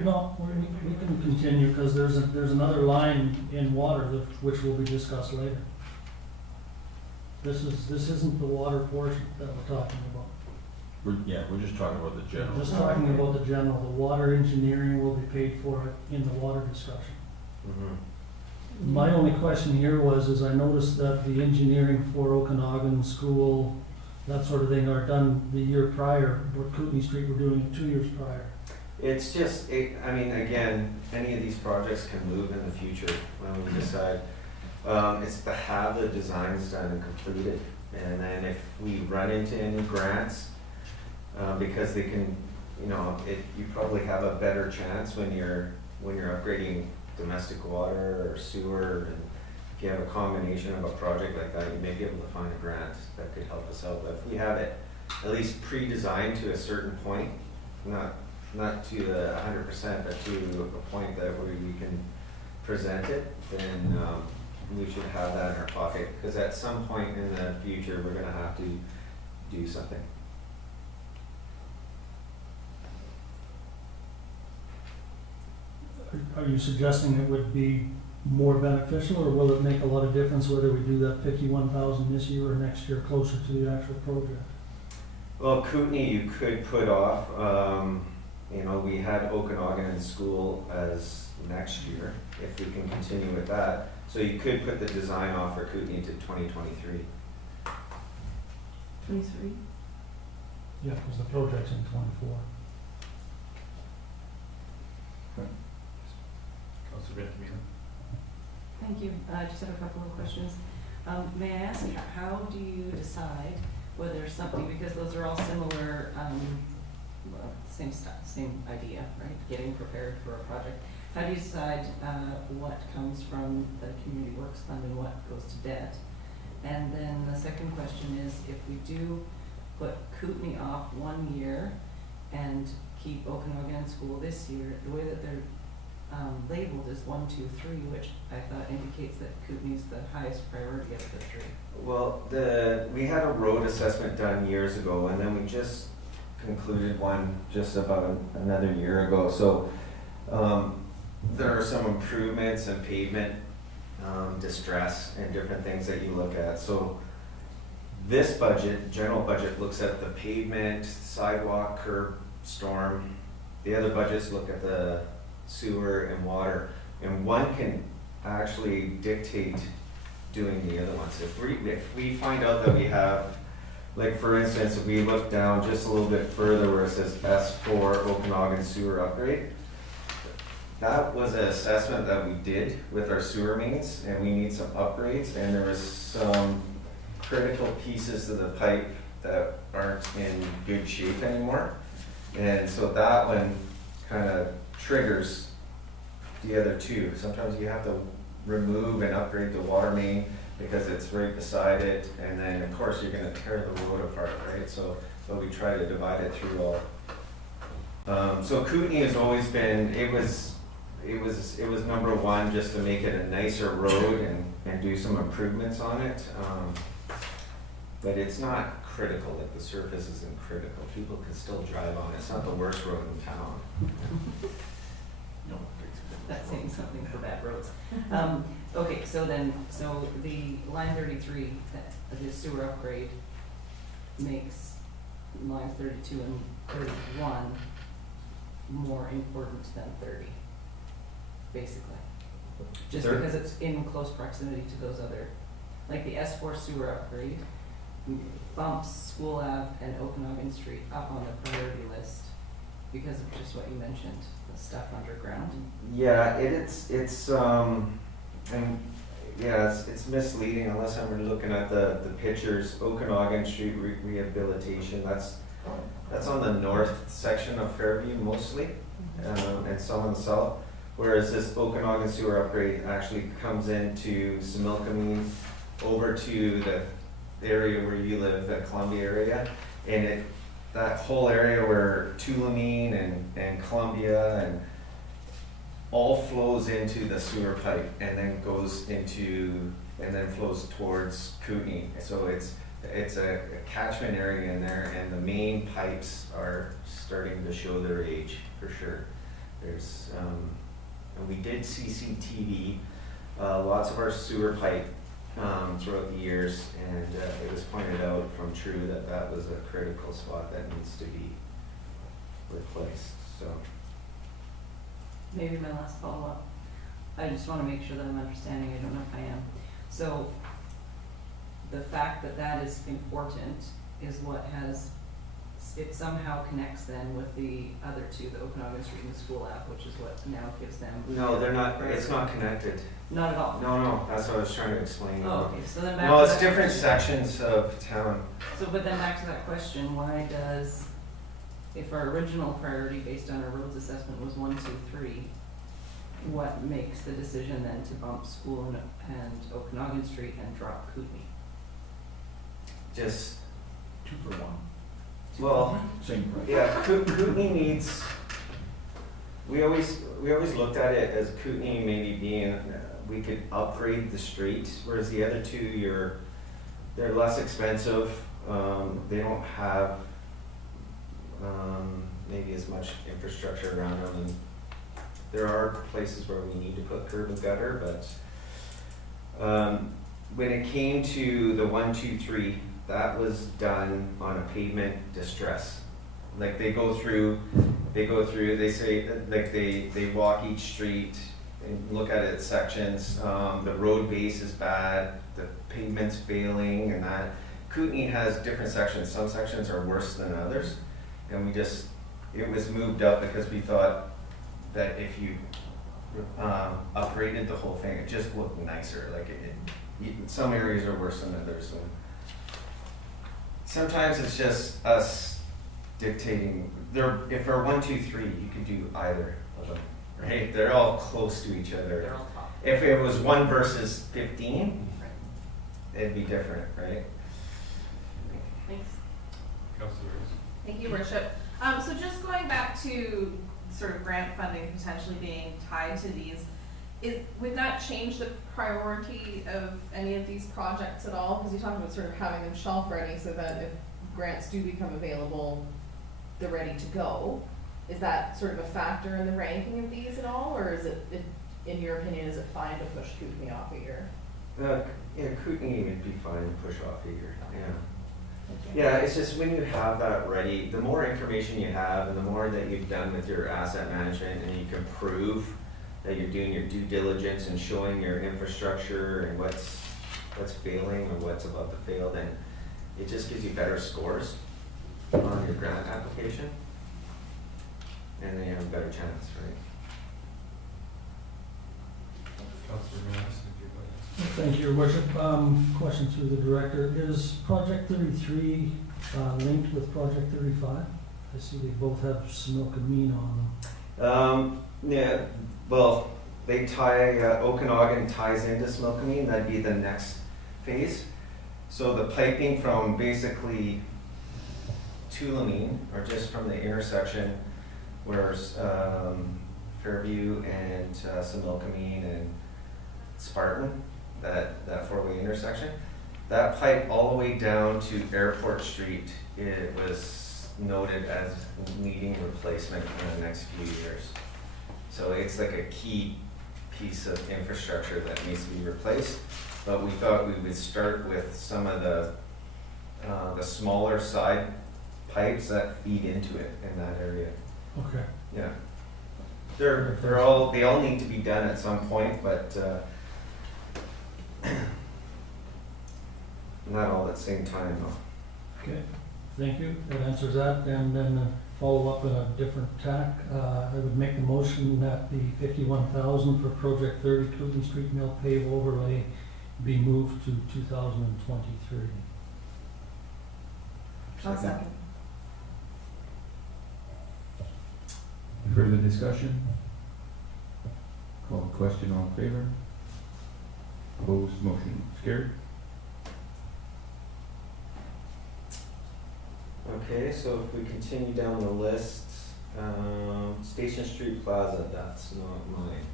No, we can continue, because there's another line in water which will be discussed later. This isn't the water portion that we're talking about. We're just talking about the general. Just talking about the general. The water engineering will be paid for it in the water discussion. My only question here was, I noticed that the engineering for Okanagan School, that sort of thing, are done the year prior, where Kootenai Street we're doing it 2 years prior. It's just, I mean, again, any of these projects can move in the future when we decide. It's to have the designs done and completed, and then if we run into any grants, because they can, you probably have a better chance when you're upgrading domestic water or sewer, and if you have a combination of a project like that, you may be able to find a grant that could help us out. But if we have it at least pre-designed to a certain point, not to the 100%, but to a point that where we can present it, then we should have that in our pocket, because at some point in the future, we're gonna have to do something. Are you suggesting it would be more beneficial, or will it make a lot of difference whether we do that 51,000 this year or next year, closer to the actual project? Well, Kootenai you could put off. We had Okanagan School as next year, if we can continue with that. So you could put the design off for Kootenai to 2023. 23? Yeah, because the project's in 24. Thank you. I just have a couple of questions. May I ask, how do you decide whether something, because those are all similar, same stuff, same idea, right? Getting prepared for a project. How do you decide what comes from the community works fund and what goes to debt? And then the second question is, if we do put Kootenai off 1 year and keep Okanagan in school this year, the way that they're labeled is 1, 2, 3, which I thought indicates that Kootenai's the highest priority of the three. Well, we had a road assessment done years ago, and then we just concluded one just about another year ago. So there are some improvements in pavement distress and different things that you look at. So this budget, general budget, looks at the pavement, sidewalk, curb, storm. The other budgets look at the sewer and water, and one can actually dictate doing the other ones. If we find out that we have, like for instance, if we look down just a little bit further where it says S4 Okanagan sewer upgrade, that was an assessment that we did with our sewer mains, and we need some upgrades, and there was some critical pieces of the pipe that aren't in good shape anymore. And so that one kind of triggers the other two. Sometimes you have to remove and upgrade the water main because it's right beside it, and then of course you're going to tear the road apart, right? So we try to divide it through all. So Kootenai has always been, it was number one, just to make it a nicer road and do some improvements on it. But it's not critical, like the surface isn't critical. People can still drive on it. It's not the worst road in town. No, that's saying something for bad roads. Okay, so the line 33, the sewer upgrade, makes line 32 and 31 more important than 30, basically. Just because it's in close proximity to those other, like the S4 sewer upgrade bumps School Ave and Okanagan Street up on the priority list because of just what you mentioned, the stuff underground. Yeah, it's misleading unless I'm looking at the pictures. Okanagan Street rehabilitation, that's on the north section of Fairview mostly, and some on the south. Whereas this Okanagan sewer upgrade actually comes into Similkameen over to the area where you live, the Columbia area, and that whole area where Tulameen and Columbia and all flows into the sewer pipe and then goes into and then flows towards Kootenai. So it's a catchment area in there, and the main pipes are starting to show their age for sure. There's and we did CCTV lots of our sewer pipe throughout the years, and it was pointed out from True that that was a critical spot that needs to be replaced. So Maybe my last follow-up. I just want to make sure that I'm understanding. I don't know if I am. So the fact that that is important is what has, it somehow connects then with the other two, the Okanagan Street and the School app, which is what now gives them. no, they're not. It's not connected. Not at all. No, that's what I was trying to explain. Oh, okay. So then back no, to it's that different question. sections of town. So, but then back to that question, why does, if our original priority based on our roads assessment was 1, 2, 3, what makes the decision then to bump School and Okanagan Street and drop Kootenai? Just 2 for 1. well, Same price. yeah. Kootenai needs. We always looked at it as Kootenai maybe being we could upgrade the street, whereas the other two they're less expensive. They don't have maybe as much infrastructure around them, and there are places where we need to put curb and gutter, but when it came to the 1, 2, 3, that was done on a pavement distress. Like they go through, they say, like they walk each street and look at it in sections. The road base is bad, the pavement's failing, and that. Kootenai has different sections. Some sections are worse than others, and it was moved up because we thought that if you upgraded the whole thing, it just looked nicer. Like some areas are worse than others. And sometimes it's just us dictating. If they're 1, 2, 3, you could do either of them, right? They're all close to each other. They're all top. If it was 1 versus 15, it'd be different, right? Thanks. Councillor Rose. Thank you, Worship. So just going back to sort of grant funding potentially being tied to these, would that change the priority of any of these projects at all? Because you talked about sort of having them shelf ready so that if grants do become available, they're ready to go. Is that sort of a factor in the ranking of these at all, or is it in your opinion, is it fine to push Kootenai off a year? Yeah, Kootenai would be fine to push off a year, yeah. Yeah, it's just when you have that ready, the more information you have and the more that you've done with your asset management and you can prove that you're doing your due diligence and showing your infrastructure and what's failing or what's about to fail, then it just gives you better scores on your grant application. And then you have a better chance, right? Councillor Madison, if you'd like. Thank you, Your Worship. Question through the director. Is Project 33 linked with Project 35? I see they both have Similkameen on them. Yeah, well, they tie, Okanagan ties into Similkameen, that'd be the next phase. So the piping from basically Tulameen, or just from the intersection where Fairview and Similkameen and Spartan, that four-way intersection, that pipe all the way down to Airport Street, it was noted as needing replacement in the next few years. So it's like a key piece of infrastructure that needs to be replaced. But we thought we would start with some of the smaller side pipes that feed into it in that area. Okay. Yeah. They all need to be done at some point, but not all at the same time though. Okay, thank you. That answers that. And then follow up in a different tack. I would make the motion that the $51,000 for Project 30 Cooten Street Mill Pave Overlay be moved to 2023. I'll second. Further discussion? Call the question, all in favor? Opposed, motion is carried. Okay, so if we continue down the list, Station Street Plaza, that's not mine.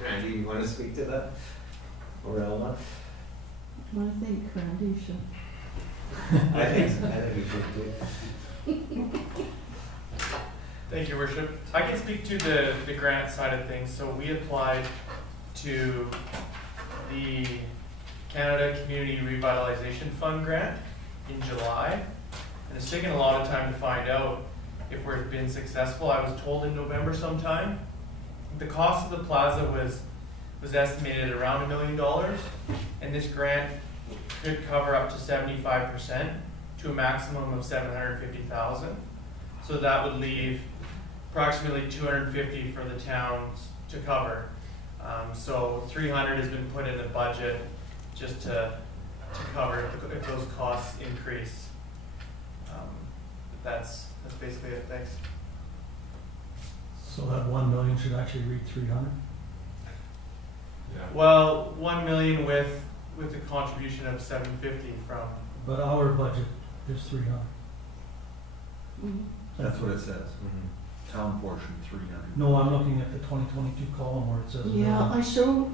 Randy, you want to speak to that? Or Elma? I think Randy should. I think we should do. Thank you, Worship. I can speak to the grant side of things. So we applied to the Canada Community Revitalization Fund grant in July, and it's taken a lot of time to find out if we've been successful. I was told in November sometime. The cost of the plaza was estimated around $1 million, and this grant could cover up to 75% to a maximum of $750,000. So that would leave approximately $250,000 for the towns to cover. So $300,000 has been put in the budget just to cover if those costs increase. That's basically it. Thanks. So that 1 million should actually read 300. Yeah. Well, 1 million with the contribution of 750 from. But our budget is 300. Mhm. That's what it says. Town portion 300. No, I'm looking at the 2022 column where it says. Yeah, I showed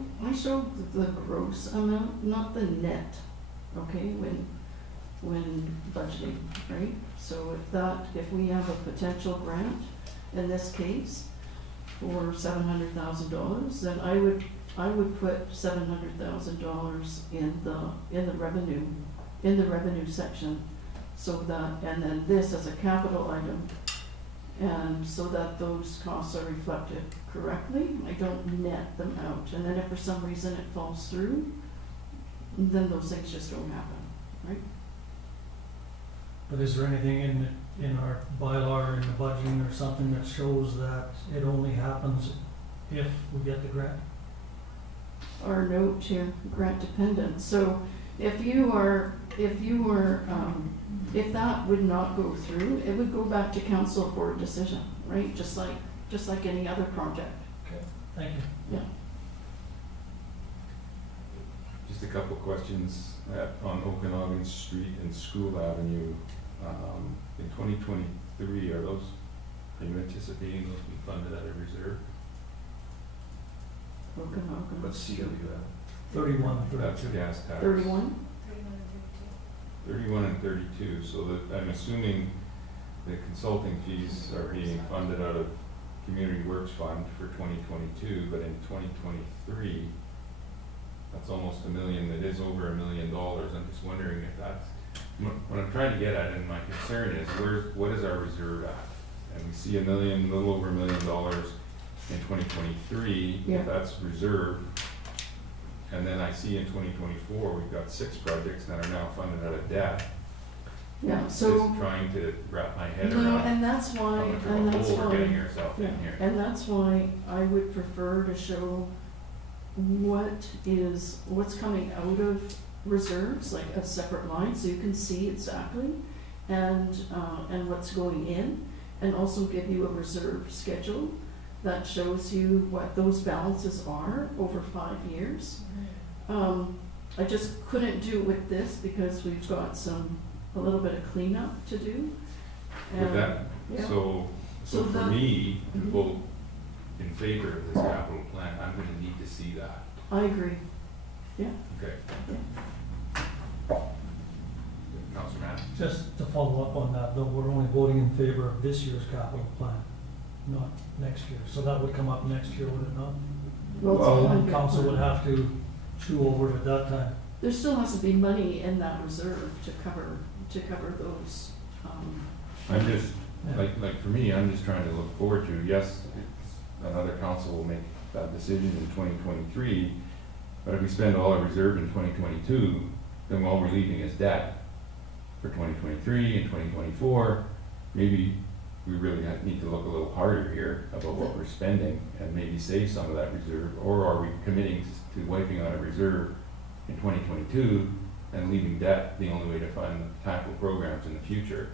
the gross amount, not the net, okay, when budgeting, right? So if we have a potential grant, in this case, for $700,000, then I would put $700,000 in the revenue section, so that, and then this as a capital item, and so that those costs are reflected correctly. I don't net them out, and then if for some reason it falls through, then those things just don't happen, right? But is there anything in our bylaw or in the budgeting or something that shows that it only happens if we get the grant? Our note here, grant dependent. So if that would not go through, it would go back to council for a decision, right? Just just like any other project. Thank you. Yeah. Just a couple questions on Okanagan Street and School Avenue. In 2023, are you anticipating those to be funded out of reserve? Okanagan. What's CWF? 31, That's 32. gas tax. 31? 31 and 32, so that, I'm assuming the consulting fees are being funded out of Community Works Fund for 2022, but in 2023, that's almost $1 million, it is over $1 million. I'm just wondering if that's, what I'm trying to get at, and my concern is, what is our reserve at? And we see $1 million, a little over $1 million in 2023, Yeah. if that's reserve. And then I see in 2024, we've got 6 projects that are now funded out of debt. Yeah, so. Just trying to wrap my head No, around and that's how why, much of and a that's hole we're getting why, ourselves yeah, in here. and that's why I would prefer to show what's coming out of reserves, like a separate line, so you can see exactly, and what's going in, and also give you a reserve schedule that shows you what those balances are over 5 years. I just couldn't do it with this because we've got a little bit of cleanup to do. With that, yeah. so So for that- me, to Mhm. vote in favor of this capital plan, I'm gonna need to see that. I agree. Yeah. Okay. Councilor Mann? Just to follow up on that, though, we're only voting in favor of this year's capital plan, not next year. So that would come up next year, would it not? Well, it's a So five-year council plan. would have to chew over it at that time. There still has to be money in that reserve to cover those, I'm just, Yeah. like for me, I'm just trying to look forward to, yes, another council will make that decision in 2023, but if we spend all our reserve in 2022, then all we're leaving is debt for 2023 and 2024. Maybe we really need to look a little harder here about what we're spending and maybe save some of that reserve, or are we committing to wiping out a reserve in 2022 and leaving debt the only way to fund capital programs in the future?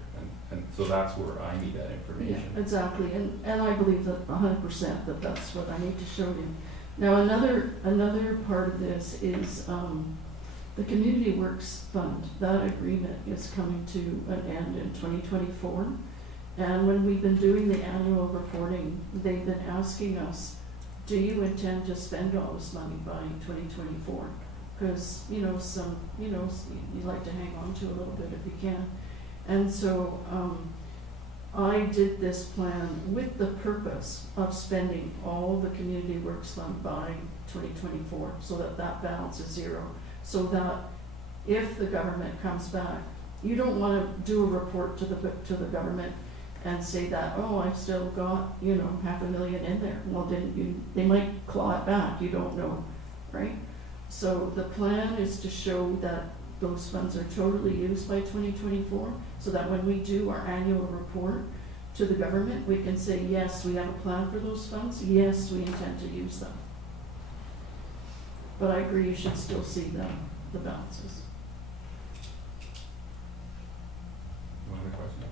And so that's where I need that yeah, information. exactly, and I believe that 100% that that's what I need to show you. Now, another part of this is, the Community Works Fund. That agreement is coming to an end in 2024. And when we've been doing the annual reporting, they've been asking us, do you intend to spend all this money by 2024? Because, you like to hang on to a little bit if you can. And so I did this plan with the purpose of spending all the Community Works Fund by 2024, so that balance is zero. So that if the government comes back, you don't want to do a report to the government and say that, oh, I've still got, $500,000 in there. Well, didn't you? They might claw it back. You don't know, right? So the plan is to show that those funds are totally used by 2024, so that when we do our annual report to the government, we can say, yes, we have a plan for those funds. Yes, we intend to use them. But I agree, you should still see the balances. One other question?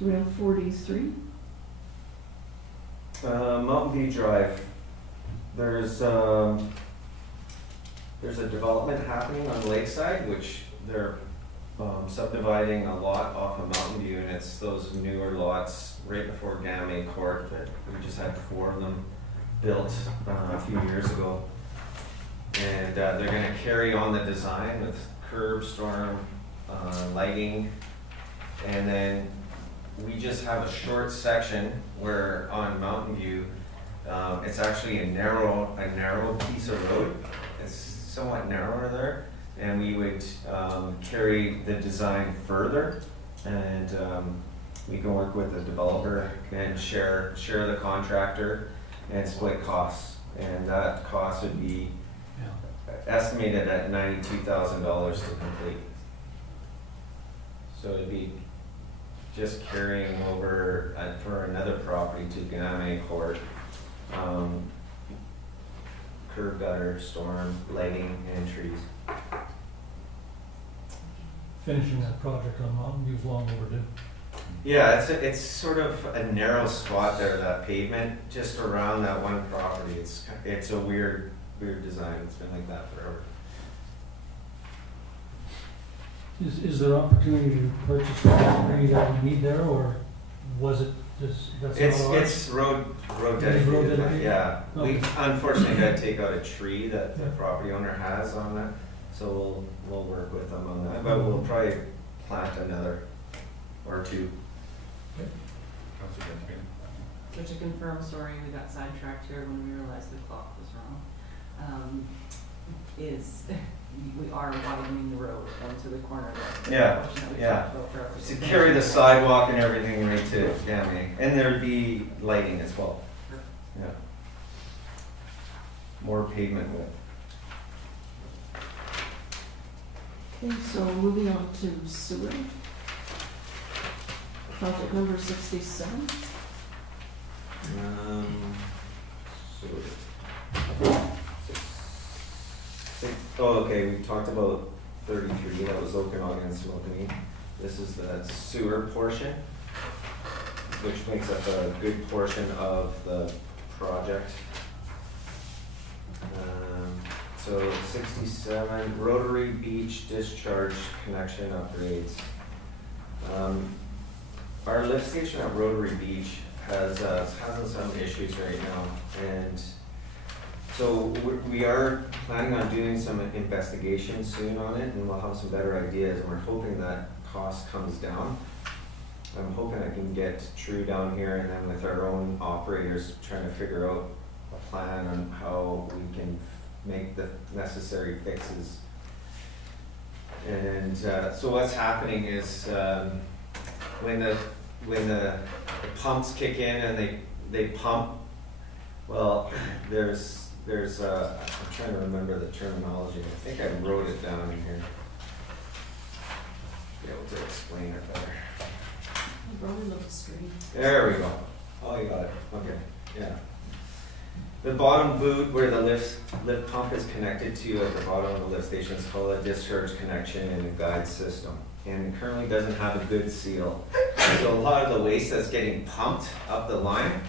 So we have 43. Mountain View Drive, there's a development happening on Lakeside, which they're subdividing a lot off of Mountain View, and it's those newer lots right before Game Court that we just had 4 of them built a few years ago. And they're gonna carry on the design with curb, storm, lighting, and then we just have a short section where on Mountain View, it's actually a narrow piece of road. It's somewhat narrower there, and we would carry the design further, and we can work with the developer and share the contractor and split costs. And that cost would be estimated at $92,000 to complete. So it'd be just carrying over for another property to Ganame Court, curb gutter, storm, lighting, and trees. finishing that project on Mountain View's long overdue. Yeah, it's sort of a narrow spot there, that pavement, just around that one property. It's a weird design. It's been like that forever. Is there opportunity to purchase the property that we need there, or was it just, that's not ours? It's road It is road dedicated, dedicated? yeah. We Okay. unfortunately gotta take out a tree that the Yeah. property owner has on that, so we'll work with them on that, but we'll probably plant another or two. Councillor Benjamin. So to confirm, sorry, we got sidetracked here when we realized the clock was wrong. We are widening the road onto the corner of Yeah, portion that we yeah. talked about forever. To carry the sidewalk and everything right to Gammy, and there'd be lighting as well. Yeah. More pavement width. Okay, so moving on to sewer. Project number 67. Oh, okay, we talked about 33, that was Okanagan and Smokinee. This is the sewer portion, which makes up a good portion of the project. So 67, Rotary Beach discharge connection upgrades. Our lift station at Rotary Beach has having some issues right now, and so we are planning on doing some investigation soon on it, and we'll have some better ideas, and we're hoping that cost comes down. I'm hoping I can get True down here, and then with our own operators, trying to figure out a plan on how we can make the necessary fixes. And so what's happening is when the pumps kick in and they pump, well, there's I'm trying to remember the terminology. I think I wrote it down in here. Be able to explain it better. You probably love the screen. There we go. Oh, you got it. Okay, yeah. The bottom boot where the lift pump is connected to at the bottom of the lift station is called a discharge connection in a guide system, and it currently doesn't have a good seal. So a lot of the waste that's getting pumped up the line,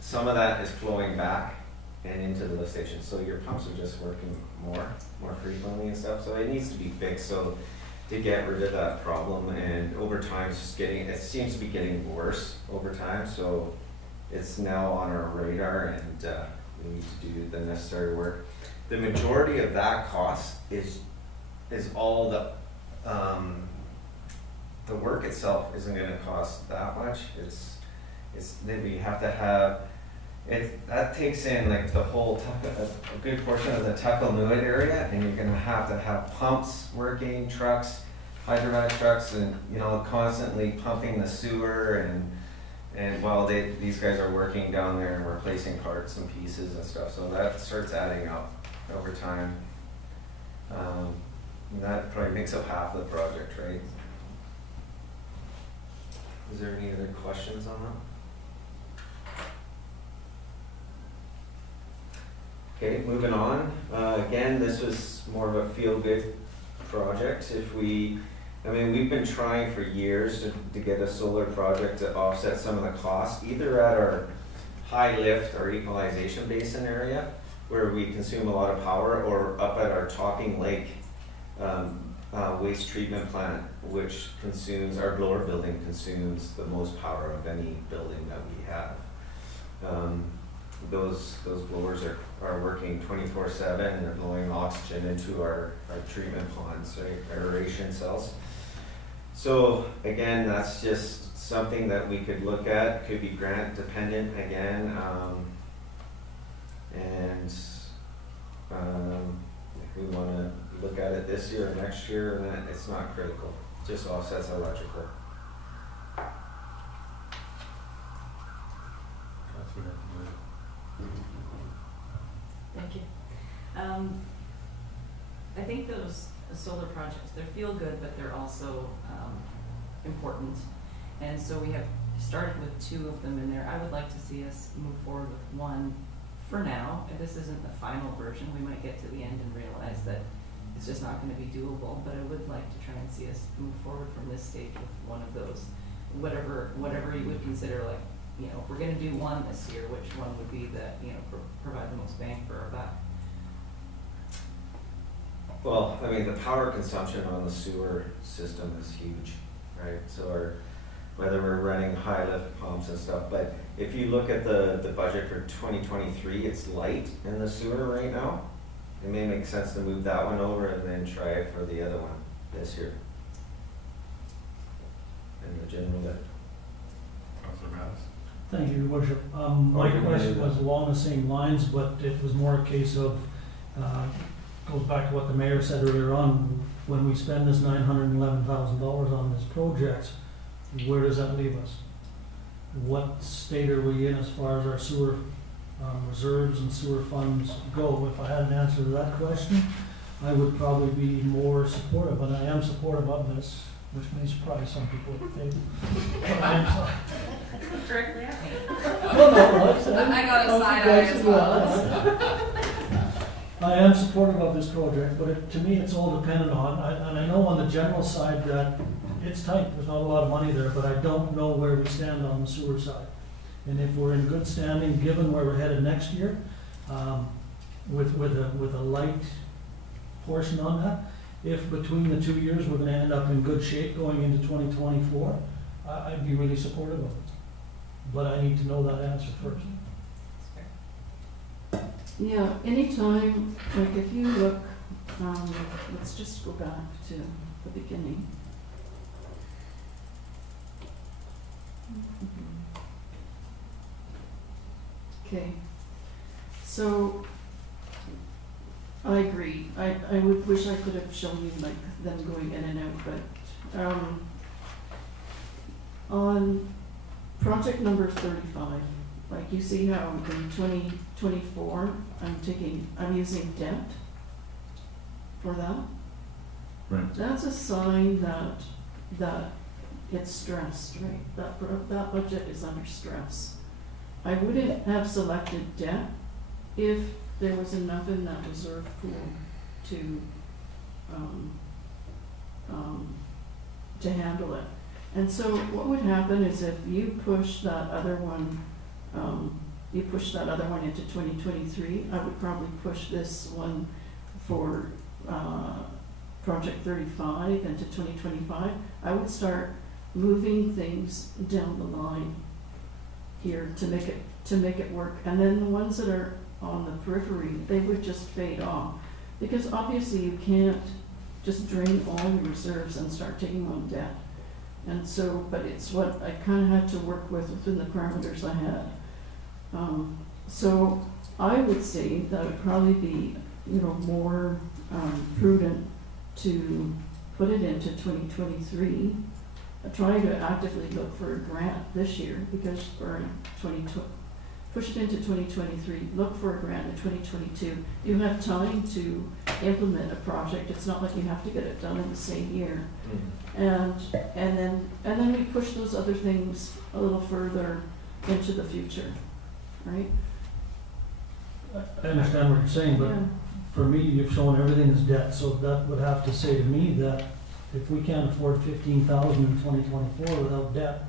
some of that is flowing back and into the lift station. So your pumps are just working more frequently and stuff. So it needs to be fixed. So to get rid of that problem, and over time it's just it seems to be getting worse over time. So it's now on our radar, and we need to do the necessary work. The majority of that cost is all the work itself isn't going to cost that much. It's then we have to have it, that takes in like the whole a good portion of the Tuckalnuit area, and you're going to have pumps working, trucks, hydrovac trucks, and constantly pumping the sewer, and while these guys are working down there and replacing parts and pieces and stuff, so that starts adding up over time. That probably makes up half the project, right? Is there any other questions on that? Okay, moving on. Again, this was more of a feel-good project. We've been trying for years to get a solar project to offset some of the costs, either at our high lift or equalization basin area, where we consume a lot of power, or up at our Talking Lake waste treatment plant, which our blower building consumes the most power of any building that we have. Those blowers are working 24/7, and they're blowing oxygen into our treatment ponds, right, aeration cells. So again, that's just something that we could look at. Could be grant dependent again, and if we want to look at it this year or next year, then it's not critical. It just offsets electrical. Thank you. I think those solar projects, they feel good, but they're also important. And so we have started with 2 of them in there. I would like to see us move forward with 1 for now. If this isn't the final version, we might get to the end and realize that it's just not gonna be doable, but I would like to try and see us move forward from this stage with one of those, whatever you would consider like, you know, if we're gonna do one this year, which one would be that, you know, provide the most bang for our buck? Well, I mean, the power consumption on the sewer system is huge, right? So whether we're running high lift pumps and stuff, but if you look at the budget for 2023, it's light in the sewer right now. It may make sense to move that one over and then try it for the other one this year. And the general lift. Councilor Mattis? Thank you, Your Worship. My you question may- was along the same lines, but it was more a case of, goes back to what the mayor said earlier on, when we spend this $911,000 on this project, where does that leave us? What state are we in as far as our sewer reserves and sewer funds go? If I had an answer to that question, I would probably be more supportive, and I am supportive of this, which may surprise some people at the table. But I am Directly at me. well, no, I got a side eye as well. I am supportive of this project, but to me, it's all dependent on, and I know on the general side that it's tight, there's not a lot of money there, but I don't know where we stand on the sewer side. And if we're in good standing, given where we're headed next year, with a light portion on that, if between the 2 years we're gonna end up in good shape going into 2024, I'd be really supportive of it. But I need to know that answer first. Yeah, anytime, like if you look, let's just go back to the beginning. Okay, so I agree. I would wish I could have shown you like them going in and out, but on project number 35, like you see how in 2024, I'm using debt for that. Right. That's a sign that it's stressed, right? That budget is under stress. I wouldn't have selected debt if there was enough in that reserve pool to handle it. And so what would happen is if you push that other one, into 2023, I would probably push this one for project 35 into 2025. I would start moving things down the line here to make it work. And then the ones that are on the periphery, they would just fade off. Because obviously you can't just drain all your reserves and start taking on debt. And so, but it's what I kind of had to work with within the parameters I had. So I would say that would probably be, more prudent to put it into 2023. Try to actively look for a grant this year because for 2020, push it into 2023, look for a grant in 2022. You have time to implement a project. It's not like you have to get it done in the same year. Mm-hmm. And then we push those other things a little further into the future, right? I understand what you're saying, but Yeah. for me, you've shown everything is debt, so that would have to say to me that if we can't afford $15,000 in 2024 without debt,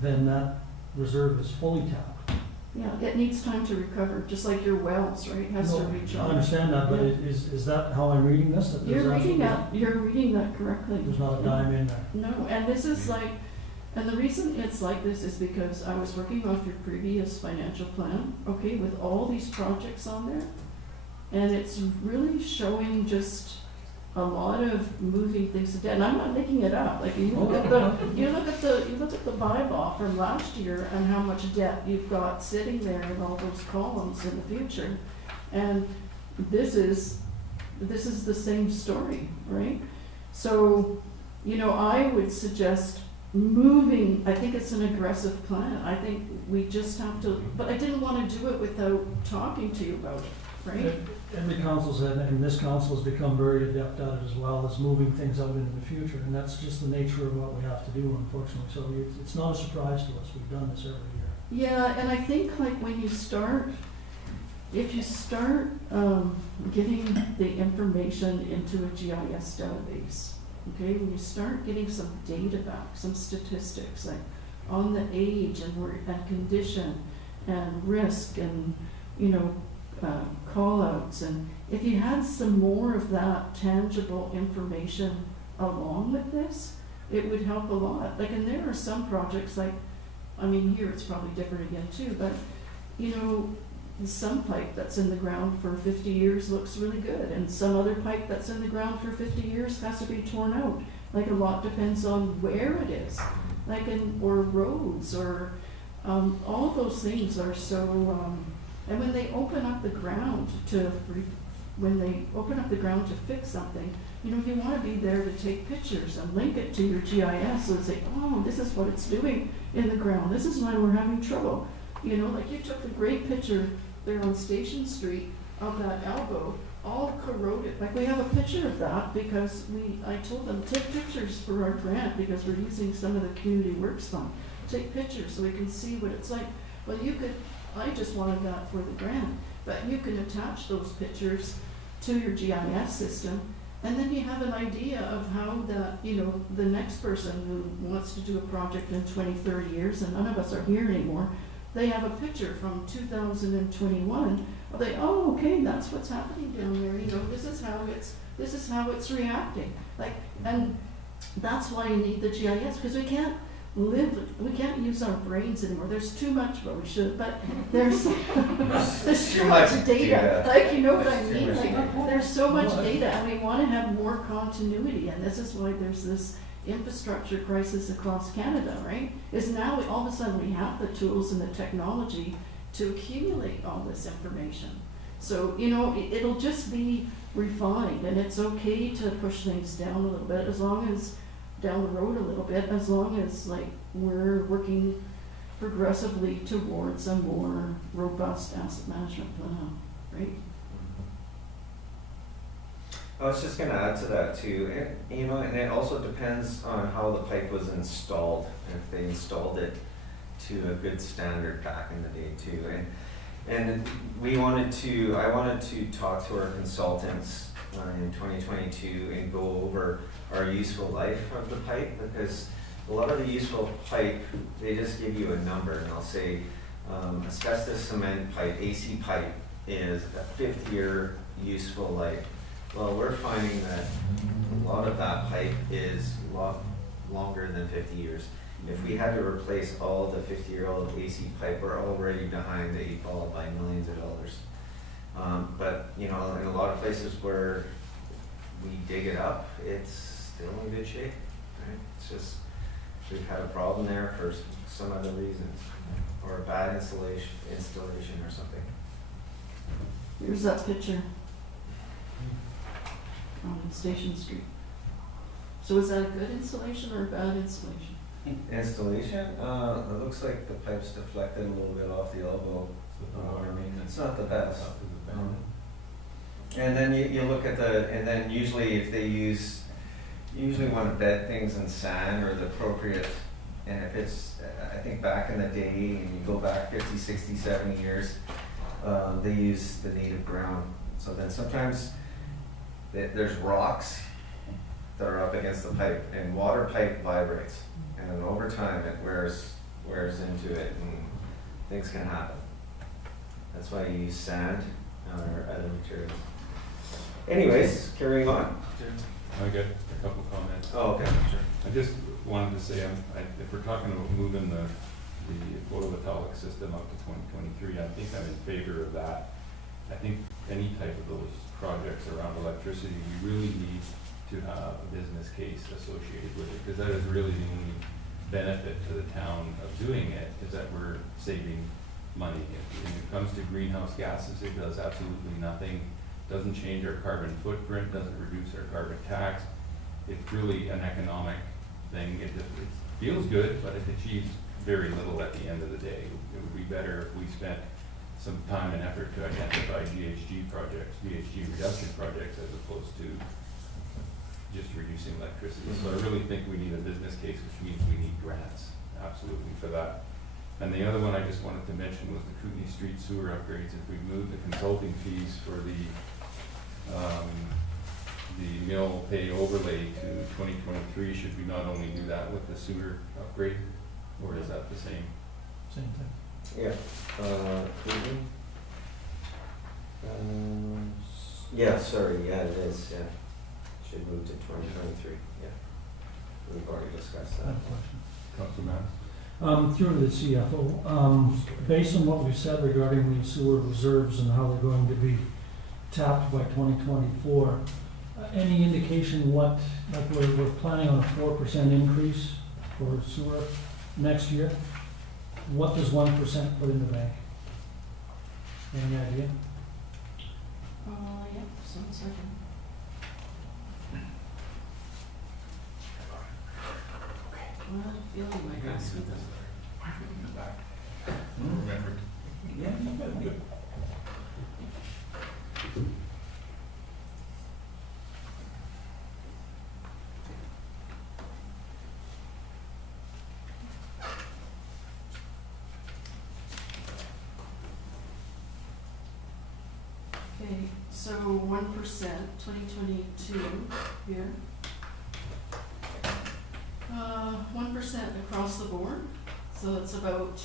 then that reserve is fully tapped. Yeah, it needs time to recover, just like your wells, right? It has to No, recharge. I understand that, but Yeah. is that how I'm reading this? That there's You're reading that correctly. There's not a dime in there. No, and this is like, and the reason it's like this is because I was working off your previous financial plan, okay, with all these projects on there. And it's really showing just a lot of moving things to debt. And I'm not making it up. Like you look at you look at the bylaw from last year and how much debt you've got sitting there in all those columns in the future. And this is the same story, right? So, I would suggest moving. I think it's an aggressive plan. I think we just have to, but I didn't want to do it without talking to you about it, right? Every council's had, and this council has become very adept at it as well, as moving things out into the future, and that's just the nature of what we have to do, unfortunately. So it's not a surprise to us. We've done this every year. Yeah, and I think like when you start if you start, getting the information into a GIS database, okay, when you start getting some data back, some statistics, like on the age and and condition and risk and, call outs, and if you had some more of that tangible information along with this, it would help a lot. Like, and there are some projects like, here it's probably different again too, but, some pipe that's in the ground for 50 years looks really good, and some other pipe that's in the ground for 50 years has to be torn out. Like, a lot depends on where it is, like or roads, or all of those things are so. And when they open up the ground to fix something, you want to be there to take pictures and link it to your GIS and say, oh, this is what it's doing in the ground. This is why we're having trouble. Like you took a great picture there on Station Street of that elbow, all corroded. Like, we have a picture of that because I told them, take pictures for our grant because we're using some of the Community Works Fund. Take pictures so we can see what it's like. Well, I just wanted that for the grant, but you can attach those pictures to your GIS system, and then you have an idea of how that, the next person who wants to do a project in 20, 30 years, and none of us are here anymore, they have a picture from 2021. Okay, that's what's happening down there. This is how it's reacting. Like, and that's why you need the GIS, because we can't use our brains anymore. There's too much, well, we should, but there's too much data. Like, you know what I mean? Like, there's so much data, and we want to have more continuity, and this is why there's this infrastructure crisis across Canada, right? Is now all of a sudden we have the tools and the technology to accumulate all this information. So, it'll just be refined, and it's okay to push things down a little bit, as long as down the road a little bit, as long as we're working progressively towards a more robust asset management plan, right? I was just gonna add to that too, and it also depends on how the pipe was installed, if they installed it to a good standard back in the day too, and I wanted to talk to our consultants in 2022 and go over our useful life of the pipe, because a lot of the useful pipe, they just give you a number, and they'll say asbestos cement pipe, AC pipe, is a 5th year useful life. Well, we're finding that a lot of that pipe is a lot longer than 50 years. If we had to replace all the 50-year-old AC pipe, we're already behind the 8 ball by millions of dollars. But in a lot of places where we dig it up, it's still in good shape. Right? It's just we've had a problem there for some other reasons, or a bad installation or something. Here's that picture on Station Street. So is that a good installation or a bad installation? Installation, it looks like the pipe's deflected a little bit off the elbow. It's not the best. And then you look at and then usually if they usually want to bed things in sand or the appropriate, and if it's, I think back in the day, and you go back 50, 60, 70 years, they use the native ground. So then sometimes there's rocks that are up against the pipe, and water pipe vibrates, and over time it wears into it, and things can happen. That's why you use sand or other materials. Anyways, carrying on. I got a couple comments. Oh, okay, sure. I just wanted to say, if we're talking about moving the photovoltaic system up to 2023, I think I'm in favor of that. I think any type of those projects around electricity, we really need to have a business case associated with it, because that is really the only benefit to the town of doing it, is that we're saving money. When it comes to greenhouse gases, it does absolutely nothing. Doesn't change our carbon footprint, doesn't reduce our carbon tax. It's really an economic thing. It feels good, but it achieves very little at the end of the day. It would be better if we spent some time and effort to identify GHG reduction projects, as opposed to just reducing electricity. So I really think we need a business case, which means we need grants, absolutely, for that. And the other one I just wanted to mention was the Kootenai Street sewer upgrades. If we move the consulting fees for the mill pay overlay to 2023, should we not only do that with the sewer upgrade, or is that the same? Same thing. Yeah, Cleveland? Yeah, sorry, yeah, it is, yeah. Should move to 2023, yeah. We've already discussed I have that. a question. Councilor Mann? Through the CFO, based on what we said regarding the sewer reserves and how they're going to be tapped by 2024, any indication what, like we're planning on a 4% increase for sewer next year? What does 1% put in the bank? Any idea? Yeah, just 1 second. Well, I have a feeling you might ask me this. Remember. Yeah, you gotta be. Okay, so 1%, 2022 here. 1% across the board, so it's about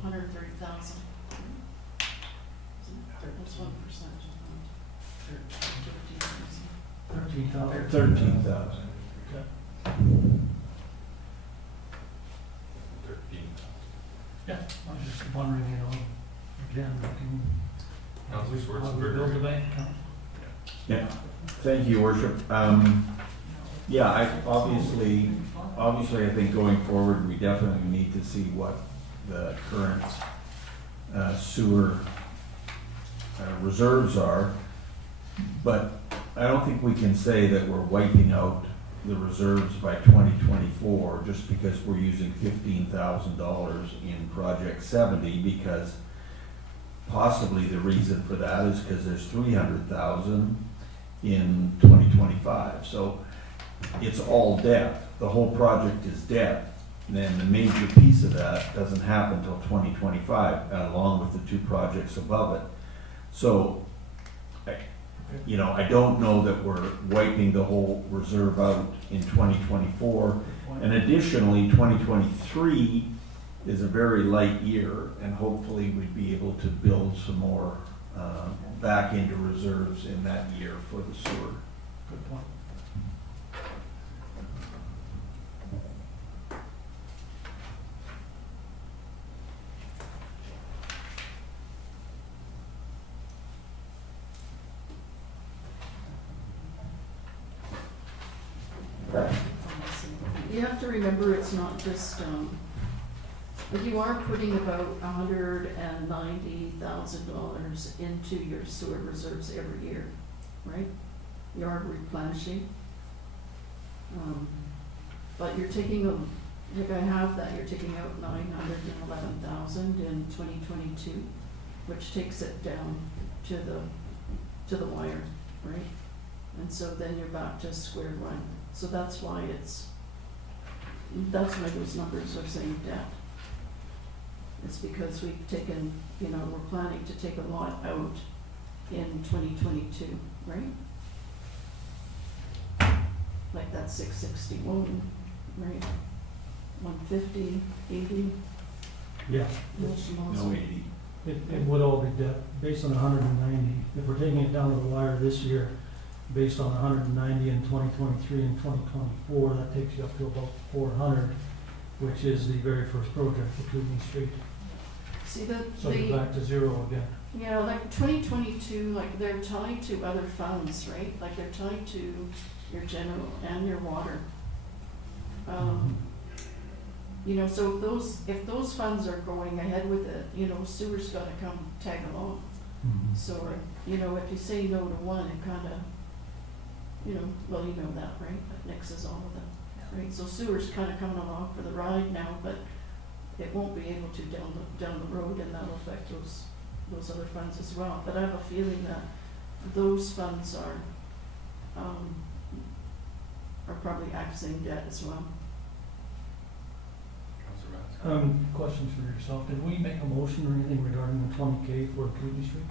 130,000. That's 1%. 13,000. 13,000. 13,000. 13. Yeah, I was just wondering, again, looking Councilor how we build the Schwarzenberger. bank account. Yeah, thank you, Your Worship. Yeah, obviously, I think going forward, we definitely need to see what the current sewer reserves are. But I don't think we can say that we're wiping out the reserves by 2024 just because we're using $15,000 in Project 70, because possibly the reason for that is because there's 300,000 in 2025. So it's all debt. The whole project is debt. And then the major piece of that doesn't happen until 2025, along with the two projects above it. So, I don't know that we're wiping the whole reserve out in 2024. And additionally, 2023 is a very light year, and hopefully we'd be able to build some more back into reserves in that year for the sewer. Good point. You have to remember, it's not just, but you are putting about $190,000 into your sewer reserves every year, right? You are replenishing. But you're taking like I have that, you're taking out 911,000 in 2022, which takes it down to the wire, right? And so then you're back to square one. So that's why those numbers are saying debt. It's because we've taken, we're planning to take a lot out in 2022, right? Like that 661, right? 150, 80. Yeah, No 80. it would all be debt, based on 190. If we're taking it down to the wire this year, based on 190 in 2023 and 2024, that takes you up to about 400, which is the very first project, the Kootenai Street. See that So you're back to zero again. Yeah, like 2022, like they're tied to other funds, right? Like they're tied to your general and your water. So if those funds are going ahead with it, sewer's gotta come tag along. Mhm. So, if you say no to one, it kinda, well, you know that, right? That mixes all of them, right? So sewer's kinda coming along for the ride now, but it won't be able to down the road, and that'll affect those other funds as well. But I have a feeling that those funds are probably accessing debt as well. Councilor Councillor Matson. Questions for yourself. Did we make a motion or anything regarding the 20K for Cootie Street?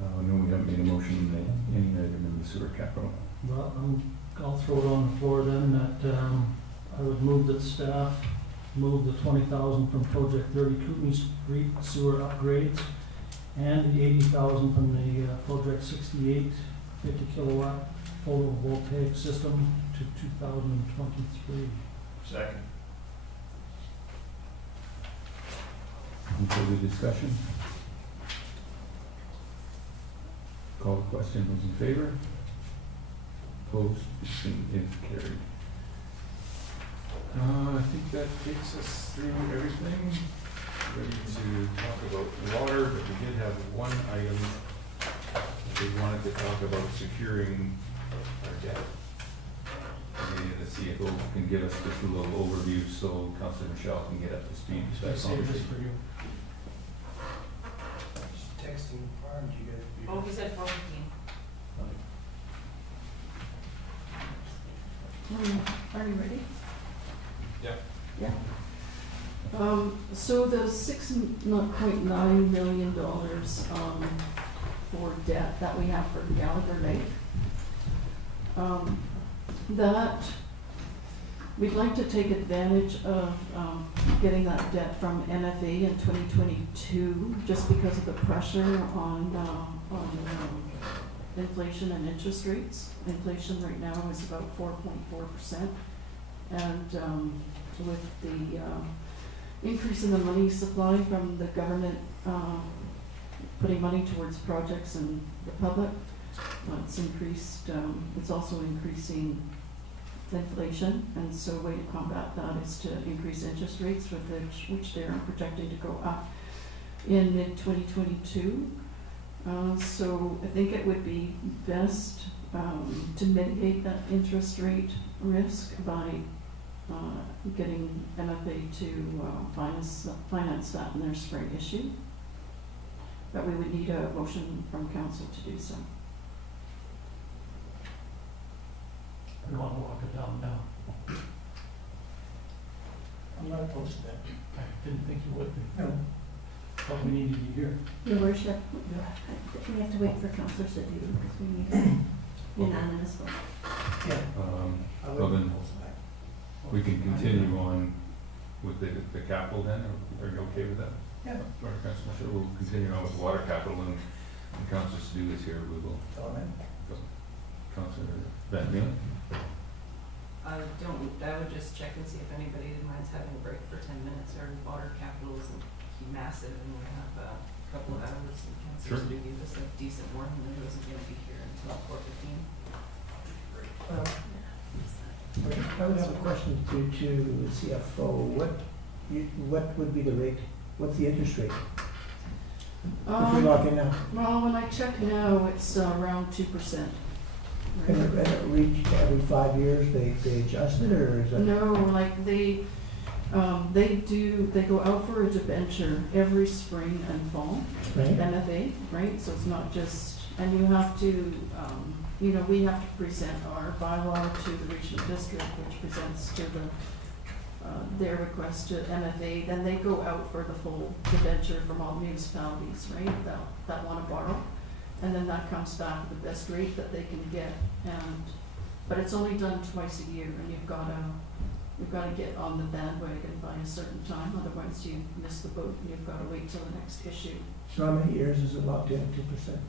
No, we haven't made a motion in any item in the sewer capital. Well, I'll throw it on the floor then, that I would move that staff move the 20,000 from Project 30 Kootenai Street sewer upgrades and the 80,000 from the Project 68 50 kilowatt photovoltaic system to 2023. Second. Any further discussion? Call the question, those in favor? Opposed, motion is carried. I think that takes us through everything. Ready to talk about water, but we did have one item. We wanted to talk about securing our debt. Maybe the CFO can give us just a little overview so Councilor Michelle can get up to speed with that Save this conversation. for you. Just texting farms, you guys. Oh, he said 4:15. Are you ready? Yeah. Yeah. So the $6.9 million, for debt that we have for Gallagher Lake, that we'd like to take advantage of, getting that debt from NFA in 2022, just because of the pressure on inflation and interest rates. Inflation right now is about 4.4%. And with the increase in the money supply from the government putting money towards projects and the public, it's increased, it's also increasing inflation. And so a way to combat that is to increase interest rates, which they are projecting to go up in mid-2022. So I think it would be best to mitigate that interest rate risk by getting MFA to finance that in their spring issue. But we would need a motion from council to do so. I want to walk it down now. I'm not opposed to that. I didn't think you would be. No. But we needed you here. Your worship, we have to wait for councillors to do because we need unanimous vote. Yeah. Well then, we can continue on with the capital then, or are you okay with that? Yeah. Or Councilor, sure, we'll continue on with water capital, and Councilor Stu is here, we will. Councilor Van Meulen? I would just check and see if anybody minds having a break for 10 minutes. Our water capital isn't massive, and we have a couple of hours, and councilors Sure. to give us a decent warning, and it wasn't gonna be here until 4:15. I would have a question to the CFO. What would be the rate? What's the interest rate? If we lock in now? Well, when I check now, it's around 2%. And it reach every 5 years, they adjust it, or is it? No, like they go out for a debenture every spring and fall, Right. NFA, right? So it's not just, and you have to, we have to present our bylaw to the regional district, which presents to their request to MFA. Then they go out for the full debenture from all municipalities, right, that want to borrow. And then that comes back with the best rate that they can get. But it's only done twice a year, and you've got to get on the bandwagon by a certain time, otherwise you miss the boat and you've got to wait till the next issue. So how many years is it locked in at 2%?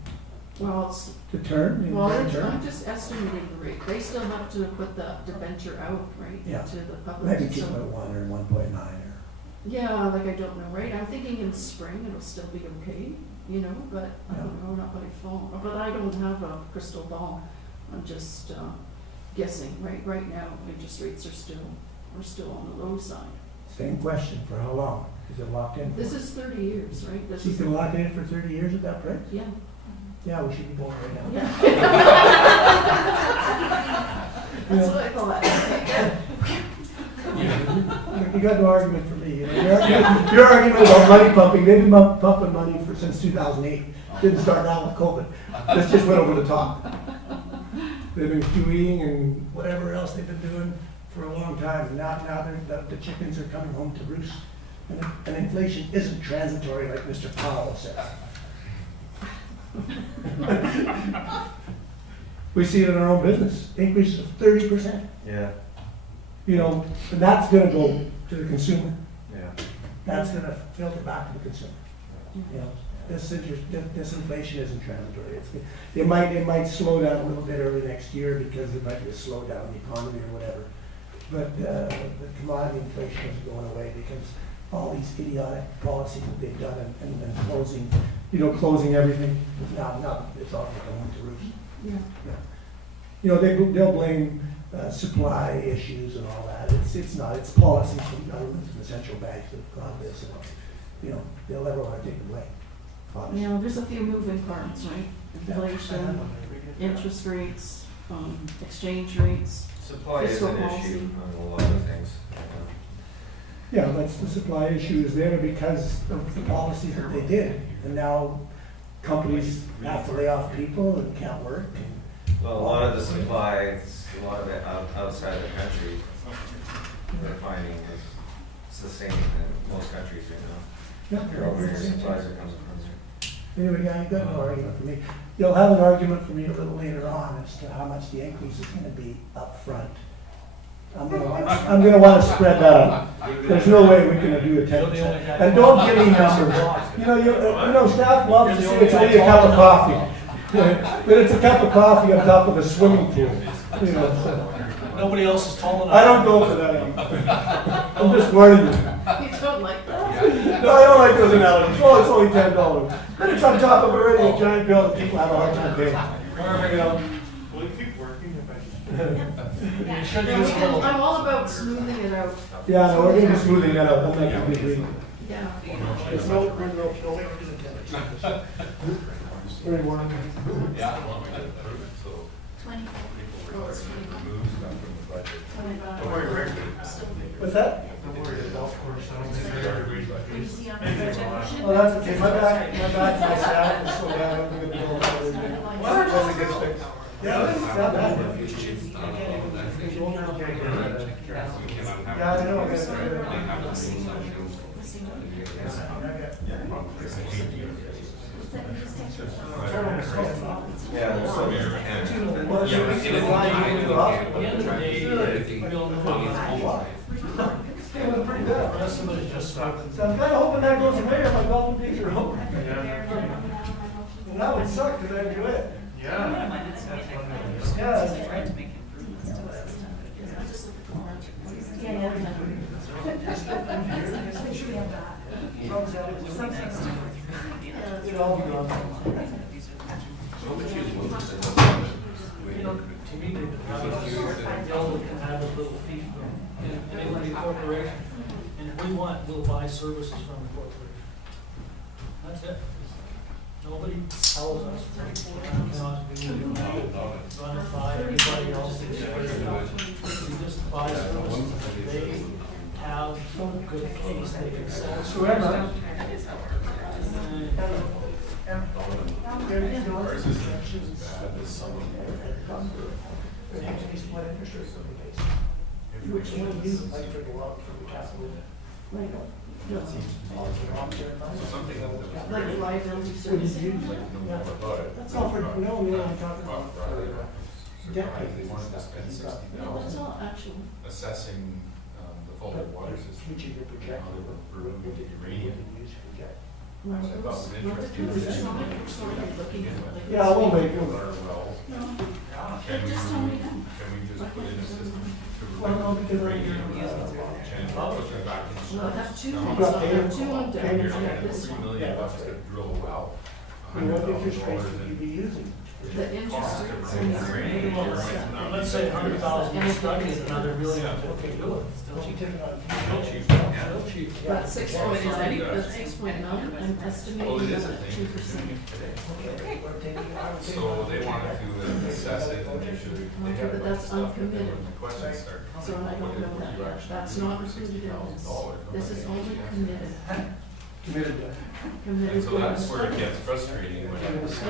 Well, it's, To turn? I'm just estimating the rate. They still have to put the debenture out, right, Yeah. to the public. Maybe So- 2.1 or 1.9 or. Yeah, like I don't know, right? I'm thinking in spring it'll still be okay, but I don't know, not by fall. But I don't have a crystal ball. I'm just guessing. Right now, interest rates are still on the low side. Same question, for how long? Is it locked in for? This is 30 years, right? This You is can lock it in for 30 years at that price? Yeah. Yeah, we should be going right now. Yeah. That's what I thought. You got no argument for me. Your argument about money pumping, they've been pumping money since 2008. Didn't start now with COVID. This just went over the top. They've been QEing and whatever else they've been doing for a long time. And now the chickens are coming home to roost. And inflation isn't transitory like Mr. Powell says. We see it in our own business, increases of 30%. Yeah, You know, and that's gonna go to the consumer. yeah. That's gonna filter back to the consumer. You know, this inflation isn't transitory. It might slow down a little bit early next year because there might be a slowdown in the economy or whatever. But the commodity inflation isn't going away because all these idiotic policies that they've done and closing everything, now it's all going to roost. Yeah. Yeah. You know, they'll blame supply issues and all that. It's not. It's policies from governments and the central banks that have caused this. And, you know, they'll never want to take the blame. Obviously. You know, there's a few moving parts, right? Inflation, interest rates, exchange rates. Supply is Fiscal an policy. issue on a lot of things. Yeah, that's the supply issue is there because of the policies that they did. And now companies have to lay off people and can't work. Well, a lot of the supply, a lot of it outside the country, we're finding is it's the same in most countries right now. Yeah, Where your supplies are coming from. anyway, yeah, you've got no argument for me. You'll have an argument for me a little later on as to how much the increase is gonna be up front. I'm gonna wanna spread that out. There's no way we can do a 10%. And don't give me numbers. You know, staff love to say it's only a cup of coffee. But it's a cup of coffee on top of a swimming pool, you know, so. Nobody else is tall enough. I don't go for that anymore. I'm just warning you. You don't like that? No, I don't like those analogies. Well, it's only $10. But it's on top of already a giant bill that people have a hard time paying. You know, Will you keep working if I You should Yeah, use a little. I'm all about smoothing it out. yeah, no, we're gonna be smoothing that out. We'll make a big leap. Yeah. It's no. Very warm. What's that? don't worry, the golf course, I don't think everybody's. Oh, that's okay. My back, my side is so bad. I'm gonna be all over it. That's a good fix. Yeah, it's not bad. Yeah, I know. Yeah, there's some Well, should we see the line move up? At the end of the day, we all know what Feeling pretty good. unless somebody's just smoking. So I'm kinda hoping that goes away or my golfing days are over. And that would suck because I enjoy it. Yeah. Yeah. It'll all be gone. You know, to me, they could have a, can have a little fee from the corporation. And if we want, we'll buy services from the corporation. That's it. Nobody tells us we cannot do it. Run it by everybody else. We just buy services. They have good case, they can sell. Whoever. Which one do you like for the long for the capital? Like, like liability services. That's all for, no, I'm talking about. Debt payments. No, that's all actual. Assessing the faulty water system, Which you could project. how they were brewing the uranium. No, I thought was those- interesting. it's not like it's not like looking at like Yeah, this. we'll make it. Water wells. No, Can we, just tell me that. can we just put in a system to Well, no, because I- uranium and put it back in Well, I have two storage? ones, got I have two on deck, You're I got getting this $3 one. million to drill a well. And what interest rates $100,000 would you be using? The interest rates in the middle of the stuff. Let's say 100,000 is stuck is another really, okay, do it. Don't you take it on? Still cheap. Still cheap. But 6.9, that's 6.9, I'm estimating Well, it is that a at thing 2%. So they wanted to assess it and they should, they Okay, have but a bunch of that's stuff in there uncommitted. when the questions start. So I don't know that yet, that's not included in this. This is only committed, Committed to. committed. And so that's to where it the gets frustrating when,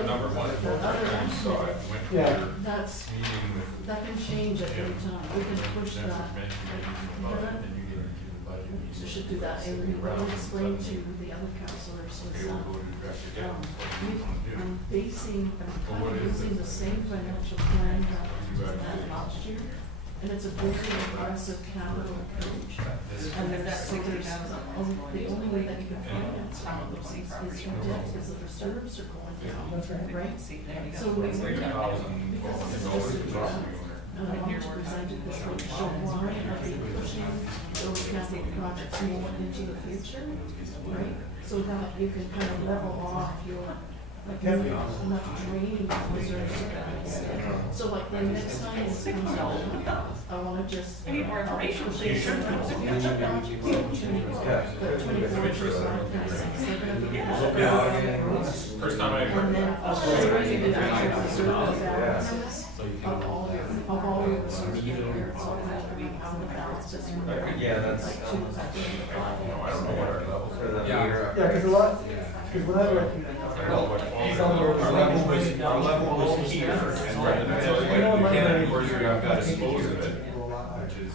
number one, The other I saw it, went to Yeah. your That's, meeting with. that can change at any time, we can push Jennifer that. mentioned it about it, and you get into the budget. So meeting. should do that, and what I explained to the other councillors was, I'm basing, I'm kind of using the same financial plan that we had last year, and it's a very aggressive capital approach. And the only way that you can finance all of those is from debt, because the reserves are going down, right? So we, because this is just a draft, and I want to present it this way, to show why are we pushing those capital projects more into the future, right? So that you can kind of level off your, like, enough draining reserves to that extent. So like the next time this comes out, I wanna just. I need more information. Push it into the future projects, but 24, 25, 26, they're gonna be. First time I And then I'll show you the actual reserve balance of all your reserves, it's all gonna be out of balance, just Yeah, that's, like two, I don't know what our levels are. Yeah. Yeah, because a lot, because when I read, I don't know what our level was here, and then of course we have got to dispose of it, which is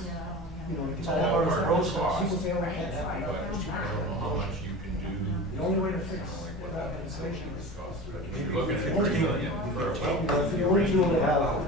you know, it's all all part part of of our the cost. people say, oh, I can't But I have don't know how much you can The do. only way to fix that inflation is. You're looking at 3 million for a well. The only tool to have.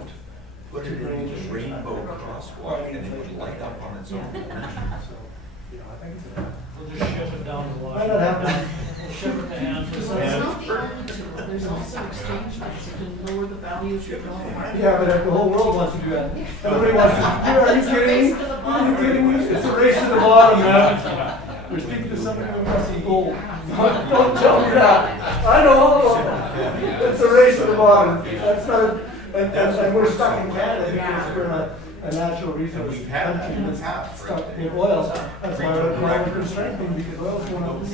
Put it in just rainbow crosswalk and it would light up on its own. You know, I think it's a. We'll just ship it down to Might not happen. Washington. We'll ship it to Hanford. So it's not the only tool, there's also exchange rates, you can lower the value of your dollar. Yeah, but if the whole world wants to do that. Everybody wants to, are you kidding me? Are you kidding me? It's a race to the bottom, man. We're speaking to somebody with messy gold. Don't tell me that. I know all about that. It's a race to the bottom. That's not, and we're stuck in Canada because we're a natural resource We've had that country in the that's past, stuck right? in oil. That's why we're strengthening, because oil's going up.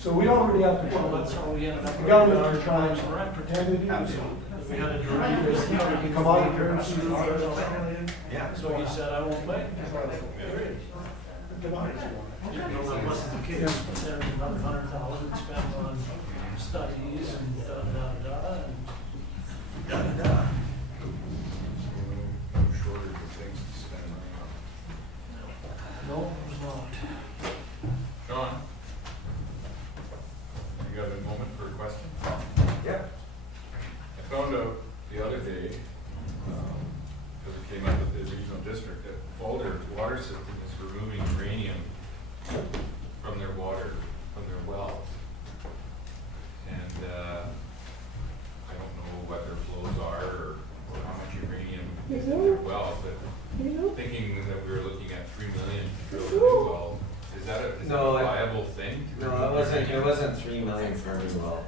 So we don't really have to Well, put that's how we ended up. the government are trying to pretend to do this. Absolutely. We had a director. Commodity currency. Yeah. So he said, I won't pay. Commodities. You know, that wasn't the case. There's another 100,000 spent on studies and da-da-da-da, and Da-da-da. No shortage of things to spend money on. no, it was not. Sean? You got a moment for a question? Yeah. I found out the other day, because it came up with the regional district, that Boulder's water system is removing uranium from their water, from their wells. And I don't know what their flows are or how much uranium is in their wells, but thinking that we were looking at 3 million to drill a new well, is that a No, viable thing? to No, remove uranium? it wasn't 3 million for a new well.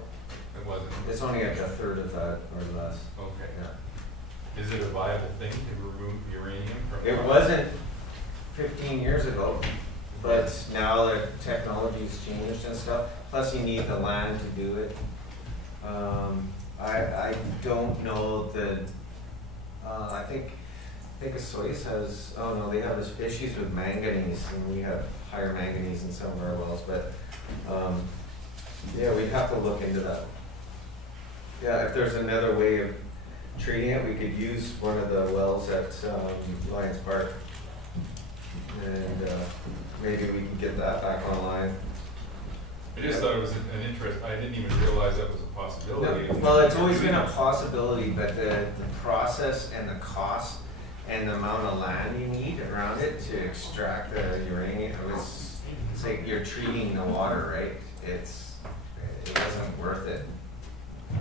It wasn't? It's only like a third of that or less. Okay. Yeah. Is it a viable thing to remove uranium from? It wasn't 15 years ago, but now the technology's changed and stuff. Plus you need the land to do it. I don't know the, I think Soyuz has, oh no, they have issues with manganese, and we have higher manganese in some of our wells, but yeah, we'd have to look into that. Yeah, if there's another way of treating it, we could use one of the wells at Lions Park. And maybe we can get that back online. I just thought it was an interest, I didn't even realize that was a possibility. No, well, it's always been a possibility, but the process and the cost and the amount of land you need around it to extract the uranium, it's like you're treating the water, right? It wasn't worth it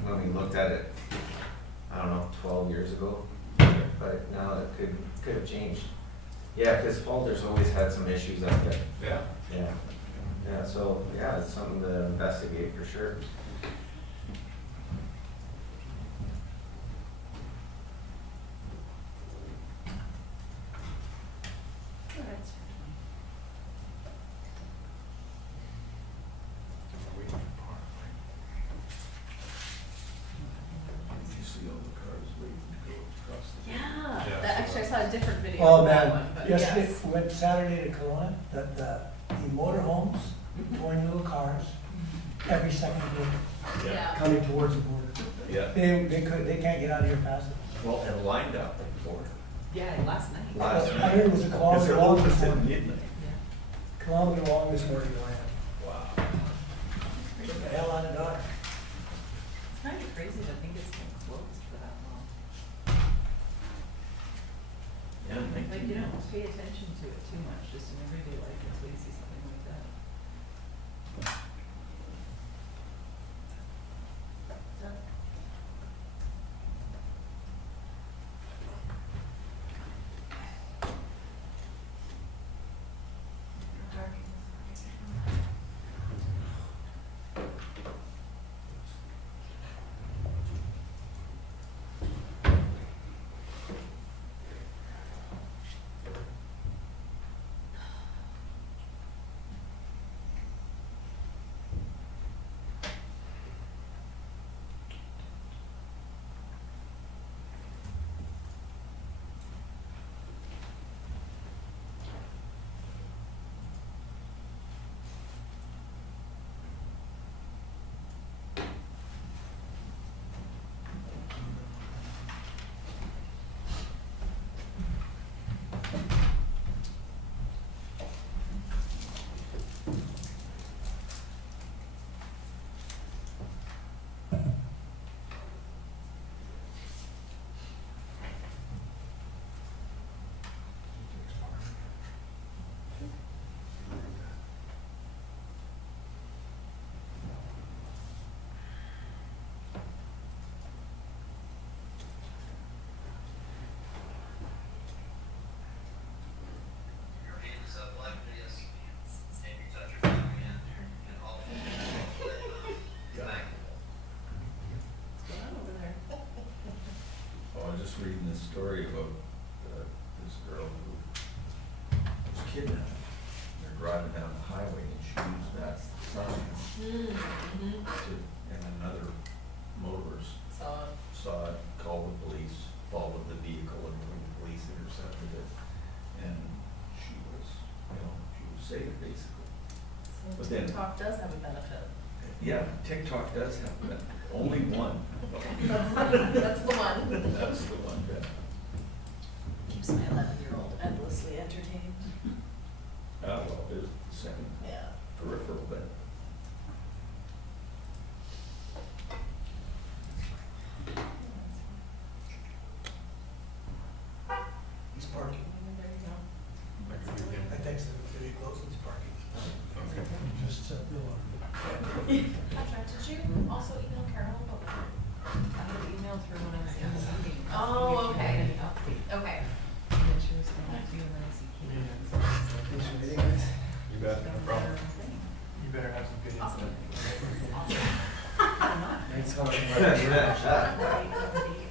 when we looked at it, I don't know, 12 years ago, but now it could have changed. Yeah, because Falder's always had some issues up there. Yeah. Yeah. Yeah, so, yeah, it's something to investigate for sure. You see all the cars waiting to go across the. Yeah, Yeah. that, actually I saw a different video Oh, of that man, one, but yesterday, yes. we went Saturday to Kelowna, the motorhomes, towing little cars, every second vehicle Yeah. coming towards the border. Yeah. They can't get out of here fast enough. Well, and lined up for it. Yeah, last night. Last I night. heard it was a kilometer long this morning. Midnight. Yeah. Kilometer long this morning, Ryan. Wow. Get the hell out of Dodge. It's kind of crazy to think it's been closed for that long. Yeah, Like, you don't pay attention to it too much, just in everyday life until you see something like that. Reading this story about this girl who was kidnapped. They're driving down the highway and she used that sign and another motorist saw it, called the police, followed the vehicle, and when the police intercepted it, and she was saved basically. But then TikTok does have a benefit. yeah, TikTok does have that. Only one. That's the one. That's the one, yeah. Keeps my 11-year-old endlessly entertained. Well, there's the second Yeah. peripheral bit. He's parking. There you go. I texted him, said he closed, he's parking. Just set the alarm. Did you also email Carol about that? I had emailed her when I was in the meeting. Oh, okay. An update. Okay. And then she was going to do an ICP. Thanks for meeting us. You bet, no problem. You better have some good Awesome. insight. Thanks for coming.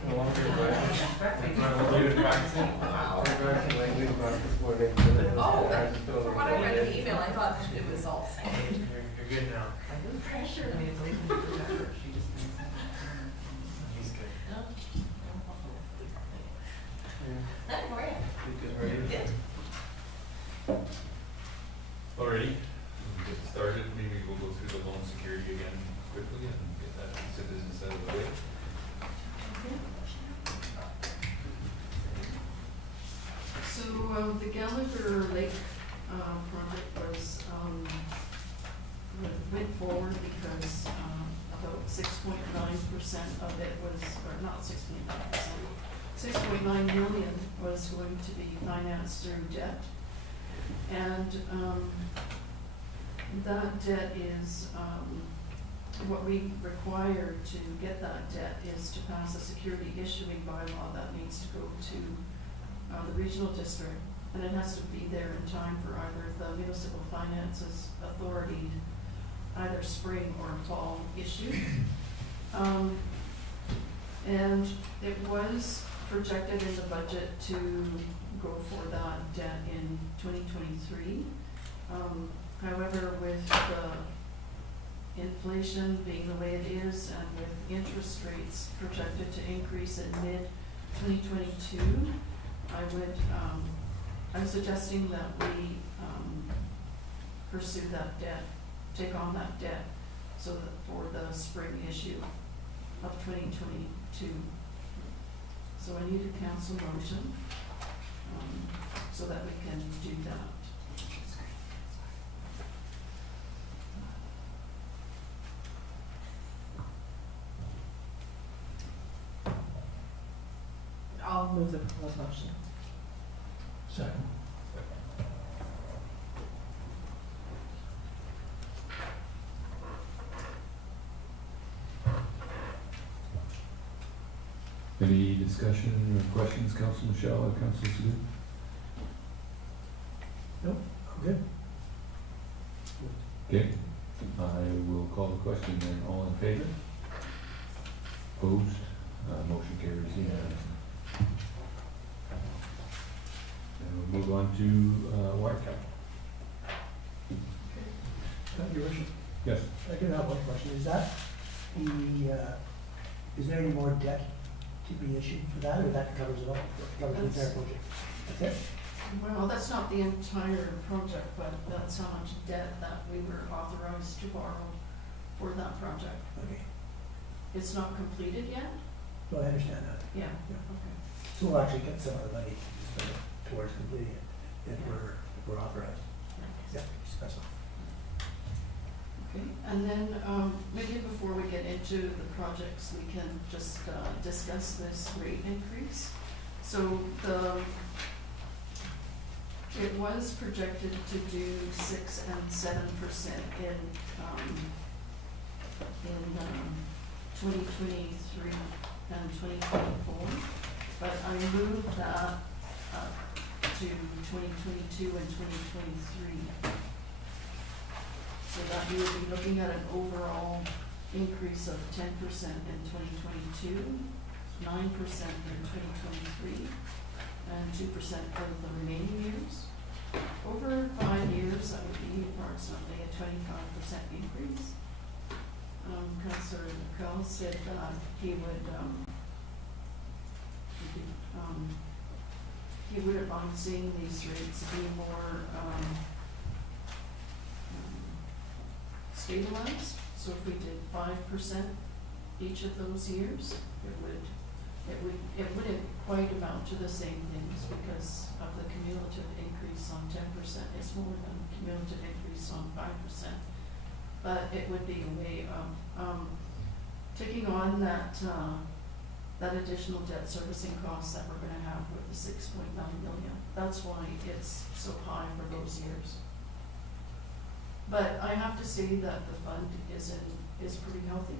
No longer, but you've been practicing. Oh, from what I read in the email, I thought it was all synced. You're good now. Pressure. I mean, it's open for her. She just thinks that. He's good. Hi, how are you? Good, how are you? Good. Alrighty, we'll get started, maybe we'll go through the loan security again quickly and get that piece of business out of the way. So, the Gallagher Lake, project was, went forward because, about 6.9% of it was, or not 6.9%, 6.9 million was going to be financed through debt. And, that debt is, what we require to get that debt is to pass a security issuing bylaw that needs to go to the regional district, and it has to be there in time for either the municipal finances authority, either spring or fall issue. And it was projected in the budget to go for that debt in 2023. However, with the inflation being the way it is and with interest rates projected to increase in mid-2022, I'm suggesting that we pursue that debt, take on that debt, so that for the spring issue of 2022. So I need a council motion so that we can do that. I'll move the proposed motion. Second. Any discussion or questions, Council Michelle or Council Sue? I'm good. Okay, I will call the question then. All in favor? Opposed? Motion carries unanimously. And we'll move on to water cap. Your worship, Yes. I do have one question. Is that is there any more debt to be issued for that, or that covers it all? Covers the entire project? That's it? Well, that's not the entire project, but that's how much debt that we were authorized to borrow for that project. Okay. It's not completed yet? Well, I understand that. Yeah, Yeah. okay. So we'll actually get some of the money towards completing it if we're authorized. Yeah, that's fine. Okay, and then, maybe before we get into the projects, we can just, discuss this rate increase. So it was projected to do 6 and 7% in 2023 and 2024, but I moved that up to 2022 and 2023. So that we would be looking at an overall increase of 10% in 2022, 9% in 2023, and 2% for the remaining years. Over 5 years, that would be approximately a 25% increase. Councillor McCall said that he would have on seeing these rates be more stabilized. So if we did 5% each of those years, it wouldn't quite amount to the same things because of the cumulative increase on 10% is more than the cumulative increase on 5%. But it would be a way of taking on that additional debt servicing costs that we're gonna have with the 6.9 million. That's why it's so high for those years. But I have to say that the fund is pretty healthy.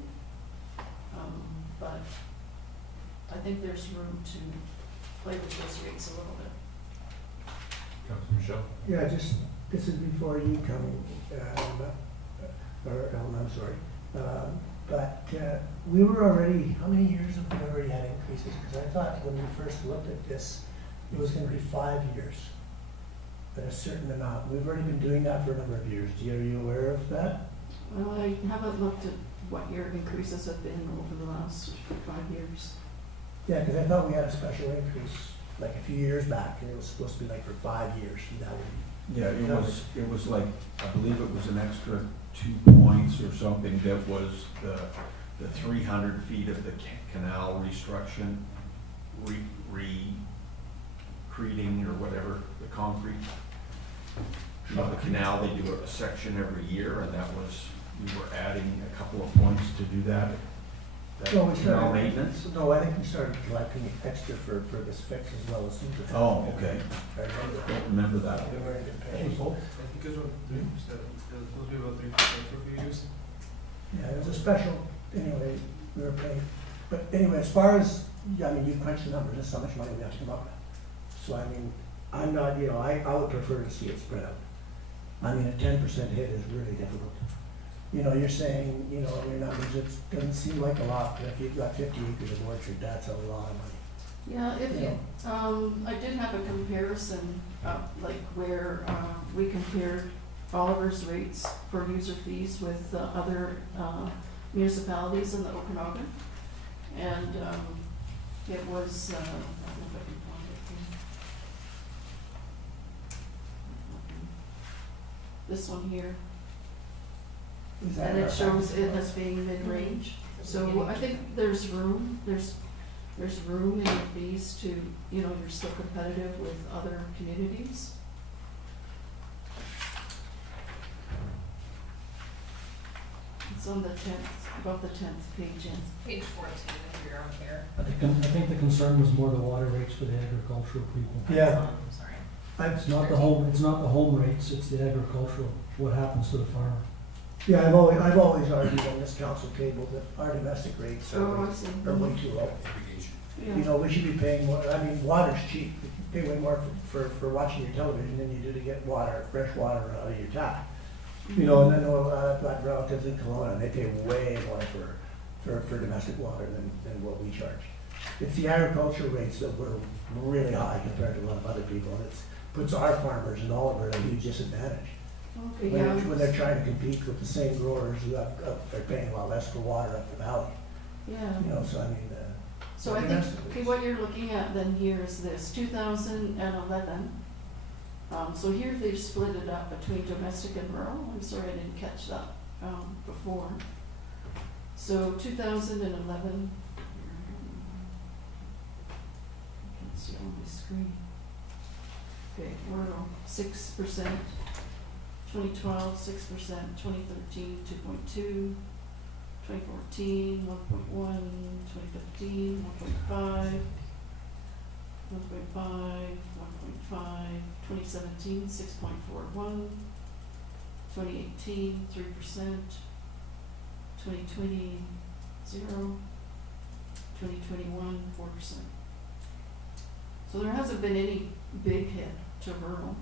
But I think there's room to play with those rates a little bit. Councilor Michelle? Yeah, just, this is before you come, or Ellen, I'm sorry. But we were already, how many years have we already had increases? Because I thought when we first looked at this, it was gonna be 5 years at a certain amount. We've already been doing that for a number of years. Are you aware of that? Well, I haven't looked at what your increases have been over the last 5 years. Yeah, because I thought we had a special increase like a few years back, and it was supposed to be like for 5 years. And that would, Yeah, it was like, I believe it was an extra 2 points or something that was the 300 feet of the canal restructuring, recreating or whatever, the concrete. You know, the canal, they do a section every year, and that was, we were adding a couple of points to do that. No, we Canal started, maintenance? no, I think we started collecting extra for this fix as well as super. Oh, okay. I remember that. Don't remember that. They were in good I pay. think it was 3%, it was supposed to be about 3% for a few years. Yeah, it was a special, anyway, we were paying. But anyway, as far as, I mean, you crunch the numbers, that's how much money we have to come up with. So I mean, I'm not, you know, I would prefer to see it spread out. I mean, a 10% hit is really difficult. You know, you're saying, you know, your numbers, it doesn't seem like a lot, but if you've got 50 acres of orchard, that's a lot of money. Yeah, if you, I did have a comparison, like where, we compared Oliver's rates for user fees with, other, municipalities in the Okanagan. And, it was, I don't know if I can find it here. This one here. Is that And it our shows practice? it as being mid-range. So I think there's room, there's there's room in your fees to, you know, you're still competitive with other communities. It's on the 10th, about the 10th page in. Page 14 if you're on here. I think the concern was more the water rates for the agricultural people. Yeah. I'm sorry. It's not the home rates, it's the agricultural, what happens to the farmer. Yeah, I've always argued on this council table that our domestic rates Oh, are I see. way too low. Yeah. You know, we should be paying more, I mean, water's cheap. You pay way more for watching your television than you do to get water, fresh water out of your tap. You know, and I know I've got relatives in Kelowna, and they pay way more for domestic water than what we charge. It's the agricultural rates that were really high compared to a lot of other people, and it puts our farmers in Oliver at a huge disadvantage. Okay, When yeah. when they're trying to compete with the same growers who are paying a lot less for water up the valley. Yeah. You know, so I mean, So I think, okay, what you're looking at then here is this, 2011. So here they've split it up between domestic and rural. I'm sorry I didn't catch that before. So 2011, I can't see on my screen. Okay, rural, 6%, 2012, 6%, 2013, 2.2, 2014, 1.1, 2015, 1.5, 1.5, 2017, 6.41, 2018, 3%, 2020, 0, 2021, 4%. So there hasn't been any big hit to rural.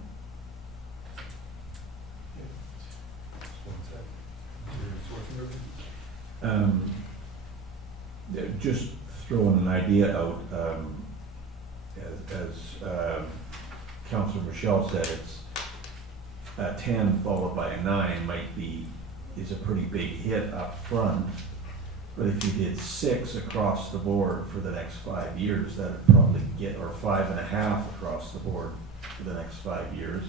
Just throwing an idea out, as Councilor Michelle said, it's a 10 followed by a 9 is a pretty big hit up front. But if you did 6 across the board for the next 5 years, that'd probably get, or 5.5 across the board for the next 5 years.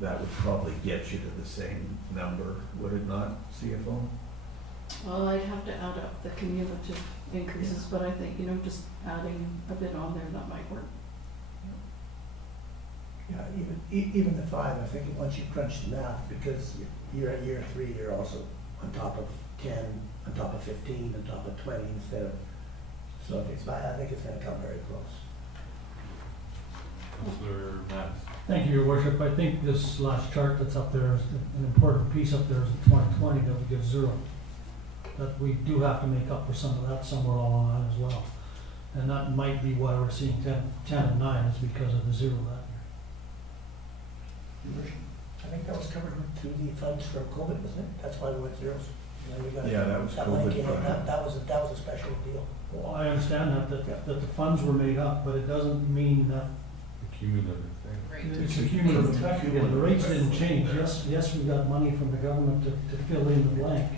That would probably get you to the same number, would it not, CFO? Well, I'd have to add up the cumulative increases, but I think, you know, just adding a bit on there, that might work. yeah, even the 5, I think once you crunch the math, because you're at year 3, you're also on top of 10, on top of 15, on top of 20 instead of, so if it's, I think it's gonna come very close. Councilor Mattis. Thank you, Your Worship. I think this last chart that's up there is an important piece up there is the 2020 that we give 0. That we do have to make up for some of that somewhere along the line as well. And that might be why we're seeing 10 and 9 is because of the 0 that year. I think that was covered through the funds from COVID, wasn't it? That's why we went zeros. And then we got Yeah, that was that money COVID came in. fund. That was a special deal. Well, I understand Yeah. that the funds were made up, but it doesn't mean that Cumulative thing. Right. it's a cumulative effect. Again, the rates didn't change. Yes, we got money from the government to fill in the blank,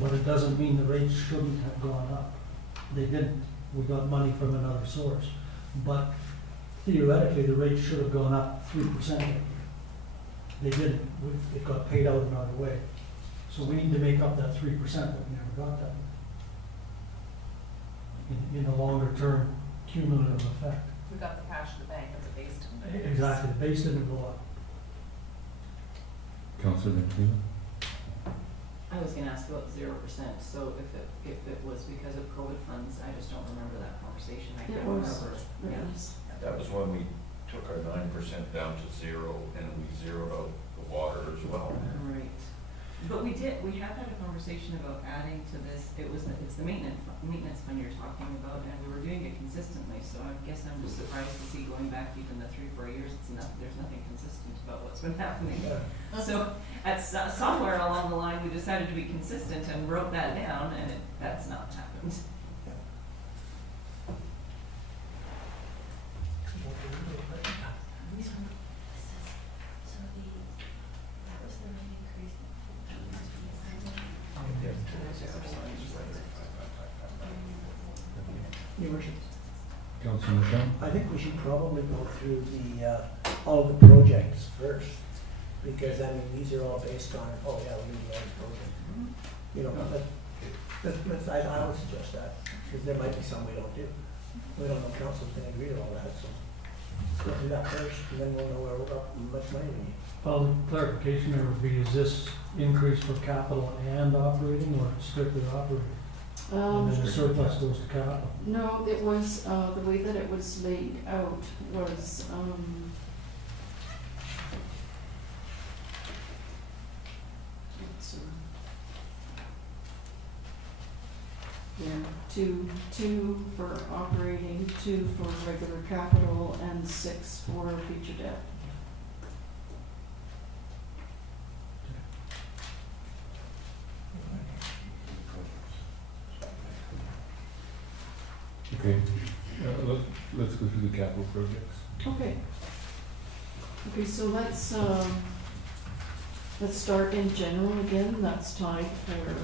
but it doesn't mean the rates shouldn't have gone up. They didn't. We got money from another source. But theoretically, the rates should have gone up 3%. They didn't. It got paid out another way. So we need to make up that 3%, but we never got that. In a longer term cumulative effect. We got the cash in the bank as a base to. Exactly, the base didn't go up. Councilor McNeil? I was gonna ask about 0%, so if it was because of COVID funds, I just don't remember that conversation, I It can't was. remember. It Yeah. was. That was when we took our 9% down to 0 and we zeroed out the water as well. Right, but we had had a conversation about adding to this, it's the maintenance fund you're talking about, and we were doing it consistently, so I guess I'm just surprised to see going back even the 3-4 years, there's nothing consistent about what's been happening. Yeah. So, somewhere along the line, we decided to be consistent and wrote that down, and that's not happened. Your Worship, Councilor Michelle? I think we should probably go through all of the projects first, because I mean, these are all based on, oh yeah, we need the project. You know, but I would suggest that, because there might be some we don't do. We don't know if council's gonna agree to all that, so let's do that first, and then we'll know where we're up, how much money we need. Well, the clarification there would be, is this increase for capital and operating, or strictly operating? And then the surplus goes to capital? No, it was, the way that it was laid out was, let's, yeah, two for operating, 2 for regular capital, and 6 for future debt. Okay, let's go through the capital projects. Okay. Okay, so let's start in general again. That's tied for,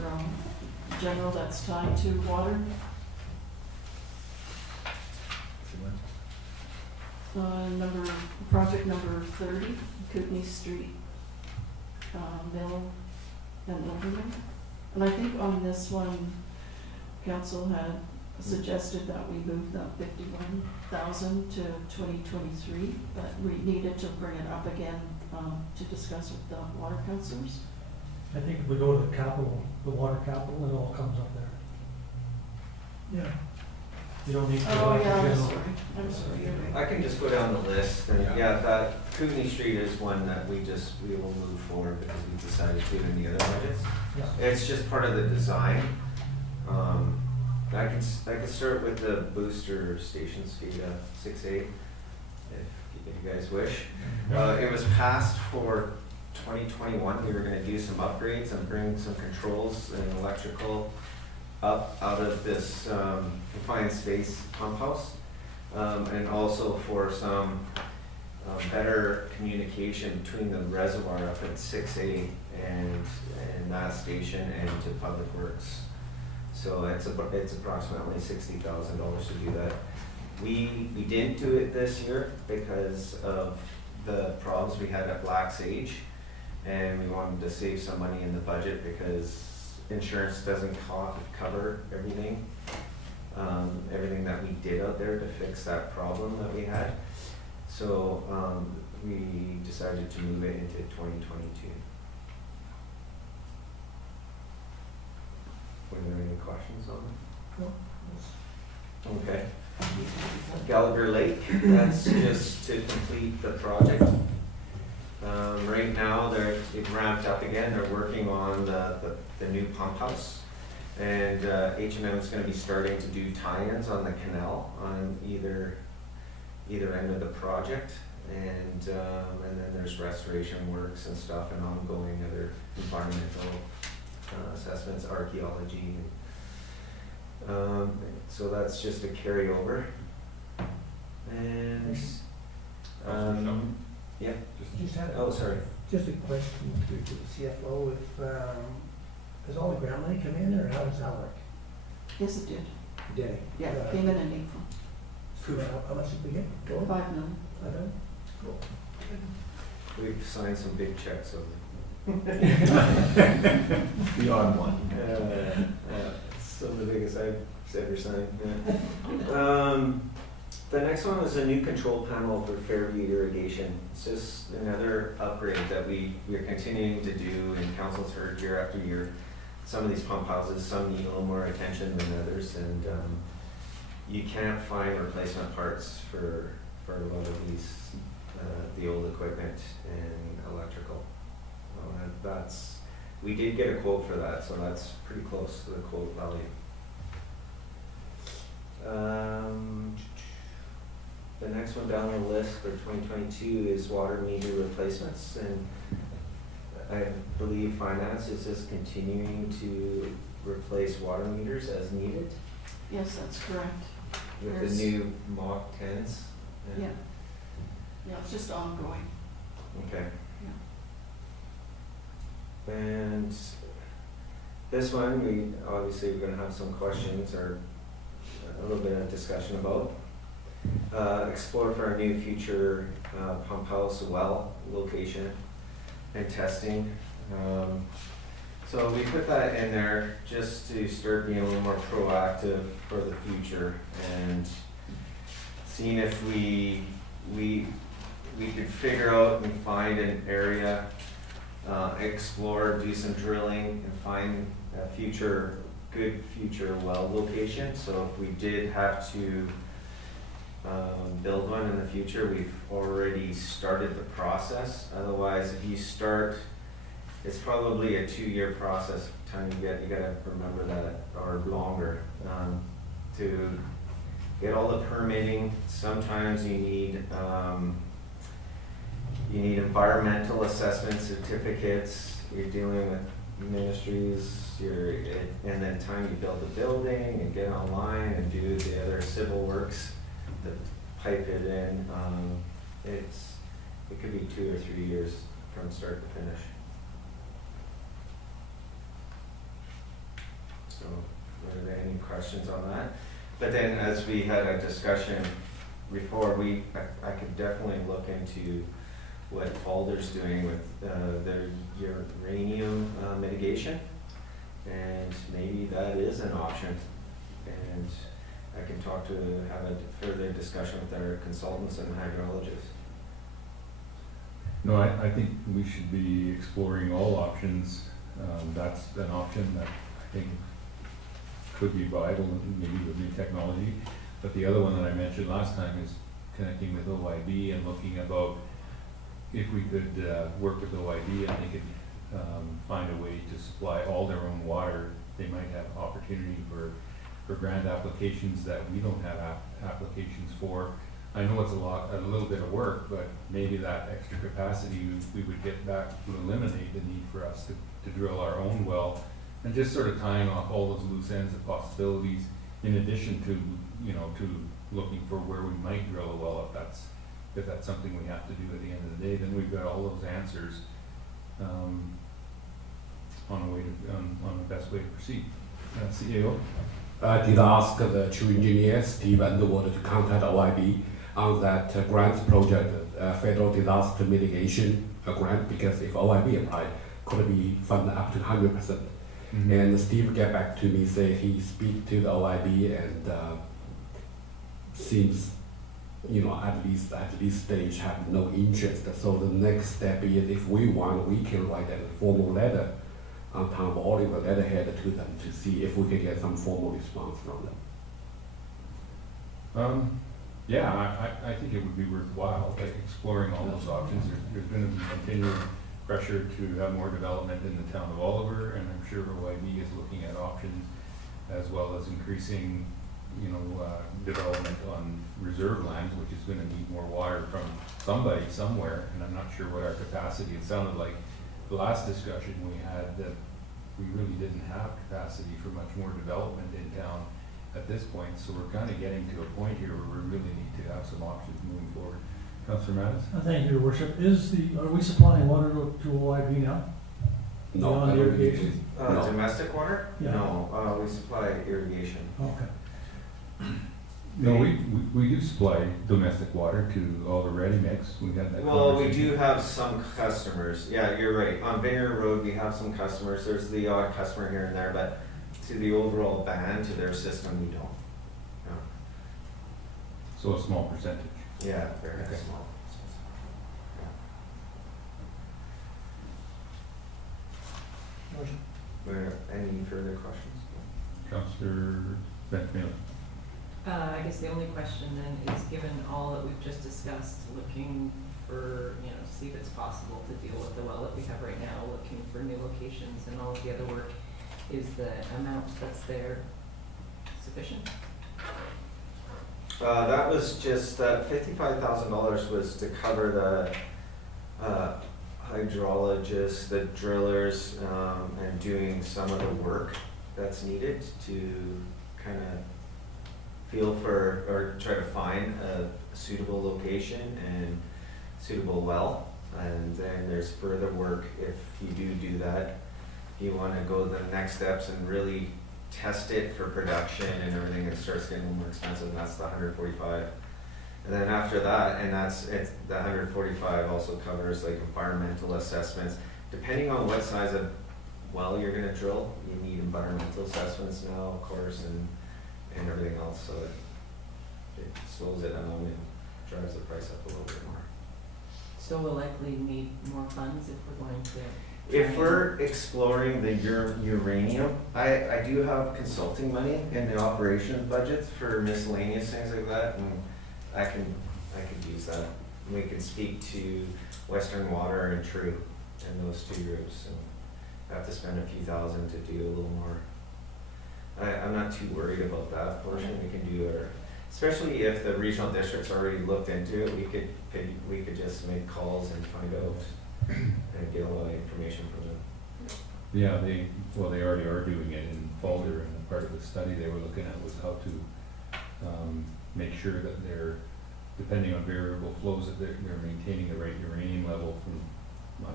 general, that's tied to water. Project number 30, Kootenai Street, Mill and Overland. And I think on this one, council had suggested that we move that 51,000 to 2023, but we needed to bring it up again to discuss with the water councillors. I think if we go to the capital, the water capital, it all comes up there. Yeah. You don't need to. Oh, yeah, I'm general. sorry, you're right. I can just go down the list, and yeah, that Kootenai Street is one that we will move forward because we decided to in the other budgets. Yeah. It's just part of the design. I can start with the booster station, SCADA 6A, if you guys wish. It was passed for 2021. We were gonna do some upgrades and bring some controls and electrical up out of this confined space pump house. And also for some better communication between the reservoir up at 6A and that station and to Public Works. So it's approximately $60,000 to do that. We didn't do it this year because of the problems we had at Black Sage, and we wanted to save some money in the budget because insurance doesn't cover everything. Everything that we did out there to fix that problem that we had. So we decided to move it into 2022. Were there any questions on it? Okay. Gallagher Lake, that's just to complete the project. Right now, they've ramped up again. They're working on the new pump house. And H&M is going to be starting to do tie-ins on the canal on either end of the project. And then there's restoration works and stuff and ongoing other environmental assessments, archaeology. So that's just a carriover. And yeah. Just had Oh, sorry. just a question to the CFO, if, does all the grant money come in, or how does that work? Yes, it did. Did it? Yeah, came in April. How much did we get? 5 million. Cool. We've signed some big checks over. Beyond one. Some of the biggest I've ever signed. Yeah. The next one is a new control panel for Fairview irrigation. It's just another upgrade that we are continuing to do, and council's heard year after year. Some of these pump houses, some need a little more attention than others, and you can't find replacement parts for a lot of these, the old equipment and electrical. We did get a quote for that, so that's pretty close to the quote value. The next one down the list for 2022 is water meter replacements, and I believe finance is just continuing to replace water meters as needed Yes, that's correct. with There's- the new Mach 10s. Yeah. Yeah, it's just ongoing. Okay. Yeah. And this one, we're gonna have some questions or a little bit of discussion about. Explore for our new future pump house well location and testing. So we put that in there just to start being a little more proactive for the future and seeing if we could figure out and find an area, explore, do some drilling and find a good future well location. So if we did have to build one in the future, we've already started the process. Otherwise, if you start, it's probably a 2-year process. Time you gotta remember that, or longer, to get all the permitting. Sometimes you need environmental assessment certificates. You're dealing with ministries. And then time you build the building and get online and do the other civil works to pipe it in. It could be 2 or 3 years from start to finish. So, are there any questions on that? But then, as we had a discussion before, I could definitely look into what Falder's doing with their uranium mitigation, and maybe that is an option. And I can have a further discussion with our consultants and hydrologists. No, I think we should be exploring all options. That's an option that I think could be viable, maybe with new technology. But the other one that I mentioned last time is connecting with OIB and looking about if we could work with OIB and they could find a way to supply all their own water. They might have opportunity for grant applications that we don't have applications for. I know it's a little bit of work, but maybe that extra capacity we would get back to eliminate the need for us to drill our own well, and just sort of tying off all those loose ends of possibilities, in addition to, to looking for where we might drill a well if that's something we have to do at the end of the day. Then we've got all those answers on the best way to proceed. CAO? I did ask the chief engineer, Steve Underwood, to contact OIB on that grant project, federal disaster mitigation grant, because if OIB applied, could be funded up to 100%. Mm-hmm. And Steve get back to me, say he speak to the OIB and seems, at least at this stage have no interest. So the next step is, if we want, we can write a formal letter on Town of Oliver, letterhead to them to see if we can get some formal response from them. Yeah, I think it would be worthwhile, like, exploring all those options. There's going to be continued pressure to have more development in the Town of Oliver, and I'm sure OIB is looking at options as well as increasing, development on reserve lands, which is going to need more water from somebody somewhere, and I'm not sure what our capacity. It sounded like the last discussion we had that we really didn't have capacity for much more development in town at this point, so we're kind of getting to a point here where we really need to have some options moving forward. Councillor Mattis? Thank you, Your Worship. Are we supplying water to OIB now? No, Beyond irrigation? No. Domestic water? Yeah. No, we supply irrigation. Okay. No, we do supply domestic water to all the ready mix. We got that. Well, we do have some customers. Yeah, you're right. On Vineyard Road, we have some customers. There's the odd customer here and there, but to the overall ban, to their system, we don't. No. So a small percentage. Yeah, very Okay. small. Motion. Any further questions? Councillor Benjamin. I guess the only question then is, given all that we've just discussed, looking for, to see if it's possible to deal with the well that we have right now, looking for new locations and all of the other work, is the amount that's there sufficient? That was just, $55,000 was to cover the hydrologists, the drillers, and doing some of the work that's needed to kind of feel for, or try to find a suitable location and suitable well. And then there's further work if you do that. If you want to go the next steps and really test it for production and everything, it starts getting a little more expensive, and that's the 145. And then after that, and that's it, the 145 also covers like environmental assessments. Depending on what size of well you're gonna drill. You need environmental assessments now, of course, and everything else, so it slows it down and drives the price up a little bit more. So we'll likely need more funds if we're going to. If we're exploring the uranium, I do have consulting money in the operations budgets for miscellaneous things like that, and I could use that. We could speak to Western Water and True and those two groups, and have to spend a few thousand to do a little more. I'm not too worried about that portion. We can do our, especially if the regional district's already looked into it, we could just make calls and find out and get a lot of information from them. Yeah, they already are doing it in Boulder, and part of the study they were looking at was how to make sure that they're, depending on variable flows, that they're maintaining the right uranium level, from my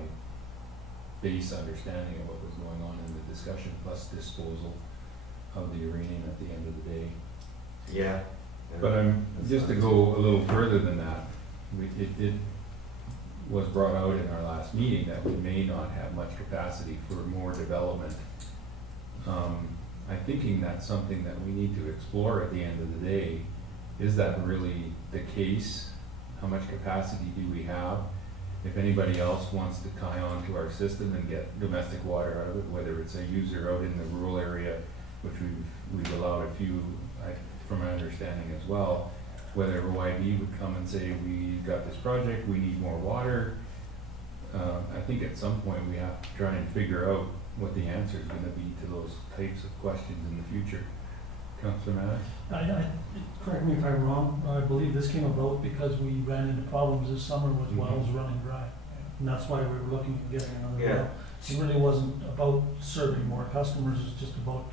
base understanding of what was going on in the discussion, plus disposal of the uranium at the end of the day. Yeah. But just to go a little further than that, it was brought out in our last meeting that we may not have much capacity for more development. I'm thinking that's something that we need to explore at the end of the day. Is that really the case? How much capacity do we have? If anybody else wants to tie on to our system and get domestic water out of it, whether it's a user out in the rural area, which we've allowed a few, from my understanding as well, whether OIB would come and say, we got this project, we need more water. I think at some point we have to try and figure out what the answer is going to be to those types of questions in the future. Councillor Maddox? Correct me if I'm wrong, I believe this came about because we ran into problems this summer with Mhm. wells running dry. And that's why we were looking at getting another Yeah. well. It really wasn't about serving more customers, it's just about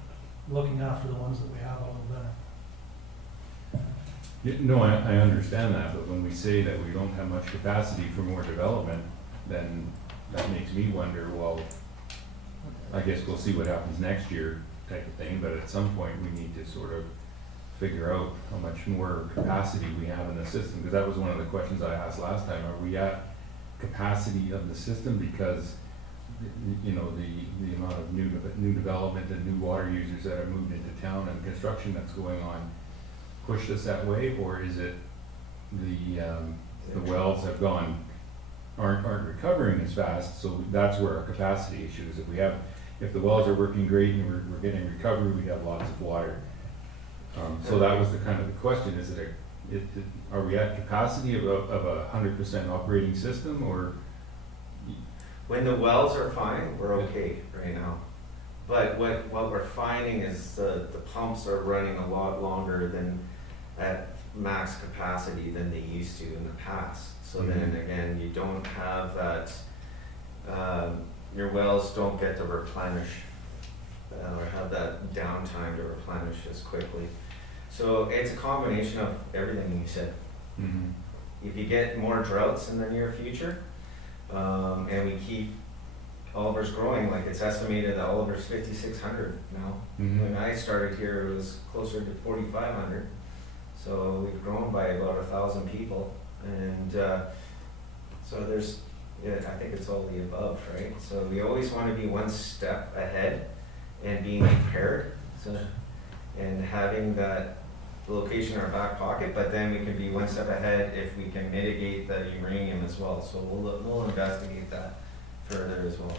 looking after the ones that we have a little better. Yeah, no, I understand that, but when we say that we don't have much capacity for more development, then that makes me wonder, well, I guess we'll see what happens next year type of thing, but at some point we need to sort of figure out how much more capacity we have in the system, because that was one of the questions I asked last time. Are we at capacity of the system because, you know, the amount of new development and new water users that have moved into town and construction that's going on pushed us that way, or is it the wells have aren't recovering as fast, so that's where our capacity issue is. If the wells are working great and we're getting recovery, we have lots of water. So that was the kind of the question: is are we at capacity of a 100% operating system, or? When the wells are fine, we're okay right now. But what we're finding is the pumps are running a lot longer than at max capacity than they used to in the past. So then again, you don't have that, your wells don't get to replenish or have that downtime to replenish as quickly. So it's a combination of everything you said. Mm-hmm. If you get more droughts in the near future, and we keep Oliver's growing, like it's estimated that Oliver's 5,600 now. Mm-hmm. When I started here, it was closer to 4,500. So we've grown by about 1,000 people, and so there's, yeah, I think it's all the above, right? So we always want to be one step ahead and being prepared, so, and having that location in our back pocket, but then we can be one step ahead if we can mitigate the uranium as well. So we'll investigate that further as well.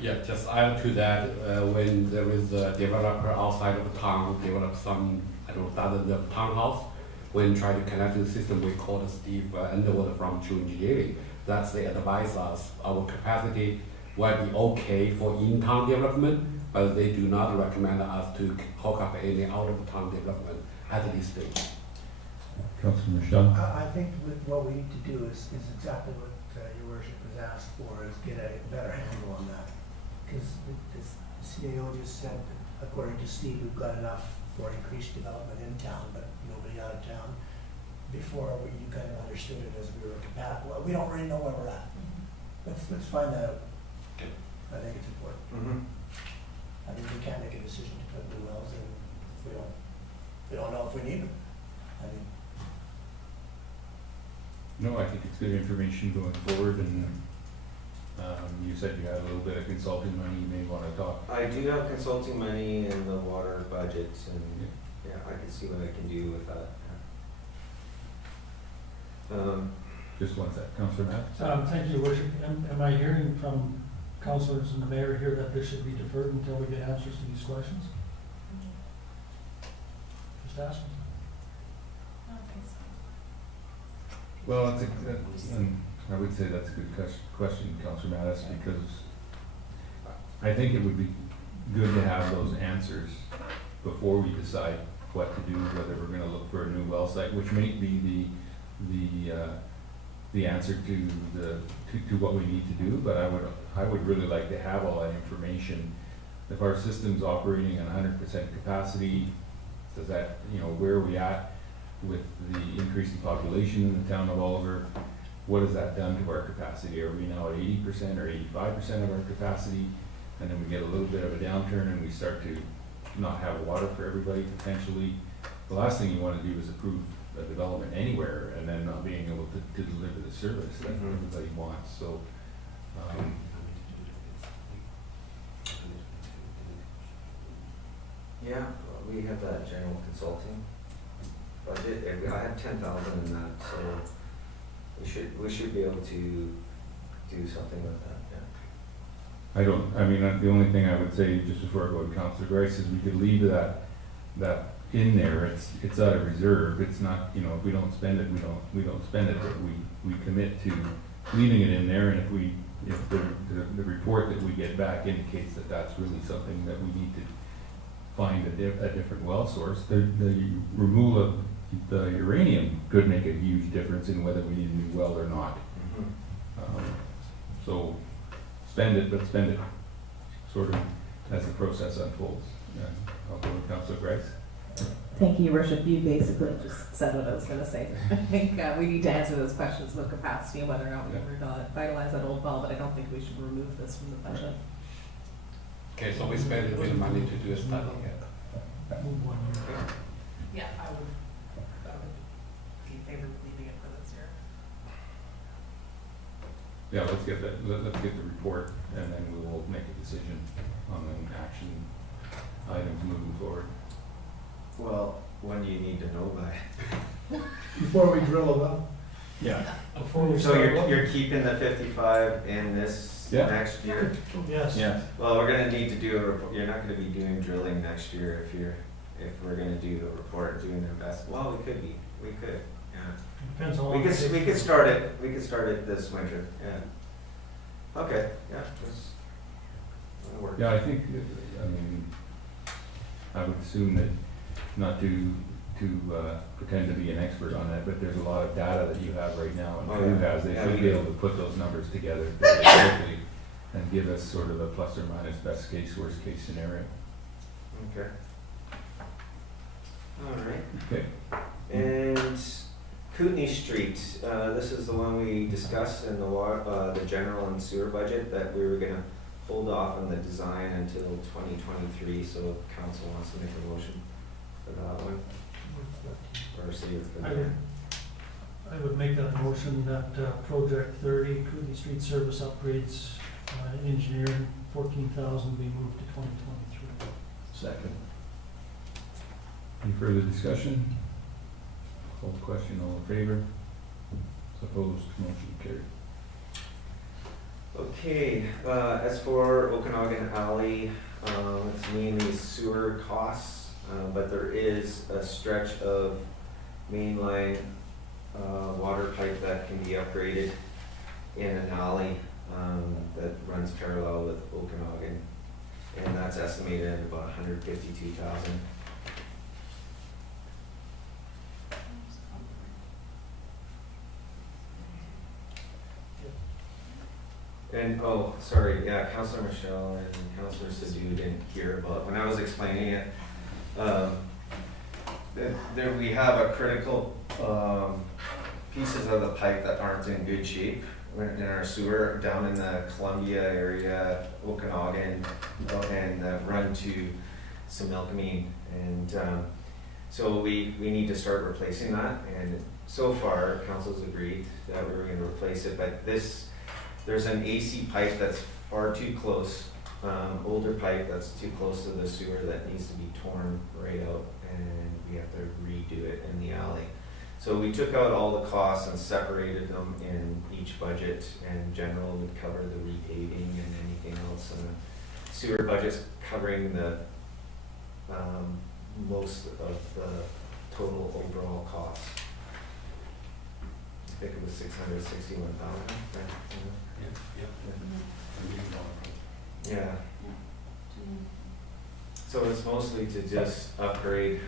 Yeah, just add to that, when there is a developer outside of town, develop some, I don't know, dozens of townhouse, when try to connect to the system, we called Steve Underwood from True Engineering. That's they advise us, our capacity will be okay for in-town development, but they do not recommend us to hook up any out-of-town development at this stage. Councilor Michelle? I think what we need to do is exactly what your worship has asked for, is get a better handle on that. Because the CAO just said, according to Steve, we've got enough for increased development in town, but nobody out of town. Before, you kind of understood it as we were compatible. Well, we don't really know where we're at. Let's find that out. I think it's important. Mm-hmm. I think we can't make a decision to put new wells in if we don't know if we need them. I mean, No, I think it's good information going forward, and you said you had a little bit of consulting money you may wanna talk. I do have consulting money in the water budget, and yeah, I can see what I can do with that. Just one sec, Councillor Matt? Thank you, Your Worship. Am I hearing from councillors and the mayor here that this should be deferred until we get answers to these questions? Just asking. I don't think so. Well, I would say that's a good question, Councillor Mattis, because I think it would be good to have those answers before we decide what to do, whether we're gonna look for a new well site, which may be the answer to what we need to do, but I would really like to have all that information. If our system's operating at 100% capacity, does that, where are we at with the increasing population in the town of Oliver? What has that done to our capacity? Are we now at 80% or 85% of our capacity? And then we get a little bit of a downturn and we start to not have water for everybody potentially. The last thing you want to do is approve a development anywhere and then not being able to deliver the service that everybody wants. So, Yeah, we have that general consulting budget, and I have 10,000 in that, so we should be able to do something with that, yeah. the only thing I would say just before I go to Councillor Grice is we could leave that in there. It's out of reserve. It's not, if we don't spend it, we don't spend it, but we commit to leaving it in there, and if the report that we get back indicates that that's really something that we need to find a different well source, the removal of the uranium could make a huge difference in whether we need a new well or not. So spend it, but spend it sort of as the process unfolds. I'll go with Councillor Grice. Thank you, Your Worship. You basically just said what I was gonna say. I think we need to answer those questions about capacity and whether or not we can revitalize that old well, but I don't think we should remove this from the budget. Okay, so we spend the money to do a study. Move 1 year. Yeah, I would be in favor of leaving it for this year. Yeah, let's get the report, and then we will make a decision on the action items moving forward. Well, when do you need to know by? Before we drill a well. Yeah. Before we So start. you're keeping the 55 in this next year? Yes. Yeah. Well, we're gonna need to do a report. You're not gonna be doing drilling next year if we're gonna do a report, doing an investment. Well, we could, yeah. Depends how long. We could start it this winter, yeah. Okay, yeah, that'll work. Yeah, I think, I would assume that, not to pretend to be an expert on that, but there's a lot of data that you have right now, and Drew has, they should be able to put those numbers together very quickly and give us sort of a plus or minus best case, worst case scenario. Okay. All right. Okay. And Kootenai Street, this is the one we discussed in the general and sewer budget, that we were gonna hold off on the design until 2023, so if council wants to make a motion for that one. Or see if I would make that motion that project 30, Kootenai Street service upgrades, engineering, 14,000 be moved to 2023. Second. Any further discussion? Call the question, all in favor? Opposed, motion carried. Okay, as for Okanagan Alley, it's mainly sewer costs, but there is a stretch of mainline water pipe that can be upgraded in an alley that runs parallel with Okanagan, and that's estimated at about $152,000. And, oh, sorry, yeah, Councillor Michelle and Councillor Sadhu didn't hear about, when I was explaining it, there we have a critical pieces of the pipe that aren't in good shape in our sewer down in the Columbia area, Okanagan, and run to Similkameen. And so we need to start replacing that, and so far council's agreed that we were going to replace it, but this there's an AC pipe that's far too close, older pipe that's too close to the sewer that needs to be torn right out, and we have to redo it in the alley. So we took out all the costs and separated them in each budget, and general would cover the repaving and anything else, and the sewer budget's covering the most of the total overall cost. I think it was 661,000, right? Yeah. So it's mostly to just upgrade,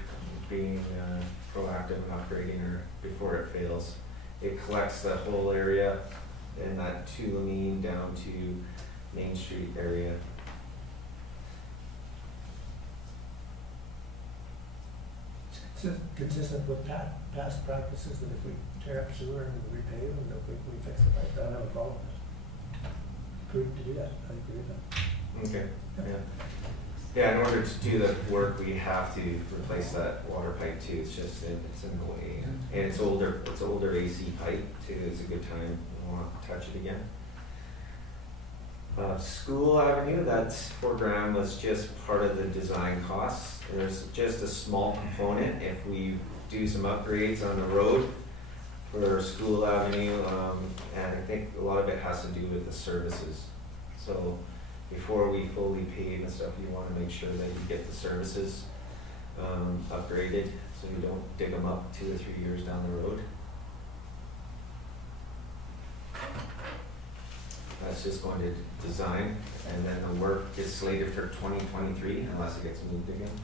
being proactive in upgrading her before it fails. It collects that whole area and that Tulameen down to Main Street area. It's consistent with past practices that if we tear up sewer and repave and that we fix the pipe, I don't have a problem. Prudent to do that, I agree with that. Okay, yeah. Yeah, in order to do the work, we have to replace that water pipe too. It's just, it's in the way. And it's older AC pipe too. It's a good time. We won't touch it again. School Avenue, that $4,000 was just part of the design costs. There's just a small component if we do some upgrades on the road for School Avenue, and I think a lot of it has to do with the services. So before we fully pave and stuff, you want to make sure that you get the services upgraded so you don't dig them up 2 or 3 years down the road. That's just going to design, and then the work is slated for 2023 unless it gets moved again.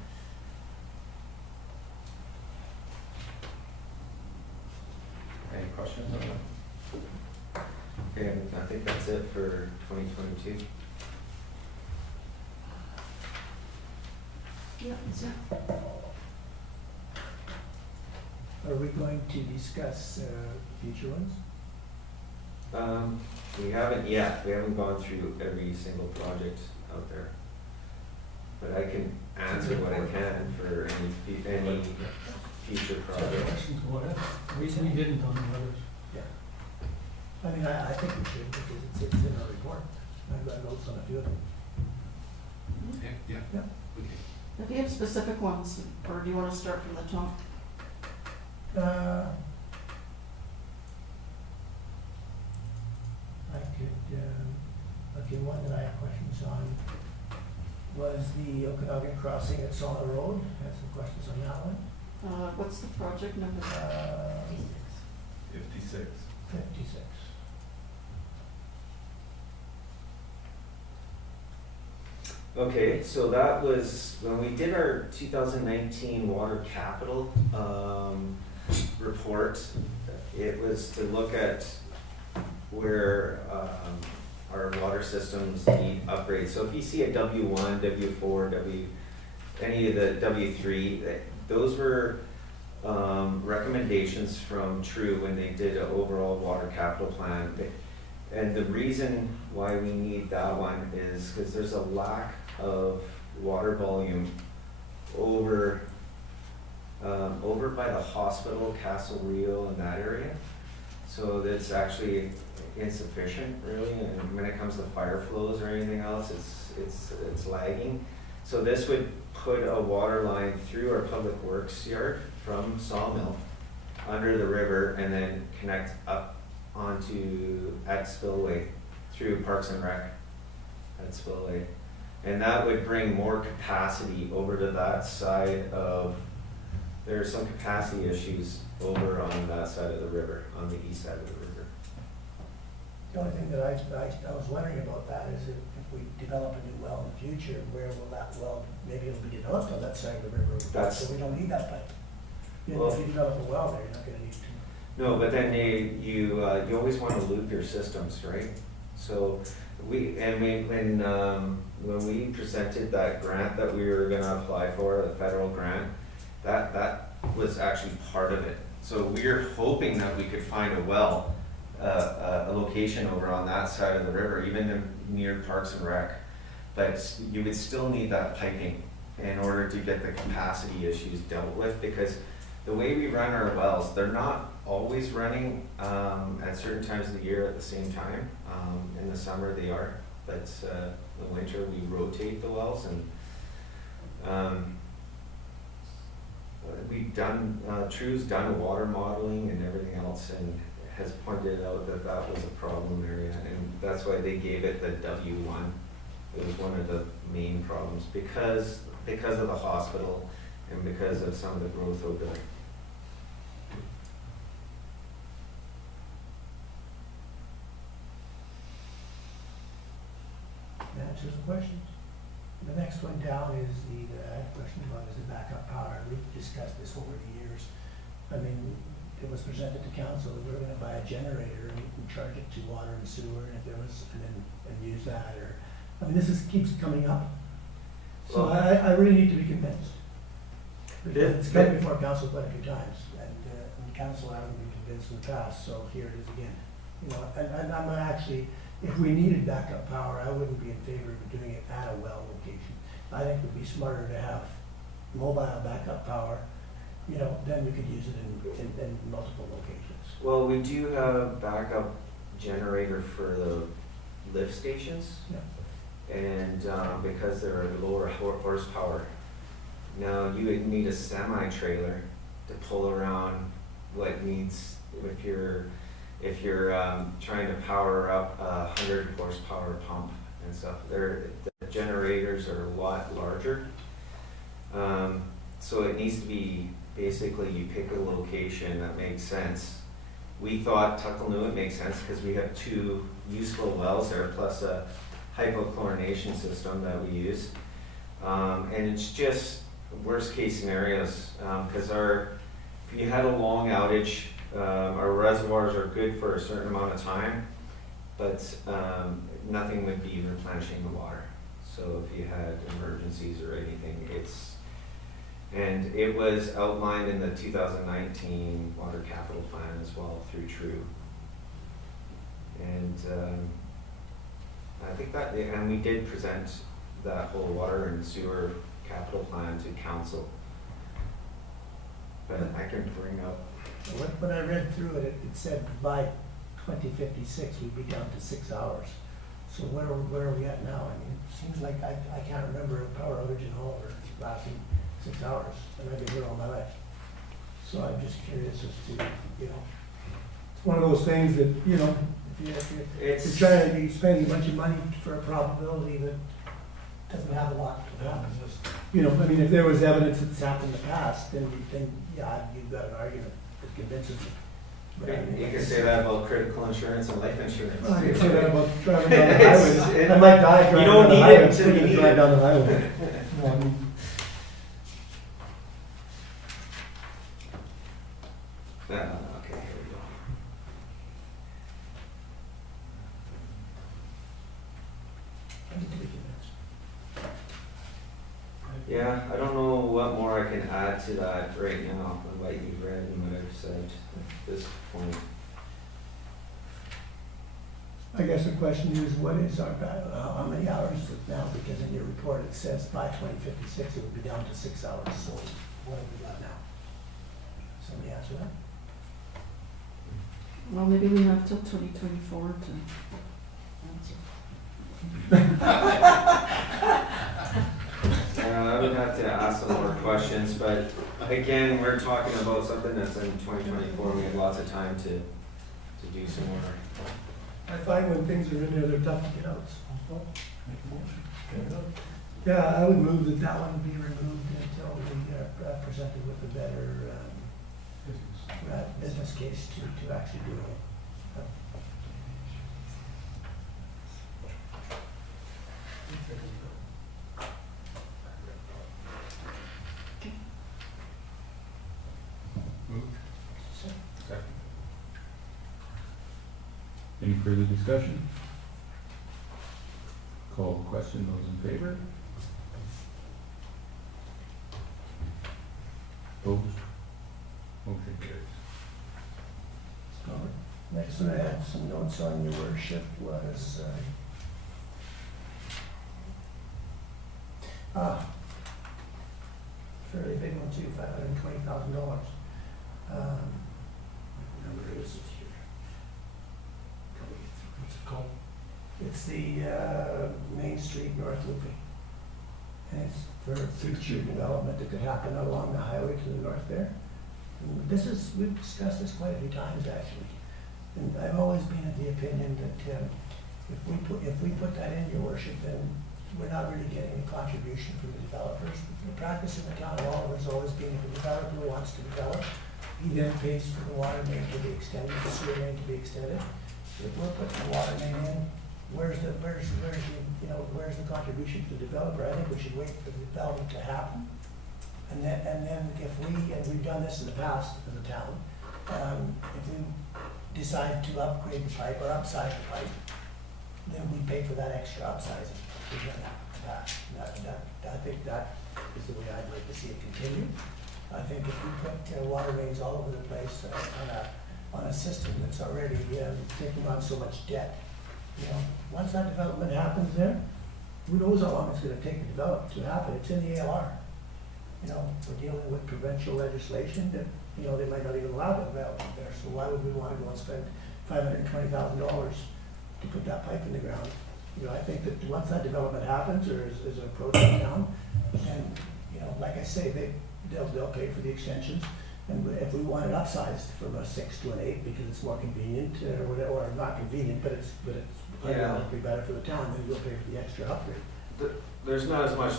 Any questions on that? Okay, I think that's it for 2022. Yeah, that's it. Are we going to discuss future ones? We haven't yet. We haven't gone through every single project out there. But I can answer what I can for any future project. Questions, whatever. We didn't on the others. Yeah. I mean, I think we should because it's in our report. I've got notes on a few of them. Yeah. Yeah. If you have specific ones, or do you want to start from the top? I could, okay, one that I have questions on was the Okanagan crossing at Sauna Road. I have some questions on that one. What's the project number? 56. 56. Okay, so that was when we did our 2019 water capital report. It was to look at where our water systems need upgrades. So if you see a W1, W4, any of the W3, those were recommendations from True when they did an overall water capital plan. And the reason why we need that one is because there's a lack of water volume over by the hospital, Castle Rio, and that area. So that's actually insufficient, really. And when it comes to fire flows or anything else, it's lagging. So this would put a water line through our public works yard from Sawmill under the river and then connect up onto at Spillway through Parks and Rec at Spillway. And that would bring more capacity over to that side of, there are some capacity issues over on that side of the river, on the east side of the river. The only thing that I was wondering about that is if we develop a new well in the future, where will that well, maybe it'll be developed on that side of the river, so we don't need that pipe. Well, if you develop a well there, you're not gonna need to. No, but then you always want to loop your systems, right? So when we presented that grant that we were going to apply for, the federal grant, that was actually part of it. So we're hoping that we could find a well, a location over on that side of the river, even near Parks and Rec. But you would still need that piping in order to get the capacity issues dealt with, because the way we run our wells, they're not always running at certain times of the year at the same time. In the summer they are, but in the winter we rotate the wells, and we've done, True's done water modeling and everything else, and has pointed out that that was a problem area, and that's why they gave it the W1. It was one of the main problems because of the hospital and because of some of the growth over there. That answers the questions. The next one down is I had a question about is the backup power. We've discussed this over the years. I mean, it was presented to council that we were gonna buy a generator and charge it to water and sewer, and if there was, and use that, or, I mean, keeps coming up. So Well, I really need to be convinced. Because it's come This- before council quite a few times, and council haven't been convinced in the past, so here it is again. You know, and I'm actually, if we needed backup power, I wouldn't be in favor of doing it at a well location. I think it would be smarter to have mobile backup power, you know, then we could use it in multiple locations. Well, we do have a backup generator for the lift stations. Yeah. And because they're lower horsepower. Now, you would need a semi-trailer to pull around what needs, if you're trying to power up a 100 horsepower pump and stuff. The generators are a lot larger. So it needs to be, basically you pick a location that makes sense. We thought Tuckalnuit makes sense because we have 2 useful wells there plus a hypochlorination system that we use. And it's just worst case scenarios, because if you had a long outage, our reservoirs are good for a certain amount of time, but nothing would be replenishing the water. So if you had emergencies or anything, and it was outlined in the 2019 water capital plan as well through True. And I think that, and we did present that whole water and sewer capital plan to council. But I can bring up. When I read through it, it said by 2056 we'd be down to 6 hours. So where are we at now? I mean, it seems like I can't remember a power outage in Oliver lasting 6 hours, and I've been here all my life. So I'm just curious as to, you know, it's one of those things that, you know, if you're trying to be spending a bunch of money for a probability that doesn't have a lot to happen. You know, I mean, if there was evidence that's happened in the past, then yeah, you've got an argument that convinces me. But I mean, You can say that about critical insurance and life insurance. I can say that about driving down the highway. I might die driving down the highway. I'm still gonna drive down the highway. Okay, here we go. I need to be convinced. Yeah, I don't know what more I can add to that right now than what you've read and what I've said at this point. I guess the question is, what is our, how many hours is it now? Because in your report it says by 2056 it would be down to 6 hours. So what have we got now? Somebody answer that? Well, maybe we have till 2024 to answer. I would have to ask some more questions, but again, we're talking about something that's in 2024. We have lots of time to do some more. I find when things are in there, they're tough to get out. So, make a motion. Yeah, I would move that one be removed until we are presented with a better business case to actually do it. Moved. Second. Any further discussion? Call the question, those in favor? Opposed? Motion carries. Next one I had some notes on, your worship, was fairly big one too, $520,000. It's the Main Street North Looping. And it's for future development that could happen along the highway to the north there. And we've discussed this quite a few times actually. And I've always been of the opinion that if we put that in, your worship, then we're not really getting a contribution from the developers. The practice in the town hall has always been if a developer wants to develop, he then pays for the water main to be extended, the sewer main to be extended. If we're putting the water main in, where's the contribution to the developer? I think we should wait for the development to happen. And then if we've done this in the past as a town, if we decide to upgrade the pipe or upsize the pipe, then we pay for that extra upsizing. We've done that in the past. I think that is the way I'd like to see it continue. I think if we put water mains all over the place on a system that's already taking on so much debt, once that development happens there, who knows how long it's going to take to develop to happen. It's in the ALR. We're dealing with provincial legislation that they might not even allow the development there. So why would we want to go and spend $520,000 to put that pipe in the ground? I think that once that development happens or is approaching town, and like I say, they'll pay for the extensions. And if we want it upsized from a 6 to an 8 because it's more convenient or whatever, or not convenient, but it's economically better for the town, then we'll pay for the extra upgrade. There's not as much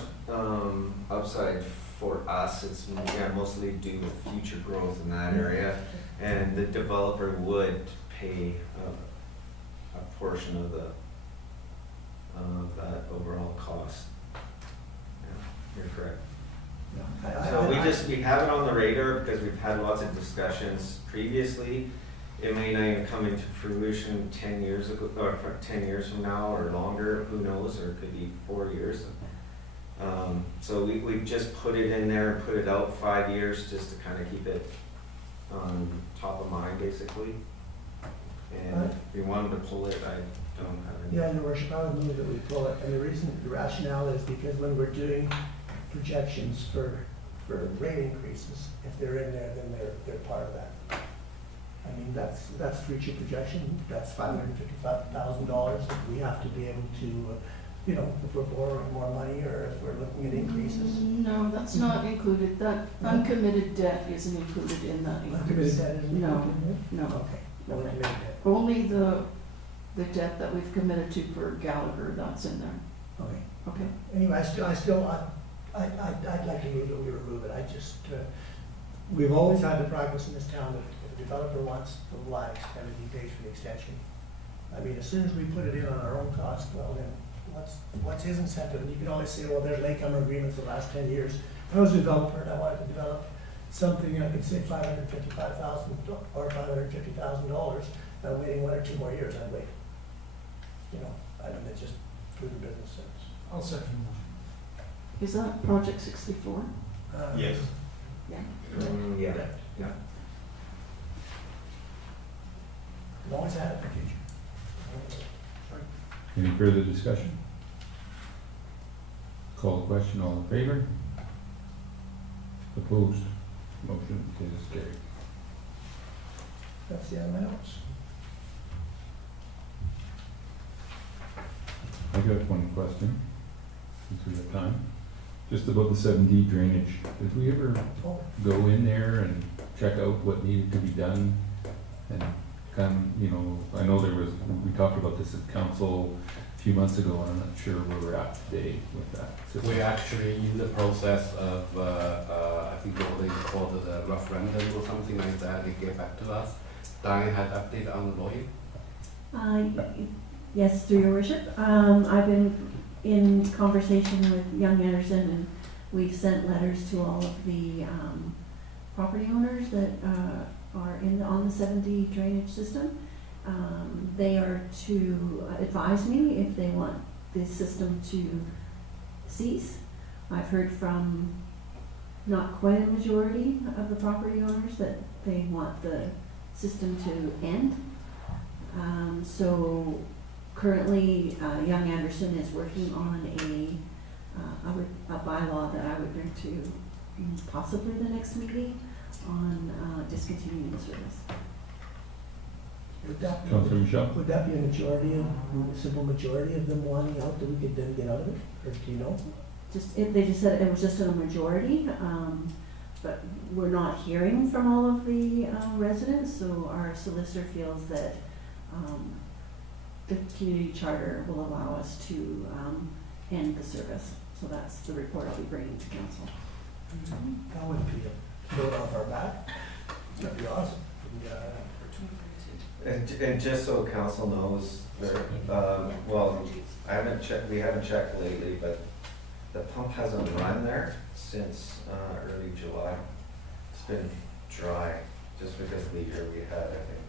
upside for us. It's mostly due to future growth in that area, and the developer would pay a portion of that overall cost. Yeah, you're correct. So we have it on the radar because we've had lots of discussions previously. It may not even come into fruition 10 years ago, or 10 years from now, or longer. Who knows? Or it could be 4 years. So we've just put it in there and put it out 5 years just to kind of keep it on top of mind, basically. And if we wanted to pull it, I don't have any. Yeah, Your Worship, I would move that we pull it. And the rationale is because when we're doing projections for rate increases, if they're in there, then they're part of that. I mean, that's future projection. That's $555,000 that we have to be able to, if we're borrowing more money or if we're looking at increases. No, that's not included. That uncommitted debt isn't included in that increase. Uncommitted debt isn't No, included? no. Okay. No uncommitted debt. Only the debt that we've committed to for Gallagher, that's in there. Okay. Okay. Anyway, I'd like to move that we remove it. We've always had the practice in this town that if a developer wants the line extended, he pays for the extension. I mean, as soon as we put it in on our own cost, well then, what's his incentive? And you can always say, well, there's latecomer agreements the last 10 years. If I was a developer and I wanted to develop something, I could say $555,000 or $550,000. I'm waiting 1 or 2 more years, I'd wait. I mean, it's just prudent business sense. I'll second the motion. Is that project 64? Yes. Yeah. Yeah. Yeah. We've always had it in the future. Any further discussion? Call the question, all in favor? Opposed? Motion is carried. That's the end of my notes. I got one question, since we have time. Just about the 7D drainage. Did we ever go in there and check out what needed to be done? And I know we talked about this at council a few months ago, and I'm not sure where we're at today with that. We're actually in the process of, I think they called it a referendum or something like that. They get back to us. Diane had update on Lloyd. Yes, through your worship. I've been in conversation with Young Anderson, and we've sent letters to all of the property owners that are on the 7D drainage system. They are to advise me if they want the system to cease. I've heard from not quite a majority of the property owners that they want the system to end. So currently, Young Anderson is working on a bylaw that I would bring to possibly the next meeting on discontinuing the service. Councillor Michelle? Would that be a majority of, a simple majority of them wanting out that we could then get out of it, or do you know? They just said it was just a majority, but we're not hearing from all of the residents, so our solicitor feels that the community charter will allow us to end the service. So that's the report I'll be bringing to council. That would be a load off our back. That'd be awesome. And just so council knows, there, well, we haven't checked lately, but the pump hasn't run there since early July. It's been dry, just because of the year we had, I think.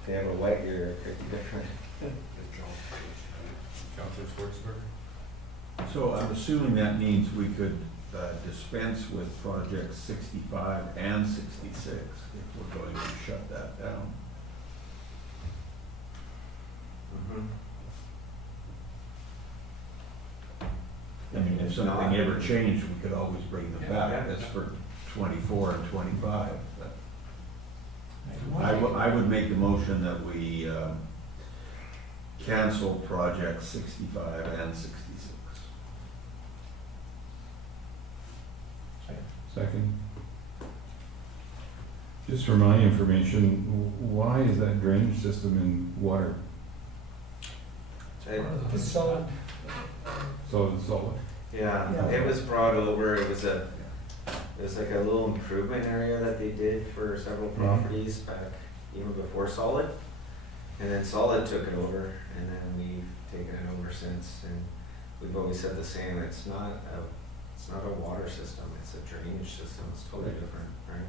If they have a wet year, it could be different. Councillor Schwartzberg? So I'm assuming that means we could dispense with projects 65 and 66 if we're going to shut that down. I mean, if something ever changed, we could always bring them back. That's for 24 and 25. But I would make the motion that we cancel projects 65 and 66. Second. Just for my information, why is that drainage system in water? It's solid. So it's solid? Yeah, it was brought over, it was like a little improvement area that they did for several properties back even before Solid. And then Solid took it over, and then we've taken it over since, and we've always said the same, it's not a water system, it's a drainage system, it's totally different, right?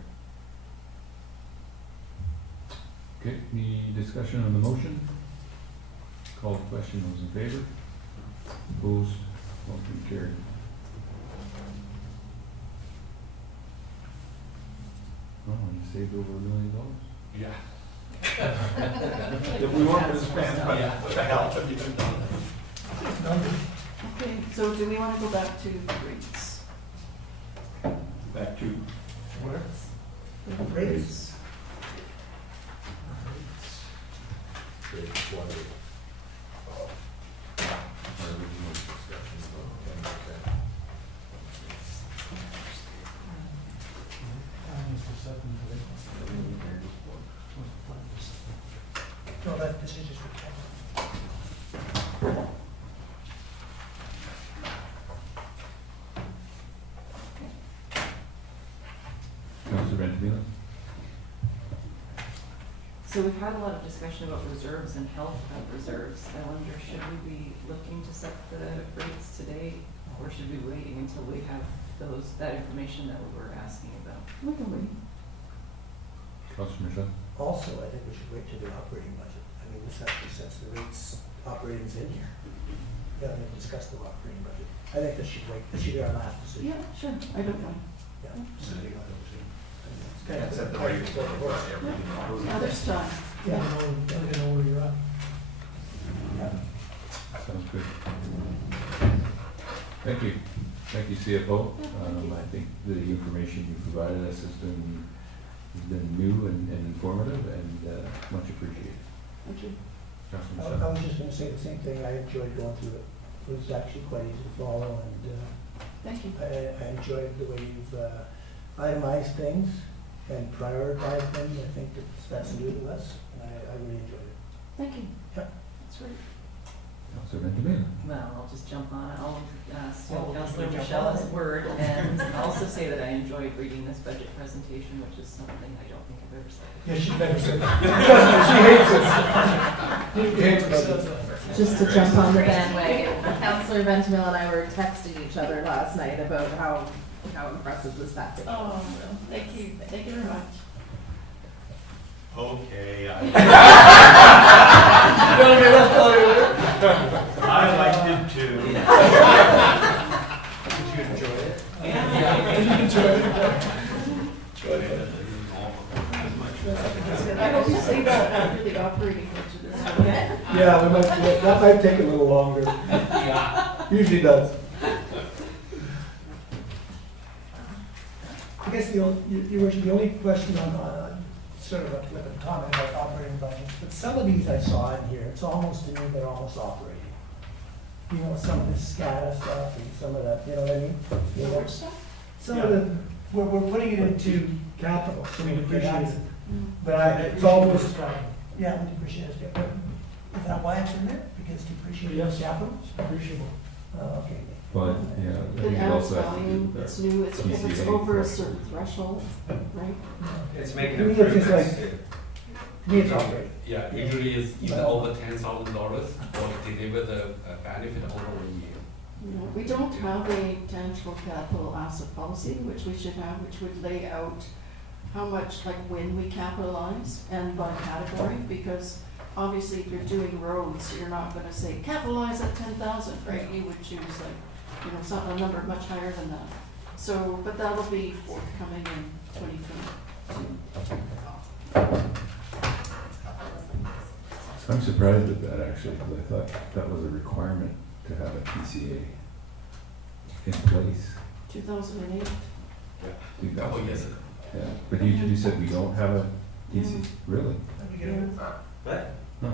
Okay, any discussion on the motion? Call the question, those in favor? Opposed? Motion carried. Oh, you saved over $1 million? Yeah. If we weren't going to spend, but what the hell have you done? Okay, so do we want to go back to rates? Back to Rates. No, this is just Councillor Benjamin? So we've had a lot of discussion about reserves and health of reserves. I wonder, should we be looking to set the rates today, or should we be waiting until we have that information that we were asking about? We can wait. Councillor Michelle? Also, I think we should wait till the operating budget. I mean, this actually sets the rates, operating's in here. We haven't even discussed the operating budget. I think this should wait, this should be our last decision. Yeah, sure, I don't mind. Yeah. So they got those in. It's kind Yeah, of set the hard rate to sort of work. Others time. Yeah, I know where you're at. Yeah. Sounds good. Thank you. Thank you, CFO. I think the information you provided us has been new and informative and much appreciated. Thank you. Councillor I Michelle? was just gonna say the same thing. I enjoyed going through it. It was actually quite easy to follow, and Thank you. I enjoyed the way you've itemized things and prioritized them. I think that's new to us, and I really enjoyed it. Thank you. Yeah. That's right. Councillor Benjamin? Well, I'll just jump on it. I'll steal Oh, Councillor you jump Michelle's on it. word and also say that I enjoyed reading this budget presentation, which is something I don't think I've ever said. Yeah, she never said that. She hates it. She hates it. Just to jump on the bandwagon, Councillor Ventimille and I were texting each other last night about how impressive this package was. Oh, thank you very much. Okay, You wanna be left out here? I liked it too. Did you enjoy it? Yeah. Did you enjoy it? Enjoyed it. I hope you say that after the operating budget. Yeah, that might take a little longer. Usually does. I guess your worship, the only question on sort of a flippant comment about operating budgets, but some of these I saw in here, it's almost, to me, they're almost operating. You know, some of this SCADA stuff and some of that, you know what I mean? You know, some of the, we're putting it into capital, so we depreciate it. But it's almost, yeah, we depreciate it, but is that why it's in there? Because depreciating is capital? Depreciable. Okay. But, yeah, I think It it adds also has to value, do with it's that. new, it's, if it's TCA over a threshold. certain threshold, right? It's making To me, it's just improvements. like- To me, it's operating. Yeah, usually it's either over $10,000 or they deliver the benefit over a year. You know, we don't have a tangible capital asset policy, which we should have, which would lay out how much, like when we capitalize and by category, because obviously if you're doing roads, you're not gonna say capitalize at 10,000, right? You would choose like, you know, some, a number much higher than that. So, but that'll be forthcoming in 2022. I'm surprised at that actually, because I thought that was a requirement to have a TCA in place. 2008. Yeah. Couple years ago. Yeah, but you said we don't have a TCA, really? But, Huh.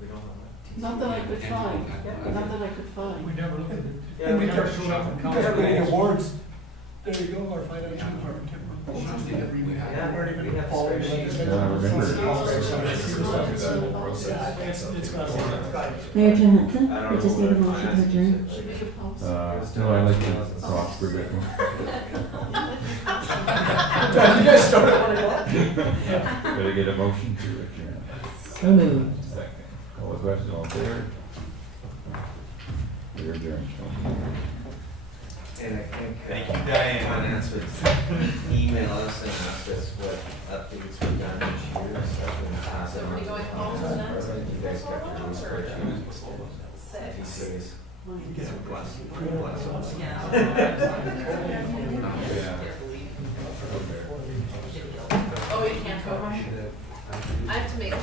we don't know that. Not that I could find, not that I could We find. never looked at it. Yeah, And we we never never showed up in You council. guys are getting awards. There you go, our financial department. Yeah, we have spreadsheets. Yeah, I remember. It's got Mayor Jim Henson, I I don't just know need a what motion to finances adjourn. is. Should we do policy? No, I like the Roxburgh one. You guys started at 1 o'clock? Better get a motion to adjourn. So moved. Second. All the questions, all in favor? We're adjourned. And I think. Thank you, Diane. Finance would email us and ask us what updates we've done this year and stuff and pass it on. Somebody to going the home finance tonight? department. You guys got your own Or- spreadsheets. Six. TCAs. Yeah. Yeah. Oh, you can't go home? I have to make